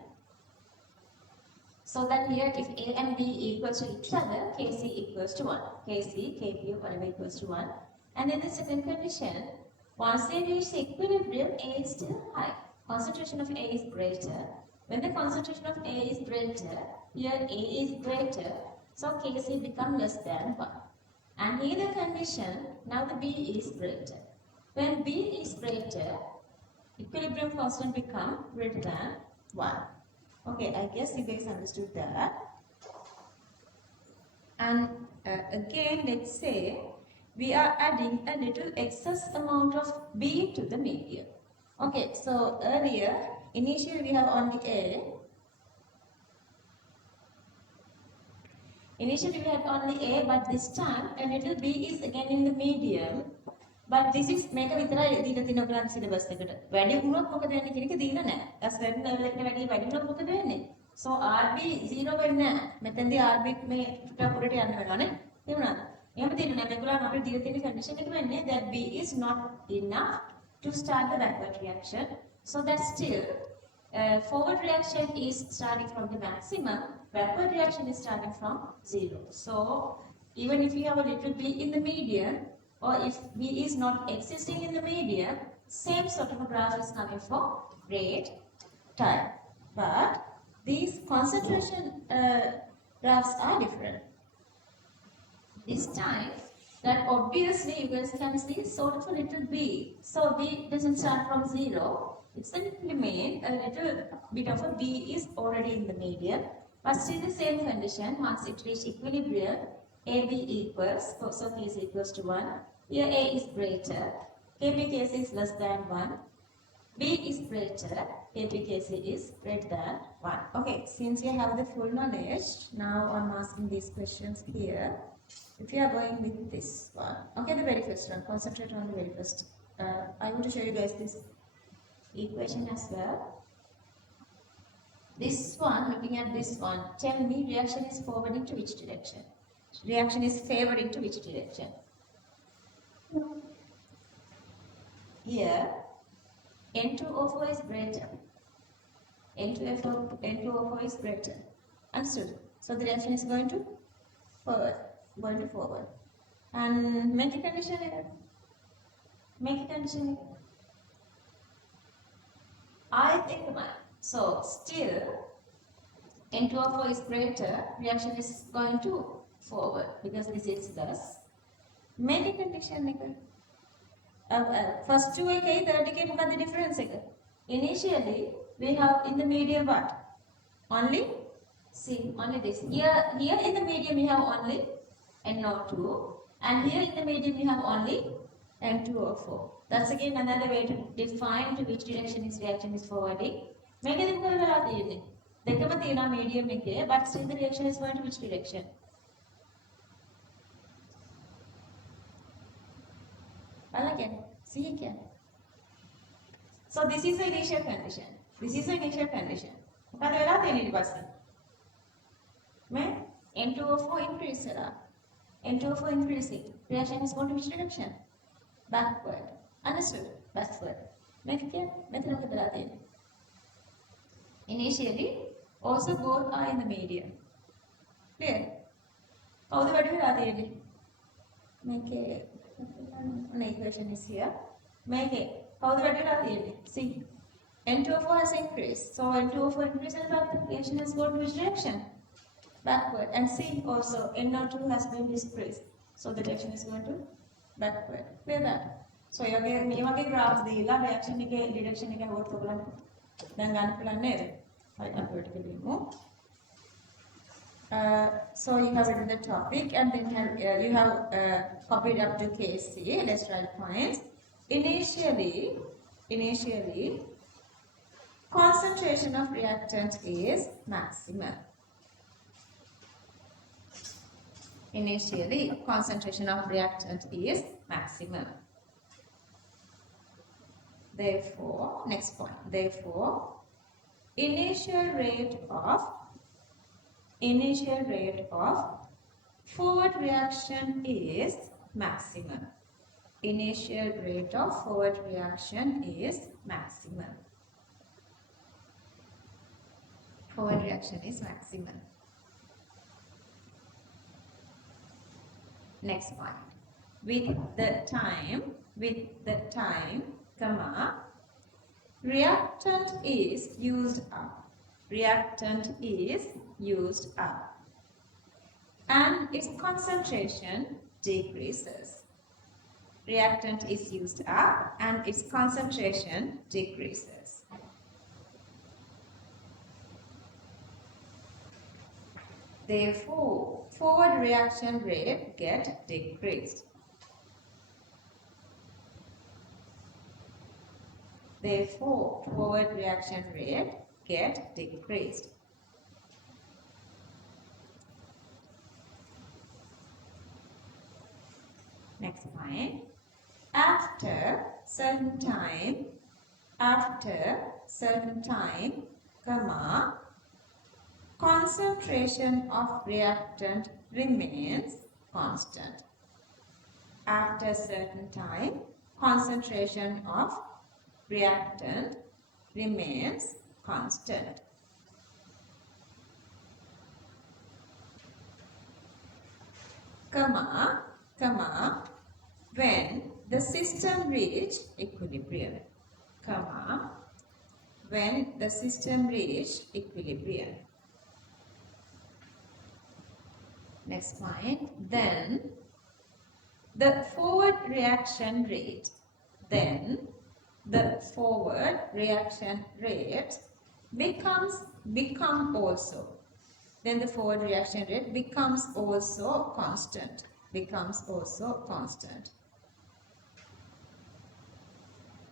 So that here if A and B equals to each other, Kc equals to 1. Kc, Kp or whatever equals to 1. And then the second condition, once they reach the equilibrium, A is still high. Concentration of A is greater. When the concentration of A is greater, here A is greater, so Kc becomes less than 1. And here the condition, now the B is greater. When B is greater, equilibrium constant becomes greater than 1. Okay, I guess you guys understood that. And again, let's say we are adding a little excess amount of B to the medium. Okay, so earlier, initially we have only A. Initially we had only A, but this time a little B is again in the medium. But this is මේක විතරයි දීලා තියෙන ඔයගලන්ට syllabus එකට. වැඩි වුණොත් මොකද වෙන්නේ කියන එක දීලා නැහැ. as certain level එකට වැඩි වුණොත් මොකද වෙන්නේ? So RB 0 වෙන්නේ නැහැ. මෙතෙන්දී RB මේ ටිකක් උඩට යන්න වෙනවා නේ. තේරුණාද? එහෙම තියෙන්නේ නැහැ. මේගොල්ලන් අපිට දීලා තියෙන condition එක වෙන්නේ that B is not enough to start the backward reaction. So that still forward reaction is starting from the maximum, backward reaction is starting from 0. So even if you have a little B in the medium, or if B is not existing in the medium, same sort of a graph is coming for rate time. But these concentration graphs are different. This time, that obviously you guys can see sort of a little B. So B doesn't start from 0. It's a remain a little bit of a B is already in the medium. But still the same condition, once it reaches equilibrium, AB equals, so K is equals to 1. Here A is greater, Kp Kc is less than 1. B is greater, Kp Kc is greater than 1. Okay, since you have the full knowledge, now I'm asking these questions here. If you are going with this one, okay, the very first one, concentrate on the very first. I want to show you guys this equation as well. This one, looking at this one, tell me reaction is forwarding to which direction? Reaction is favoring to which direction? Here, N2O4 is greater. N2O4 is greater. Understood? So the reaction is going to forward. Going to forward. And make a condition here. Make a condition here. I think so still N2O4 is greater, reaction is going to forward because this is thus. Make a condition. First two okay, third okay, what the difference? Initially, we have in the medium what? Only, see, only this. Here in the medium we have only NO2 and here in the medium we have only N2O4. That's again another way to define to which direction this reaction is forwarding. Make it දෙකම තියෙනවා medium එකේ, but still the reaction is going to which direction? Again, see again. So this is the initial condition. This is the initial condition. මොකද වෙලා තියෙන්නේ ඊට පස්සේ? මේ N2O4 increase වෙලා. N2O4 increasing. Reaction is going to which direction? Backward. Understood? Backward. Make it clear? මෙතන මොකද වෙලා තියෙන්නේ? Initially, also both are in the medium. Clear? කවුද වැඩි වෙලා තියෙන්නේ? මේකේ an equation is here. Make it. කවුද වැඩි වෙලා තියෙන්නේ? See. N2O4 has increased. So N2O4 increases, but the reaction is going to which direction? Backward. And C also, NO2 has been decreased. So the reaction is going to backward. Clear that? So you have මේ වගේ graph දීලා reaction එකේ direction එක හොත් ඔයගොල්ලන් දැන් ගන්න පුළුවන් නේද? හරි අපි ඔය ටික ලියමු. So you have written the topic and then you have copied up to case C. Let's write points. Initially, concentration of reactant is maximum. Initially, concentration of reactant is maximum. Therefore, next point. Therefore, initial rate of forward reaction is maximum. Initial rate of forward reaction is maximum. Forward reaction is maximum. Next point. With the time, comma, reactant is used up. Reactant is used up. And its concentration decreases. Reactant is used up and its concentration decreases. Therefore, forward reaction rate get decreased. Therefore, forward reaction rate get decreased. Next point. After certain time, comma, concentration of reactant remains constant. After certain time, concentration of reactant remains constant. Comma, when the system reach equilibrium. Comma, when the system reach equilibrium. Next point. Then the forward reaction rate. Become also. Then the forward reaction rate becomes also constant.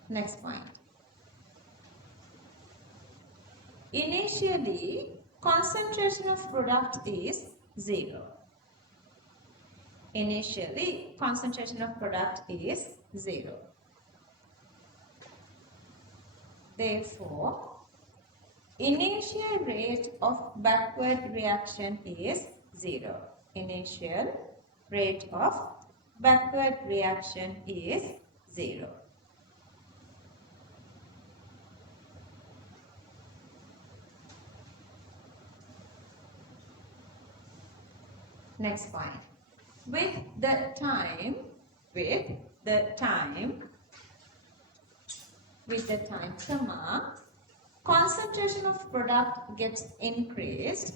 Next point. Initially, concentration of product is 0. Initially, concentration of product is 0. Therefore, initial rate of backward reaction is 0. Initial rate of backward reaction is 0. Next point. With the time, comma, concentration of product gets increased.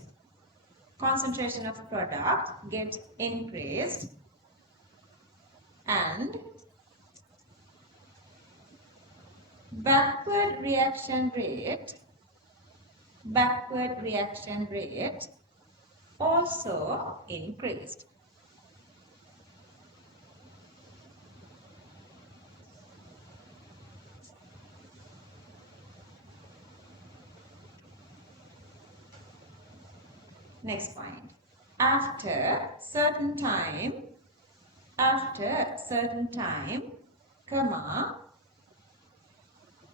Concentration of product gets increased and backward reaction rate also increased. Next point. After certain time, comma,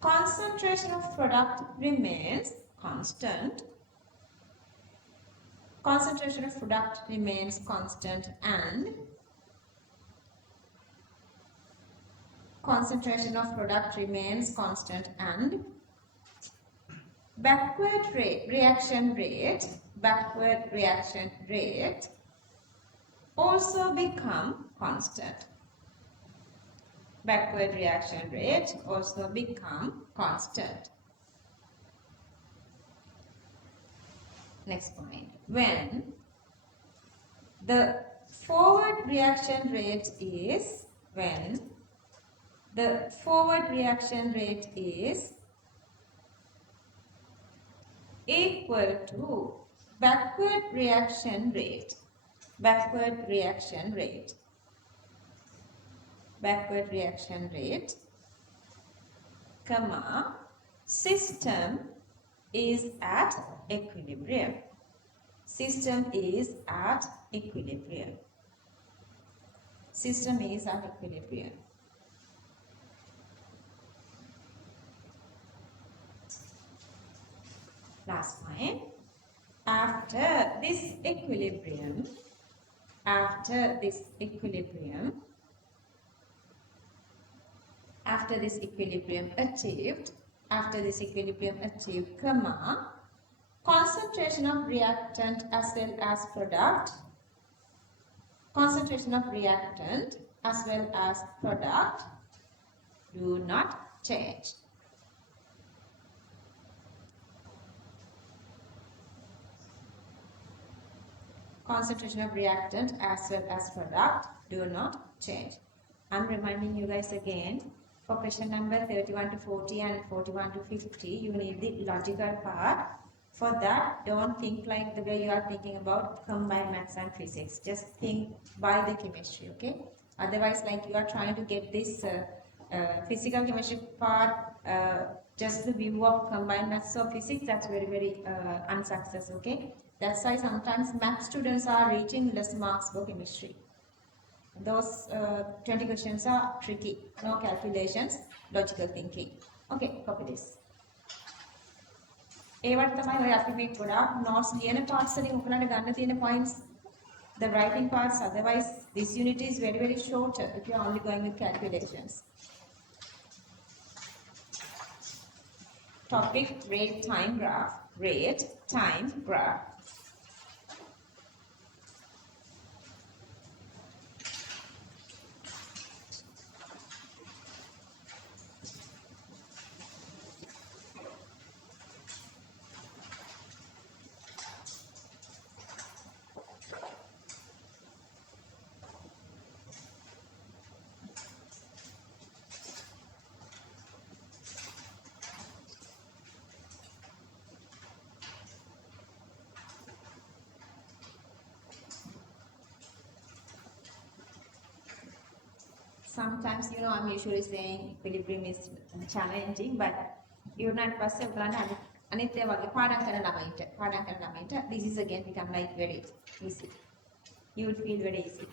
concentration of product remains constant. Concentration of product remains constant and backward reaction rate also become constant. Backward reaction rate also become constant. Next point. When the forward reaction rate is equal to backward reaction rate, comma, system is at equilibrium. System is at equilibrium. Last point. After this equilibrium achieved, comma, concentration of reactant as well as product do not change. Concentration of reactant as well as product do not change. I'm reminding you guys again, for question number 31 to 40 and 41 to 50, you need the logical part. For that, don't think like the way you are thinking about combined maths and physics. Just think by the chemistry, okay? Otherwise, like you are trying to get this physical chemistry part, just the view of combined maths or physics, that's very unsuccessful, okay? That's why sometimes math students are reaching less marks for chemistry. Those 20 questions are tricky. No calculations, logical thinking. Okay, copy this. ඒවට තමයි ඔය අපි මේ ගොඩාක් notes ලියන parts වලින් ඔයගලන්ට ගන්න තියෙන points, the writing parts. Otherwise this unit is very shorter if you are only going with calculations. Topic: rate time graph. Sometimes, you know, I'm usually saying equilibrium is challenging, but you're not passive. This is again become like very easy. You will feel very easy.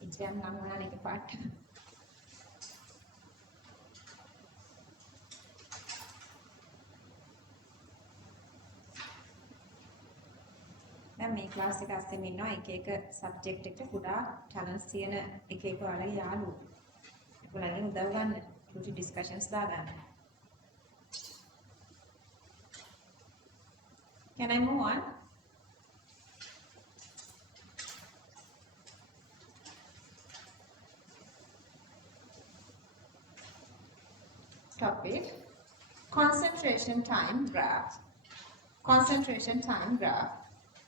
Exam part. මේ class එක අස්සෙම ඉන්නවා එක subject එකට කුඩා talents තියෙන එක ඔයාලගේ යාළුවෝ. ඒගොල්ලන්ගෙන් උදව් ගන්න. ටියුටර් ඩිස්කෂන්ස් දාගන්න. Can I move on? Topic: concentration time graph. Concentration time graph.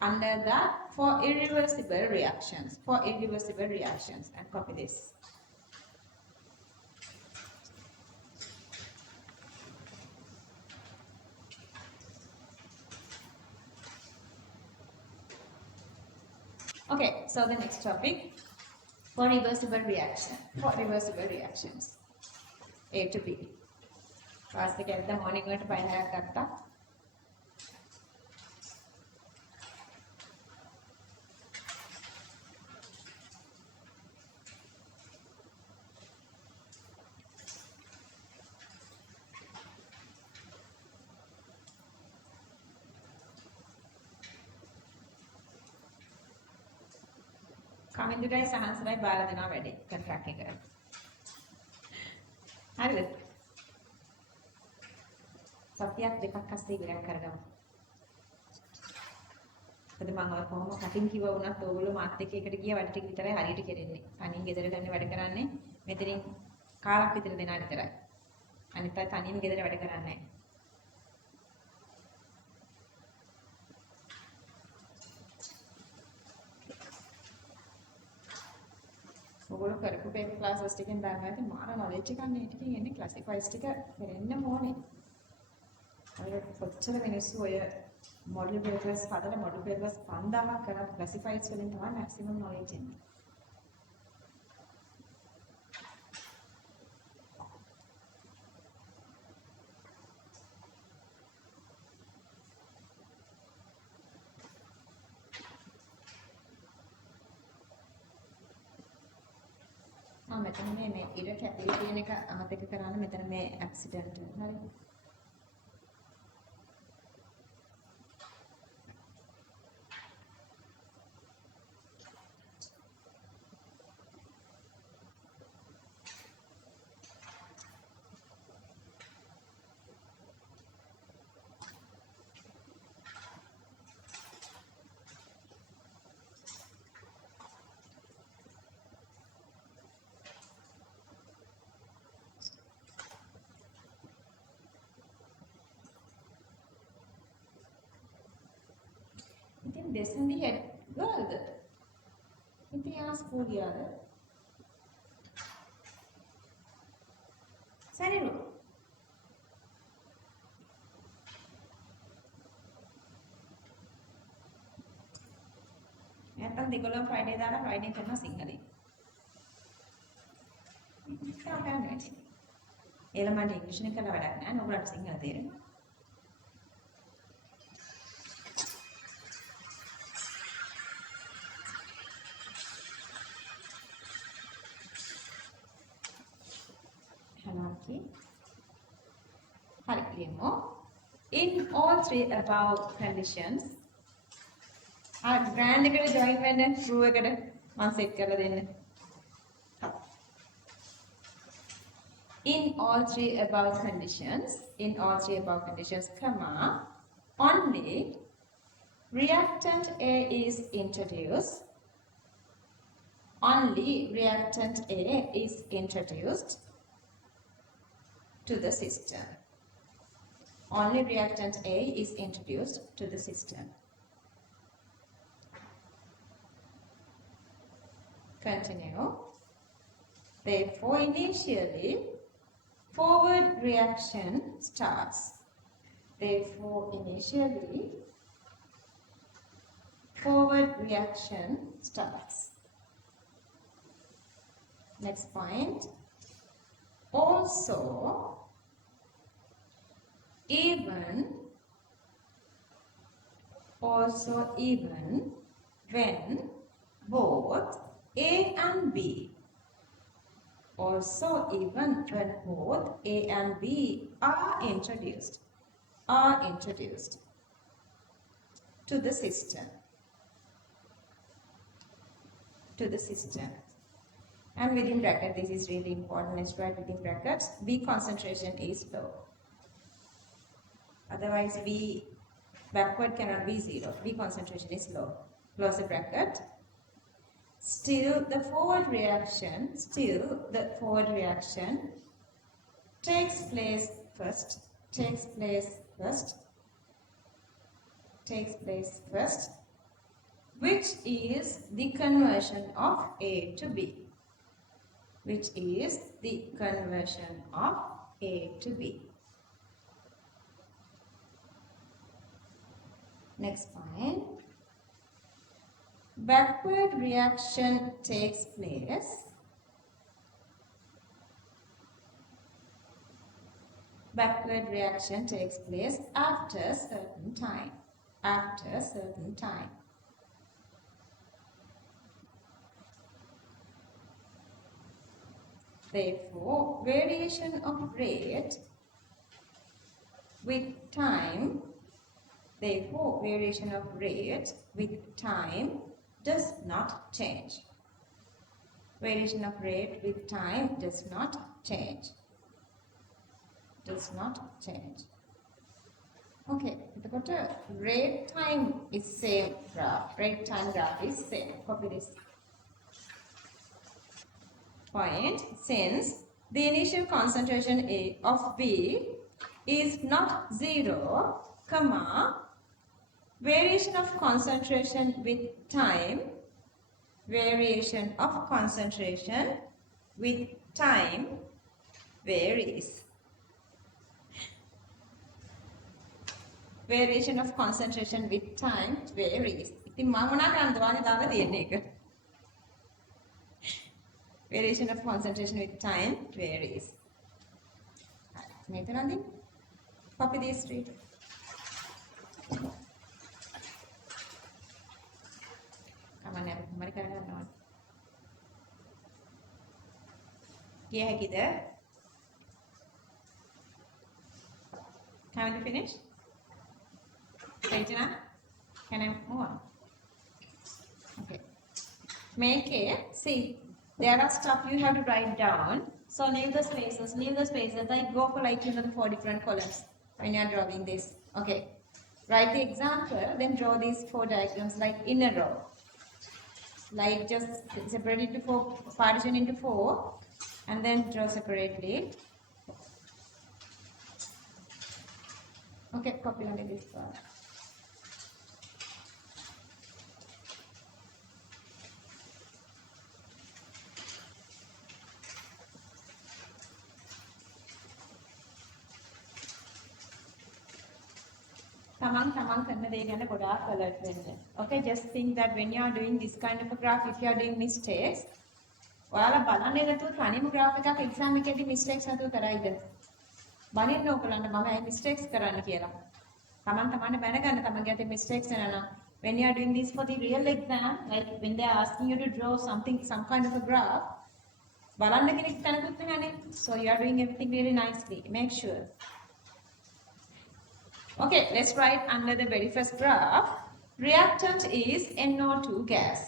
Under that, for irreversible reactions. For irreversible reactions. And copy this. Okay, so the next topic. For reversible reaction. For reversible reactions. A to B. Class එක ඇද්ද morning වලට පැය 6ක් ගත්තා. කමින්දුටයි සහන්සලයි බාර දෙනවා වැඩි contract එක. හරිද? සතියක් දෙකක් අස්සේ ඉවරයක් කරගමු. මොකද මම ඔය කොහොම කටින් කිව්ව වුණත් ඕගොල්ලෝ මාත් එක්ක එකට ගියා වැඩ ටික විතරයි හරියට කෙරෙන්නේ. තනියෙන් ගෙදර ගන්න වැඩ කරන්නේ මෙතනින් කාලක් විතර දෙනා විතරයි. අනිත් අය තනියම ගෙදර වැඩ කරන්නේ නැහැ. ඔයගොල්ලෝ කරපු පේපර් ක්ලාසස් ටිකෙන් දන්නවා ඇති මාර නොලෙජ් එකක් නේ ටිකෙන් එන්නේ ක්ලාසිෆයිස් ටික කරෙන්න ඕනේ. අර කොච්චර මිනිස්සු ඔය මොඩල් පේපර්ස් හදලා මොඩල් පේපර්ස් 5000ක් කරලා ක්ලාසිෆයිස් වලින් තමයි මැක්සිමම් නොලෙජ් එන්නේ. මෙතන මේ ඉර කැපිලි කියන එක අමතක කරන්න මෙතන මේ ඇක්සිඩන්ට් හරි. ඉතින් දෙසන්දි හෙඩ් ගර්ල්ද? ඉතින් යා ස්කූල් ගියාද? සරිරු. නැත්තම් දෙගොල්ලෝ ෆ්‍රයිඩේ දාලා ෆ්‍රයිඩේ කරනවා සිංහලෙන්. ඒක තමයි. එළමන්ට ඉංග්‍රීසි එක කරලා වැඩක් නැහැ. නෝගලන්ට සිංහල තේරෙනවා. In all three above conditions, brand එකට join වෙන්න through එකට මම set කරලා දෙන්න. In all three above conditions, comma, only reactant A is introduced. Only reactant A is introduced to the system. Only reactant A is introduced to the system. Continue. Therefore, initially, forward reaction starts. Therefore, initially, forward reaction starts. Next point. Also, even when both A and B, also even when both A and B are introduced to the system. And within bracket, this is really important. Let's write within brackets. B concentration is low. Otherwise, B Backward cannot be 0. B concentration is low. Close the bracket. Still the forward reaction takes place first, which is the conversion of A to B. Which is the conversion of A to B. Next point. Backward reaction takes place after a certain time. Therefore, variation of rate with time does not change. Variation of rate with time does not change. Okay, the rate time is same graph. Rate time graph is same. Copy this point. Since the initial concentration A of B is not 0, variation of concentration with time varies. Variation of concentration with time varies. Variation of concentration with time varies. Copy these three. Come on, Time to finish? Can I move on? Okay. Make it. See, there are stuff you have to write down. So leave the spaces. Like go for like the 4 different columns when you are drawing this. Okay. Write the example, then draw these 4 diagrams like in a row. Like just separate it to 4, partition into 4, and then draw separately. Okay, copy only this part. Okay, just think that when you are doing this kind of a graph, if you are doing mistakes, ඔයාලා බලන්නේ නැතුව තනියම graph එකක් exam එකේදී mistakes නැතුව කරයිද? බලන්න ඕගොල්ලන්ට මම ඇයි mistakes කරන්න කියලා. තමන්ට දැනගන්න තමන්ගේ අතේ mistakes වෙනවා. When you are doing this for the real exam, like when they are asking you to draw some kind of a graph, බලන්න කෙනෙක් තනකුත් නැහැනේ. So you are doing everything really nicely. Make sure. Okay, let's write under the very first graph. Reactant is NO2 gas.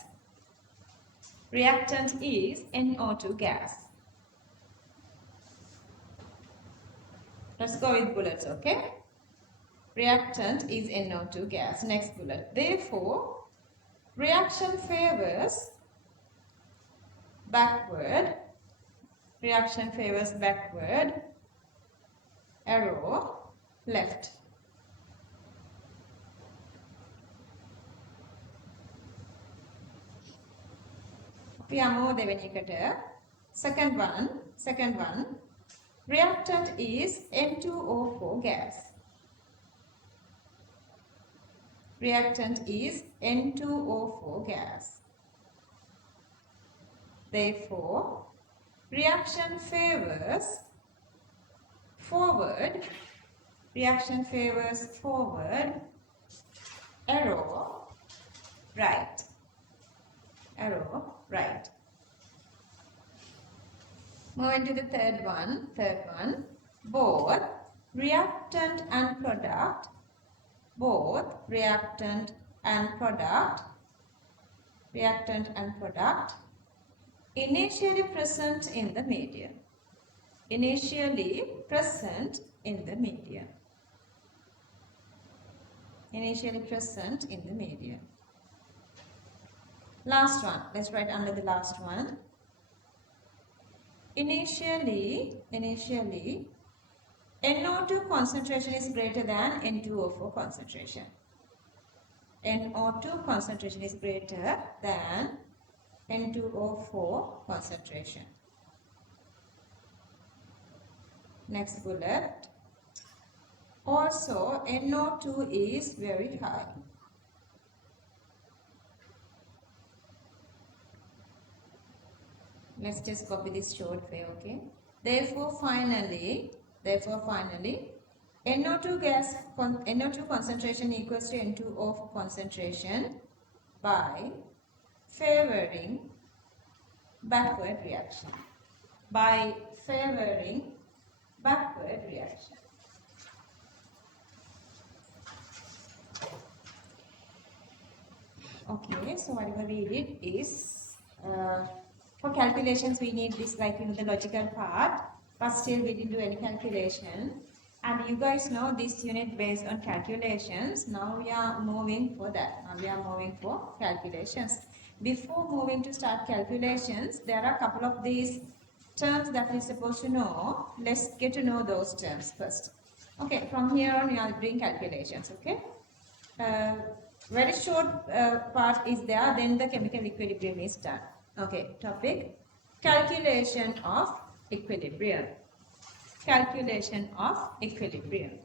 Reactant is NO2 gas. Let's go with bullets, okay? Reactant is NO2 gas. Next bullet. Therefore, reaction favors backward. Reaction favors backward. Arrow left. Second one. Reactant is N2O4 gas. Reactant is N2O4 gas. Therefore, reaction favors forward. Reaction favors forward. Arrow right. Arrow right. Moving to the third one. Both reactant and product initially present in the medium. Initially present in the medium. Last one. Let's write under the last one. Initially, NO2 concentration is greater than N2O4 concentration. NO2 concentration is greater than N2O4 concentration. Next bullet. Also, NO2 is very high. Let's just copy this short way, okay? Therefore, finally, NO2 concentration equals to N2O4 concentration by favoring backward reaction. By favoring backward reaction. Okay, so whatever we did is, for calculations we need this, like, the logical part, but still we didn't do any calculation. And you guys know this unit based on calculations. Now we are moving for that. Now we are moving for calculations. Before moving to start calculations, there are a couple of these terms that we're supposed to know. Let's get to know those terms first. Okay, from here on we are doing calculations, okay? Very short part is there, then the chemical equilibrium is done. Okay, topic, calculation of equilibrium. Calculation of equilibrium.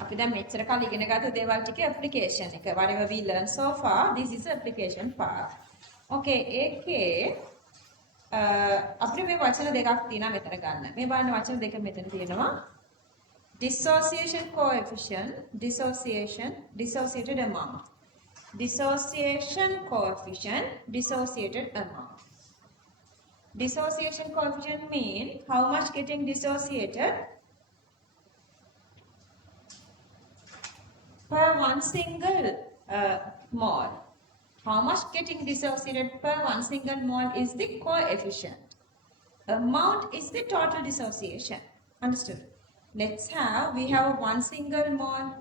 අපි දැන් මෙච්චර කාලේ ඉගෙන ගත්ත දේවල් ටික application එක. Whatever we learned so far, this is the application part. Okay, ඒකේ අපිට මේ වචන දෙකක් තියෙනවා මෙතන ගන්න. මේ බලන්න වචන දෙක මෙතන තියෙනවා. Dissociation coefficient, dissociated amount. Dissociation coefficient, dissociated amount. Dissociation coefficient means how much getting dissociated per one single mole. How much getting dissociated per one single mole is the coefficient. Amount is the total dissociation. Understood? Let's have, we have one single mole.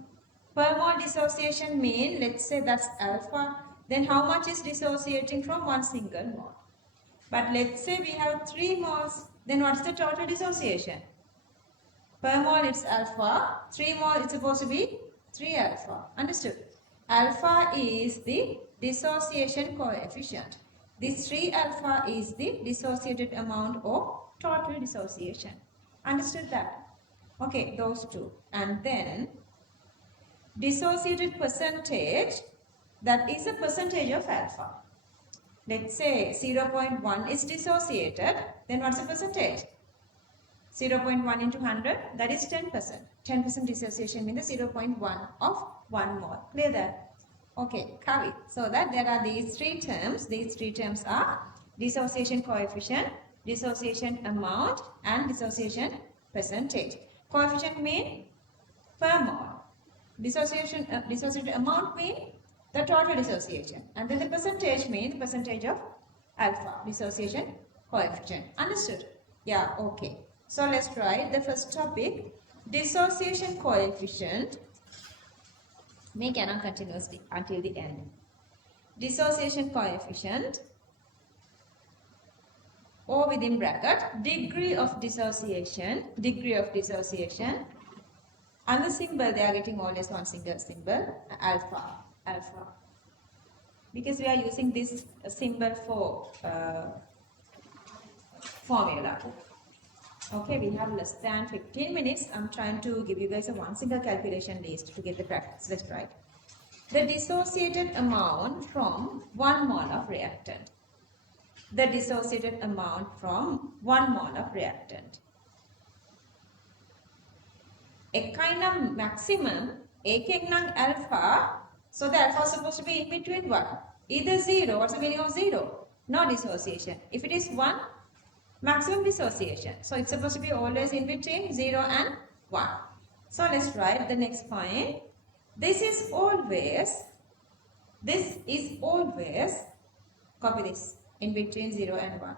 Per mole dissociation mean, let's say that's alpha. Then how much is dissociating from one single mole? But let's say we have 3 moles. Then what's the total dissociation? Per mole it's alpha. 3 mole it's supposed to be 3 alpha. Understood? Alpha is the dissociation coefficient. This 3 alpha is the dissociated amount of total dissociation. Understood that? Okay, those two. And then dissociated percentage, that is a percentage of alpha. Let's say 0.1 is dissociated, then what's the percentage? 0.1 into 100, that is 10%. 10% dissociation means the 0.1 of 1 mole. Clear that? Okay, Kavi. So that there are these 3 terms. These 3 terms are dissociation coefficient, dissociation amount, and dissociation percentage. Coefficient mean per mole. Dissociated amount mean the total dissociation. And then the percentage mean the percentage of alpha, dissociation coefficient. Understood? Yeah, okay. So let's try the first topic, dissociation coefficient. Make an continuously until the end. Dissociation coefficient, or within bracket, degree of dissociation, and the symbol, they are getting always one single symbol, alpha. Because we are using this symbol for formula. Okay, we have less than 15 minutes. I'm trying to give you guys a one single calculation list to get the practice. Let's try. The dissociated amount from 1 mole of reactant. The dissociated amount from 1 mole of reactant. A kind of maximum, alpha, so the alpha is supposed to be in between what? Either 0, what's the meaning of 0? No dissociation. If it is 1, maximum dissociation. So it's supposed to be always in between 0 and 1. So let's write the next point. This is always, copy this, in between 0 and 1.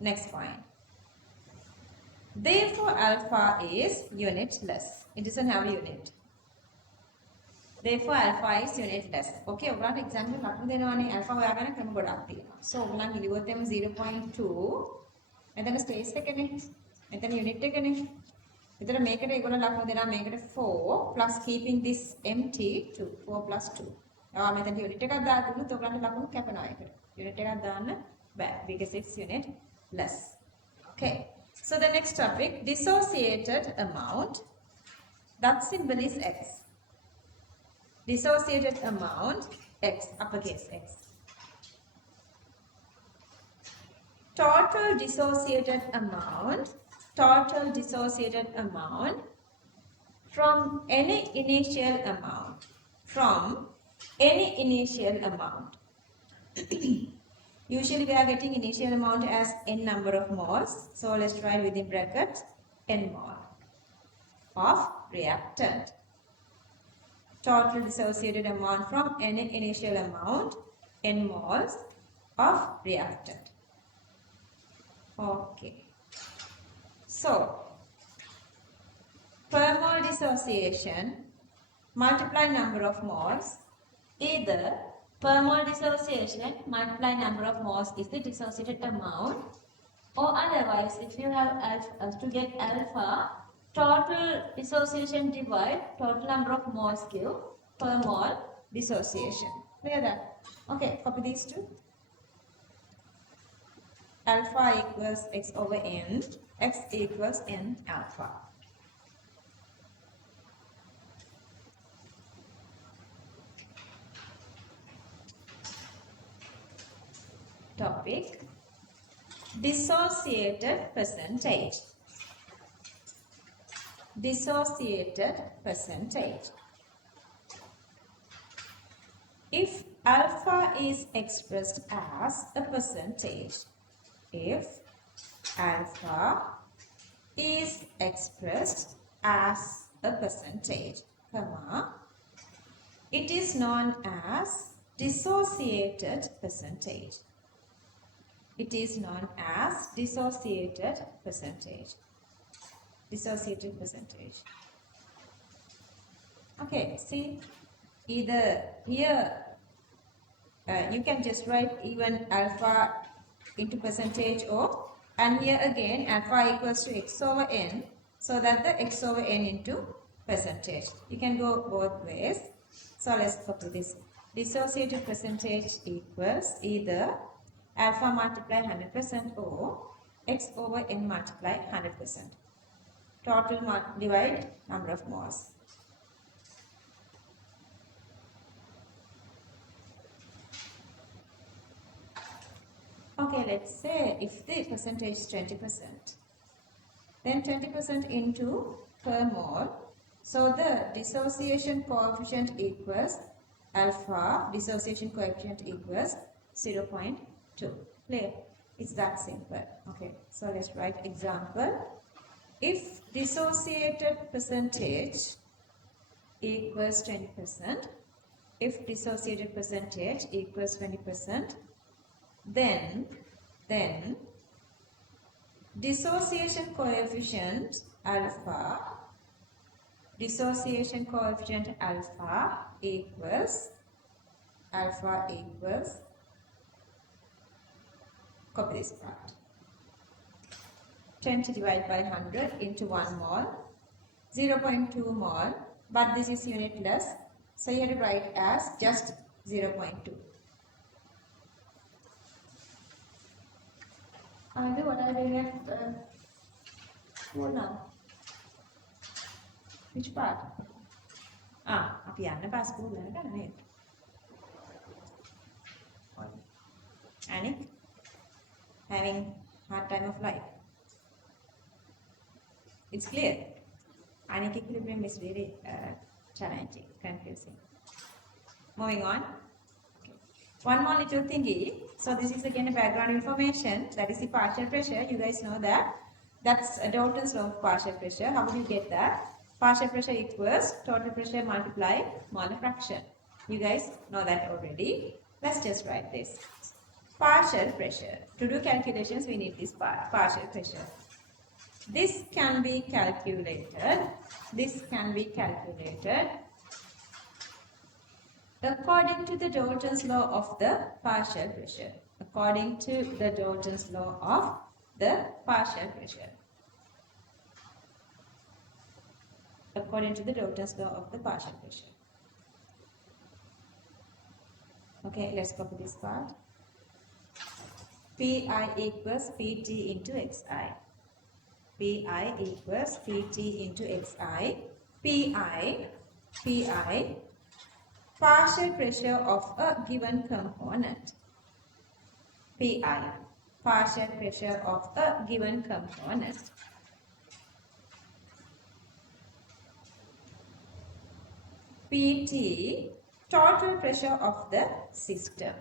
Next point. Therefore, alpha is unitless. It doesn't have a unit. Therefore, alpha is unitless. Okay, ඔයාලට example ලකුණු දෙනවානේ alpha හොයාගන්න ක්‍රම ගොඩක් තියෙනවා. So, ඔයගොල්ලන් ඉලියුවොත් එම 0.2 මෙතන space එකනේ. මෙතන unit එකනේ. එතන මේකට ඒගොල්ලෝ ලකුණු දෙනවා මේකට 4 plus keeping this empty 2. 4 plus 2. ඔයා මෙතන unit එකක් දාලා දුන්නොත් ඔයගොල්ලන්ට ලකුණු කැපෙනවා ඒකට. unit එකක් දාන්න බෑ because it's unitless. Okay. So the next topic, dissociated amount. That symbol is x. Dissociated amount, x, uppercase x. Total dissociated amount from any initial amount. Usually we are getting initial amount as n number of moles. So let's write within brackets n mole of reactant. Total dissociated amount from any initial amount n moles of reactant. Okay. So per mole dissociation multiply number of moles. Either per mole dissociation multiply number of moles is the dissociated amount, or otherwise if you have alpha, to get alpha, total dissociation divide total number of moles give per mole dissociation. Clear that? Okay, copy these two. Alpha equals x over n, x equals n alpha. Topic, dissociated percentage. Dissociated percentage. If alpha is expressed as a percentage, if alpha is expressed as a percentage, comma, it is known as dissociated percentage. It is known as dissociated percentage. Dissociated percentage. Okay, see, either here you can just write even alpha into percentage or, and here again alpha equals to x over n, so that the x over n into percentage. You can go both ways. So let's copy this. Dissociated percentage equals either alpha multiply 100% or x over n multiply 100%. Total divide number of moles. Okay, let's say if the percentage is 20%, then 20% into per mole. So the dissociation coefficient equals alpha, dissociation coefficient equals 0.2. Clear? It's that simple. Okay, so let's write example. If dissociated percentage equals 20%, if dissociated percentage equals 20%, then dissociation coefficient alpha equals copy this part, 20 divided by 100 into 1 mole, 0.2 mole, but this is unitless, so you have to write as just 0.2. What are they at school now? Which part? අපි යන්න බා school යනකම් නේද? Anik having hard time of life. It's clear. Anik equilibrium is very challenging, confusing. Moving on. One more little thingy. So this is again a background information. That is the partial pressure. You guys know that. That's a Dalton's law of partial pressure. How would you get that? Partial pressure equals total pressure multiplied molar fraction. You guys know that already. Let's just write this. partial pressure. To do calculations, we need this part, partial pressure. This can be calculated. This can be calculated according to the Dalton's law of the partial pressure. According to the Dalton's law of the partial pressure. According to the Dalton's law of the partial pressure. Okay, let's copy this part. Pi equals Pt into Xi. Pi equals Pt into Xi. Pi, partial pressure of a given component. Pi, partial pressure of a given component. Pt, total pressure of the system.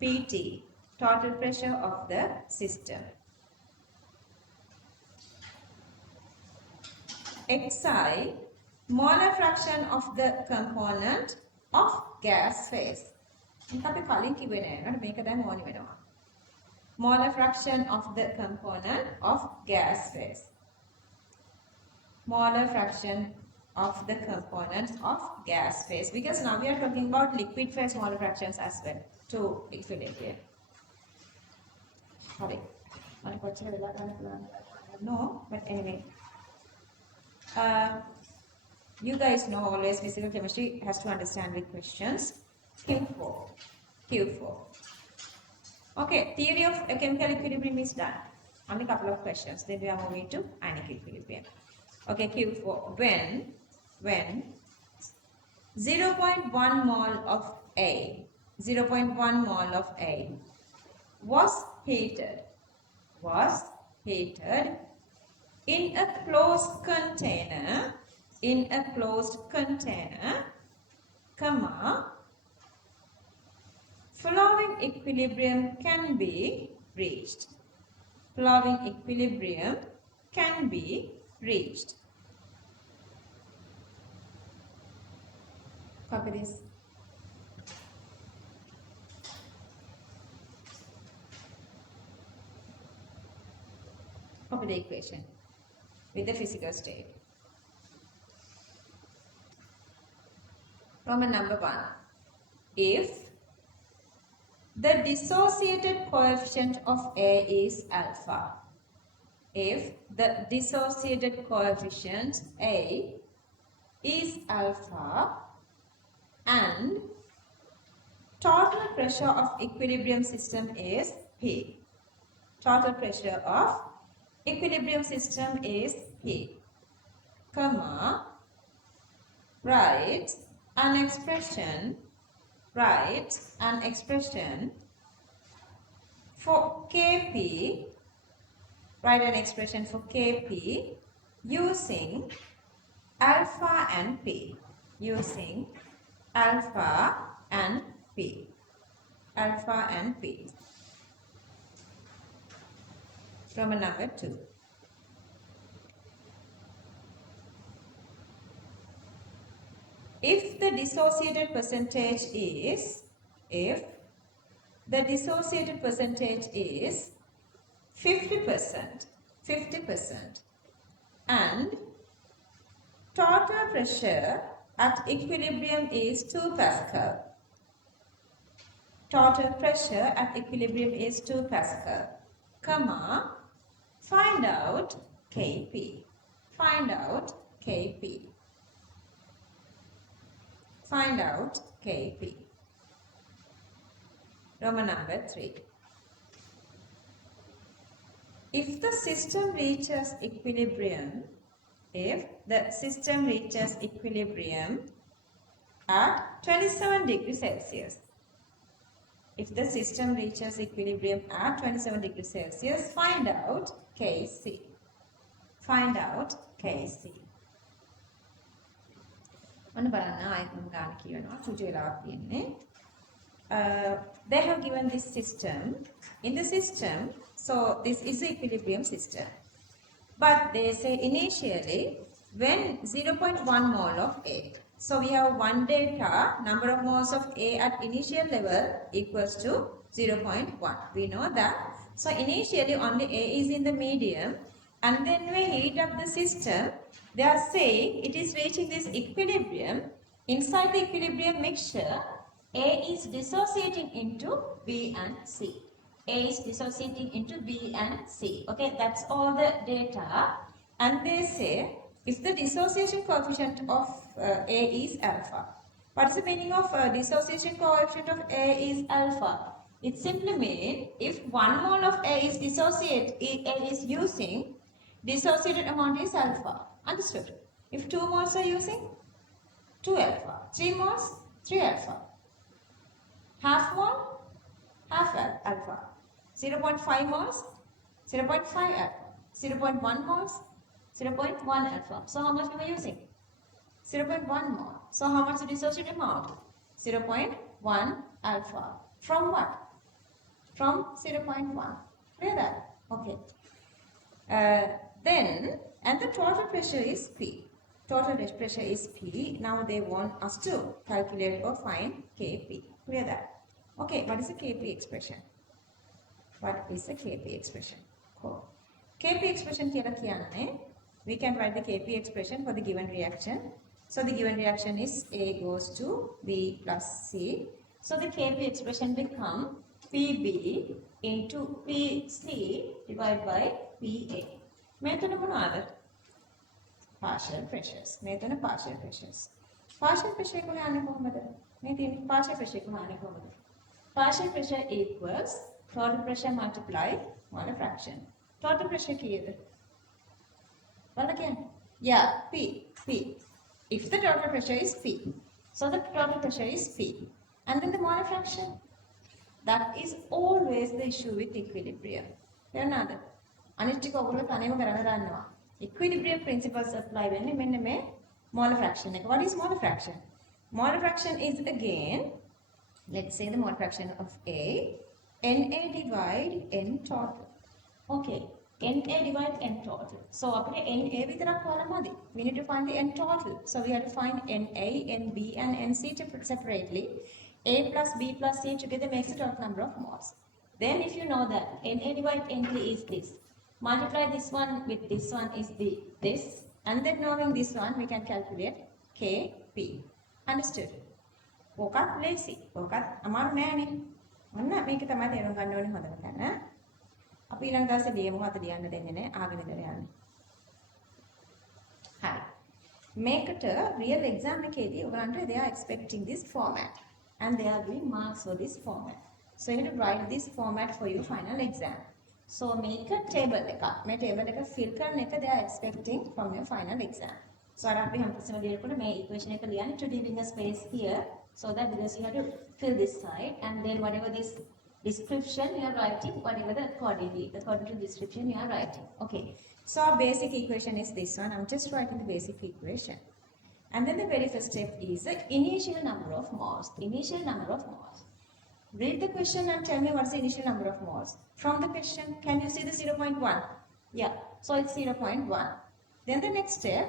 Pt, total pressure of the system. Xi, molar fraction of the component of gas phase. Molar fraction of the component of gas phase. Molar fraction of the components of gas phase, because now we are talking about liquid phase molar fractions as well to equilibrium. Sorry, no, but anyway, you guys know always physical chemistry has to understand with questions. Q4. Okay, theory of chemical equilibrium is done. Only a couple of questions. Then we are moving to ionic equilibrium. Okay, Q4. When 0.1 mole of A, 0.1 mole of A was heated in a closed container, comma, following equilibrium can be reached. Following equilibrium can be reached. Copy this. Copy the equation with the physical state. Roman number 1. If the dissociated coefficient of A is alpha. If the dissociated coefficient A is alpha and total pressure of equilibrium system is P. Total pressure of equilibrium system is P, comma, write an expression for Kp, write an expression for Kp using alpha and P, using alpha and P. Roman number 2. If the dissociated percentage is 50% and total pressure at equilibrium is 2 Pascal. Total pressure at equilibrium is 2 Pascal, comma, find out Kp. Find out Kp. Find out Kp. Roman number 3. If the system reaches equilibrium, at 27 degrees Celsius. If the system reaches equilibrium at 27 degrees Celsius, find out Kc. Find out Kc. They have given this system. In the system, so this is the equilibrium system. But they say initially when 0.1 mole of A, So we have one data, number of moles of A at initial level equals to 0.1. We know that. So initially only A is in the medium, and then we heat up the system. They are saying it is reaching this equilibrium. Inside the equilibrium mixture, A is dissociating into B and C. A is dissociating into B and C. Okay, that's all the data. And they say if the dissociation coefficient of A is alpha. What is the meaning of dissociation coefficient of A is alpha? It simply means if 1 mole of A is using, dissociated amount is alpha. Understood? If 2 moles are using, 2 alpha. 3 moles, 3 alpha. Half mole, half alpha. 0.5 moles, 0.5 alpha. 0.1 moles, 0.1 alpha. So how much we were using? 0.1 mole. So how much the dissociated amount? 0.1 alpha. From what? From 0.1. Clear that? Okay. Then, and the total pressure is P. Total pressure is P. Now they want us to calculate or find Kp. Clear that? Okay, what is the Kp expression? What is the Kp expression? Cool. Kp expression we can write the Kp expression for the given reaction. So the given reaction is A goes to B plus C. So the Kp expression become Pb into Pc divided by Pa. Method මොනවාද? Partial pressures. Method partial pressures. Partial pressure එක හොයන්නේ කොහොමද? මේ තියෙන partial pressure එක හොයන්නේ කොහොමද? Partial pressure equals total pressure multiply molar fraction. Total pressure කීයද? බලන්න කියන්නේ. Yeah, P. If the total pressure is P. So the total pressure is P. And then the molar fraction. That is always the issue with equilibrium. තේරුණාද? අනිත් ටික ඔයගොල්ලෝ තනියම කරන්න ගන්නවා. Equilibrium principles apply වෙන්නේ මෙන්න මේ molar fraction එක. What is molar fraction? Molar fraction is again, let's say the molar fraction of A, Na divide N total. Okay, Na divide N total. So අපිට Na විතරක් හොයලා මදි. We need to find the N total. So we have to find Na, Nb and Nc separately. A plus B plus C together makes the total number of moles. Then if you know that Na divide Nb is this, multiply this one with this one is this, and then knowing this one we can calculate Kp. Understood? ඕකත් lazy. ඕකත් අමාරු නෑනේ. ඔන්න මේක තමයි තේරුම් ගන්න ඕනේ හොඳම තැන. අපි ඊළඟ දවසේ ලියමු අත ලියන්න දෙන්නේ නෑ ආගෙන ඉඳලා යන්න. හරි. මේකට real exam එකේදී ඔයගලන්ට they are expecting this format and they are giving marks for this format. So you have to write this format for your final exam. So make a table එකක්. මේ table එක fill කරන එක they are expecting from your final exam. So අපි හැමතිස්සෙම ලියනකොට මේ equation එක ලියන්න to leaving a space here so that because you have to fill this side and then whatever this description you are writing, whatever the according to the description you are writing. Okay. So our basic equation is this one. I'm just writing the basic equation. And then the very first step is the initial number of moles. Initial number of moles. Read the question and tell me what's the initial number of moles. From the question, can you see the 0.1? Yeah, so it's 0.1. Then the next step,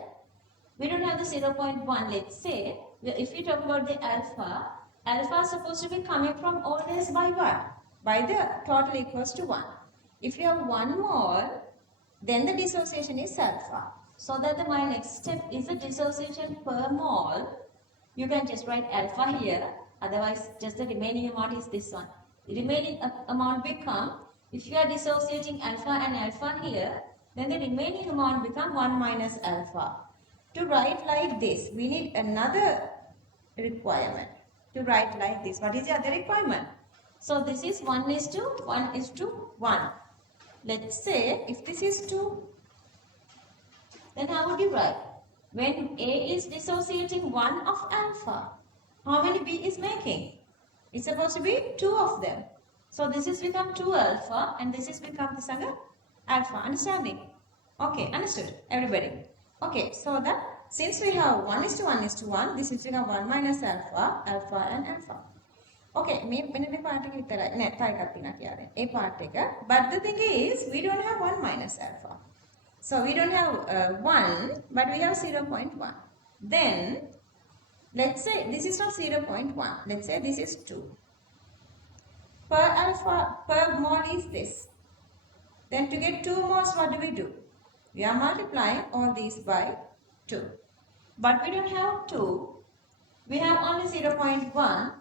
we don't have the 0.1. Let's say, if we talk about the alpha, alpha is supposed to be coming from always by what? By the total equals to 1. If you have 1 mole, then the dissociation is alpha. So that my next step is the dissociation per mole. You can just write alpha here. Otherwise, just the remaining amount is this one. The remaining amount become, if you are dissociating alpha and alpha here, then the remaining amount become 1 minus alpha. To write like this, we need another requirement. To write like this, what is the other requirement? So this is 1 is to 1. Let's say, if this is 2, then how would you write? When A is dissociating 1 of alpha, how many B is making? It's supposed to be 2 of them. So this is become 2 alpha and this is become this other alpha. Understanding? Okay, understood? Everybody? Okay, so that since we have 1 is to 1 is to 1, this is become 1 minus alpha, alpha and alpha. Okay, මේ part එක විතරයි. නෑ, තව එකක් තියෙනවා කියන්නේ. ඒ part එක. But the thing is, we don't have 1 minus alpha. So we don't have 1, but we have 0.1. Then Let's say this is not 0.1. Let's say this is 2. Per alpha, per mole is this. Then to get 2 moles, what do? We are multiplying all these by 2. But we don't have 2. We have only 0.1.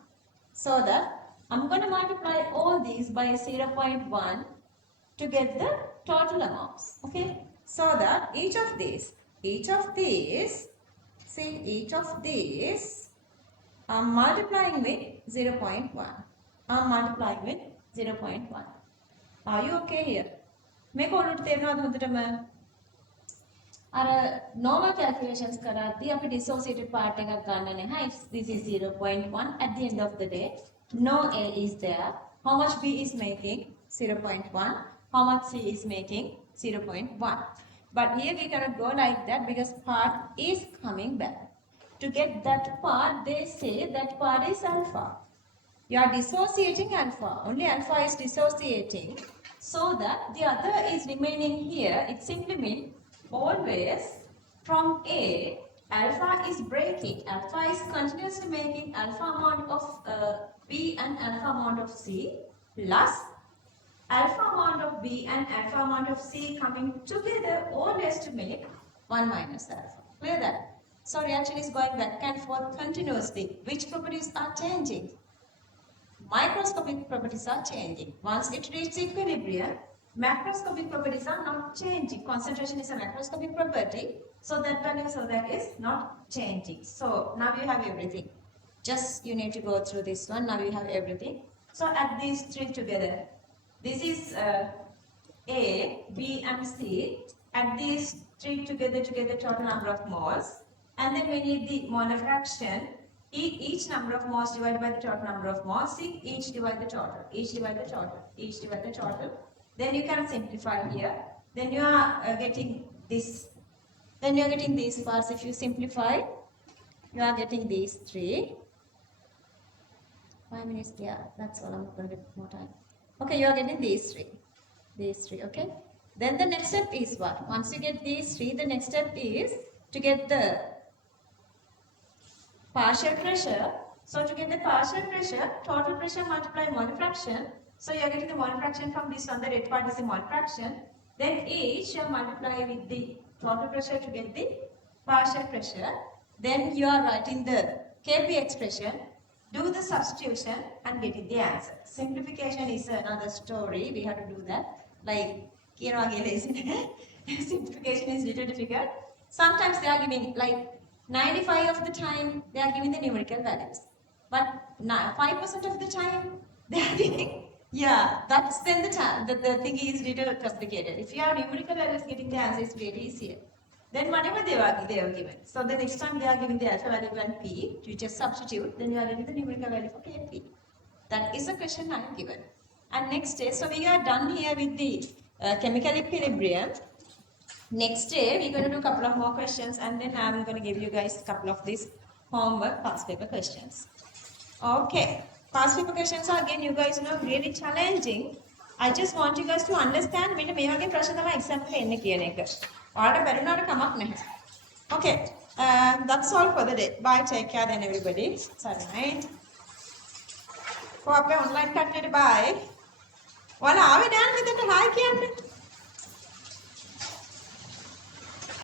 So that I'm going to multiply all these by 0.1 to get the total amounts. Okay. So that each of these, see, each of these, I'm multiplying with 0.1. I'm multiplying with 0.1. Are you okay here? මේක ඔළුවට තේරෙනවද හොඳටම? අර normal calculations කරද්දී අපි dissociated part එකක් ගන්න නැහැ. If this is 0.1 at the end of the day, no A is there. How much B is making? 0.1. How much C is making? 0.1. But here we cannot go like that because part is coming back. To get that part, they say that part is alpha. You are dissociating alpha. Only alpha is dissociating. So that the other is remaining here. It simply means always from A, alpha is breaking. Alpha is continuously making alpha amount of B and alpha amount of C plus alpha amount of B and alpha amount of C coming together always to make 1 minus alpha. Clear that? So reaction is going back and forth continuously. Which properties are changing? Microscopic properties are changing. Once it reaches equilibrium, macroscopic properties are not changing. Concentration is a macroscopic property, so that value is not changing. So now you have everything. Just you need to go through this one. Now you have everything. So add these three together. This is A, B and C. Add these three together to get the total number of moles. And then we need the molar fraction. Each number of moles divided by the total number of moles. See, each divide the total. Each divide the total. Each divide the total. Then you can simplify here. Then you are getting this. Then you are getting these parts. If you simplify, you are getting these three. 5 minutes, yeah, that's all. I'm going to get more time. Okay, you are getting these three. These three, okay? Then the next step is what? Once you get these three, the next step is to get the partial pressure. So to get the partial pressure, total pressure multiply mole fraction. So you are getting the mole fraction from this one. The red part is the mole fraction. Then each you multiply with the total pressure to get the partial pressure. Then you are writing the Kp expression. Do the substitution and getting the answer. Simplification is another story. We have to do that. Like, simplification is little difficult. Sometimes they are giving, like 95 of the time, they are giving the numerical values. But 5% of the time, they are giving, yeah, that's then the time. The thing is little complicated. If you have numerical values, getting the answer is very easier. Then whatever they are given. So the next time they are giving the alpha value and P, you just substitute, then you are getting the numerical value for Kp. That is a question I am given. And next day, so we are done here with the chemical equilibrium. Next day, we're going to do a couple of more questions and then I'm going to give you guys a couple of these homework past paper questions. Okay, past paper questions are again, you guys know, really challenging. I just want you guys to understand when මේ වගේ ප්‍රශ්න තමයි exam එකේ එන්නේ කියන එක. ඔයාලට බැරි වුණාට කමක් නැහැ. Okay, that's all for the day. Bye, take care then everybody. Sorry. කො අපේ online කට්ටියට bye. ඔයාලා ආවේ දැන් මෙතනට hi කියන්න.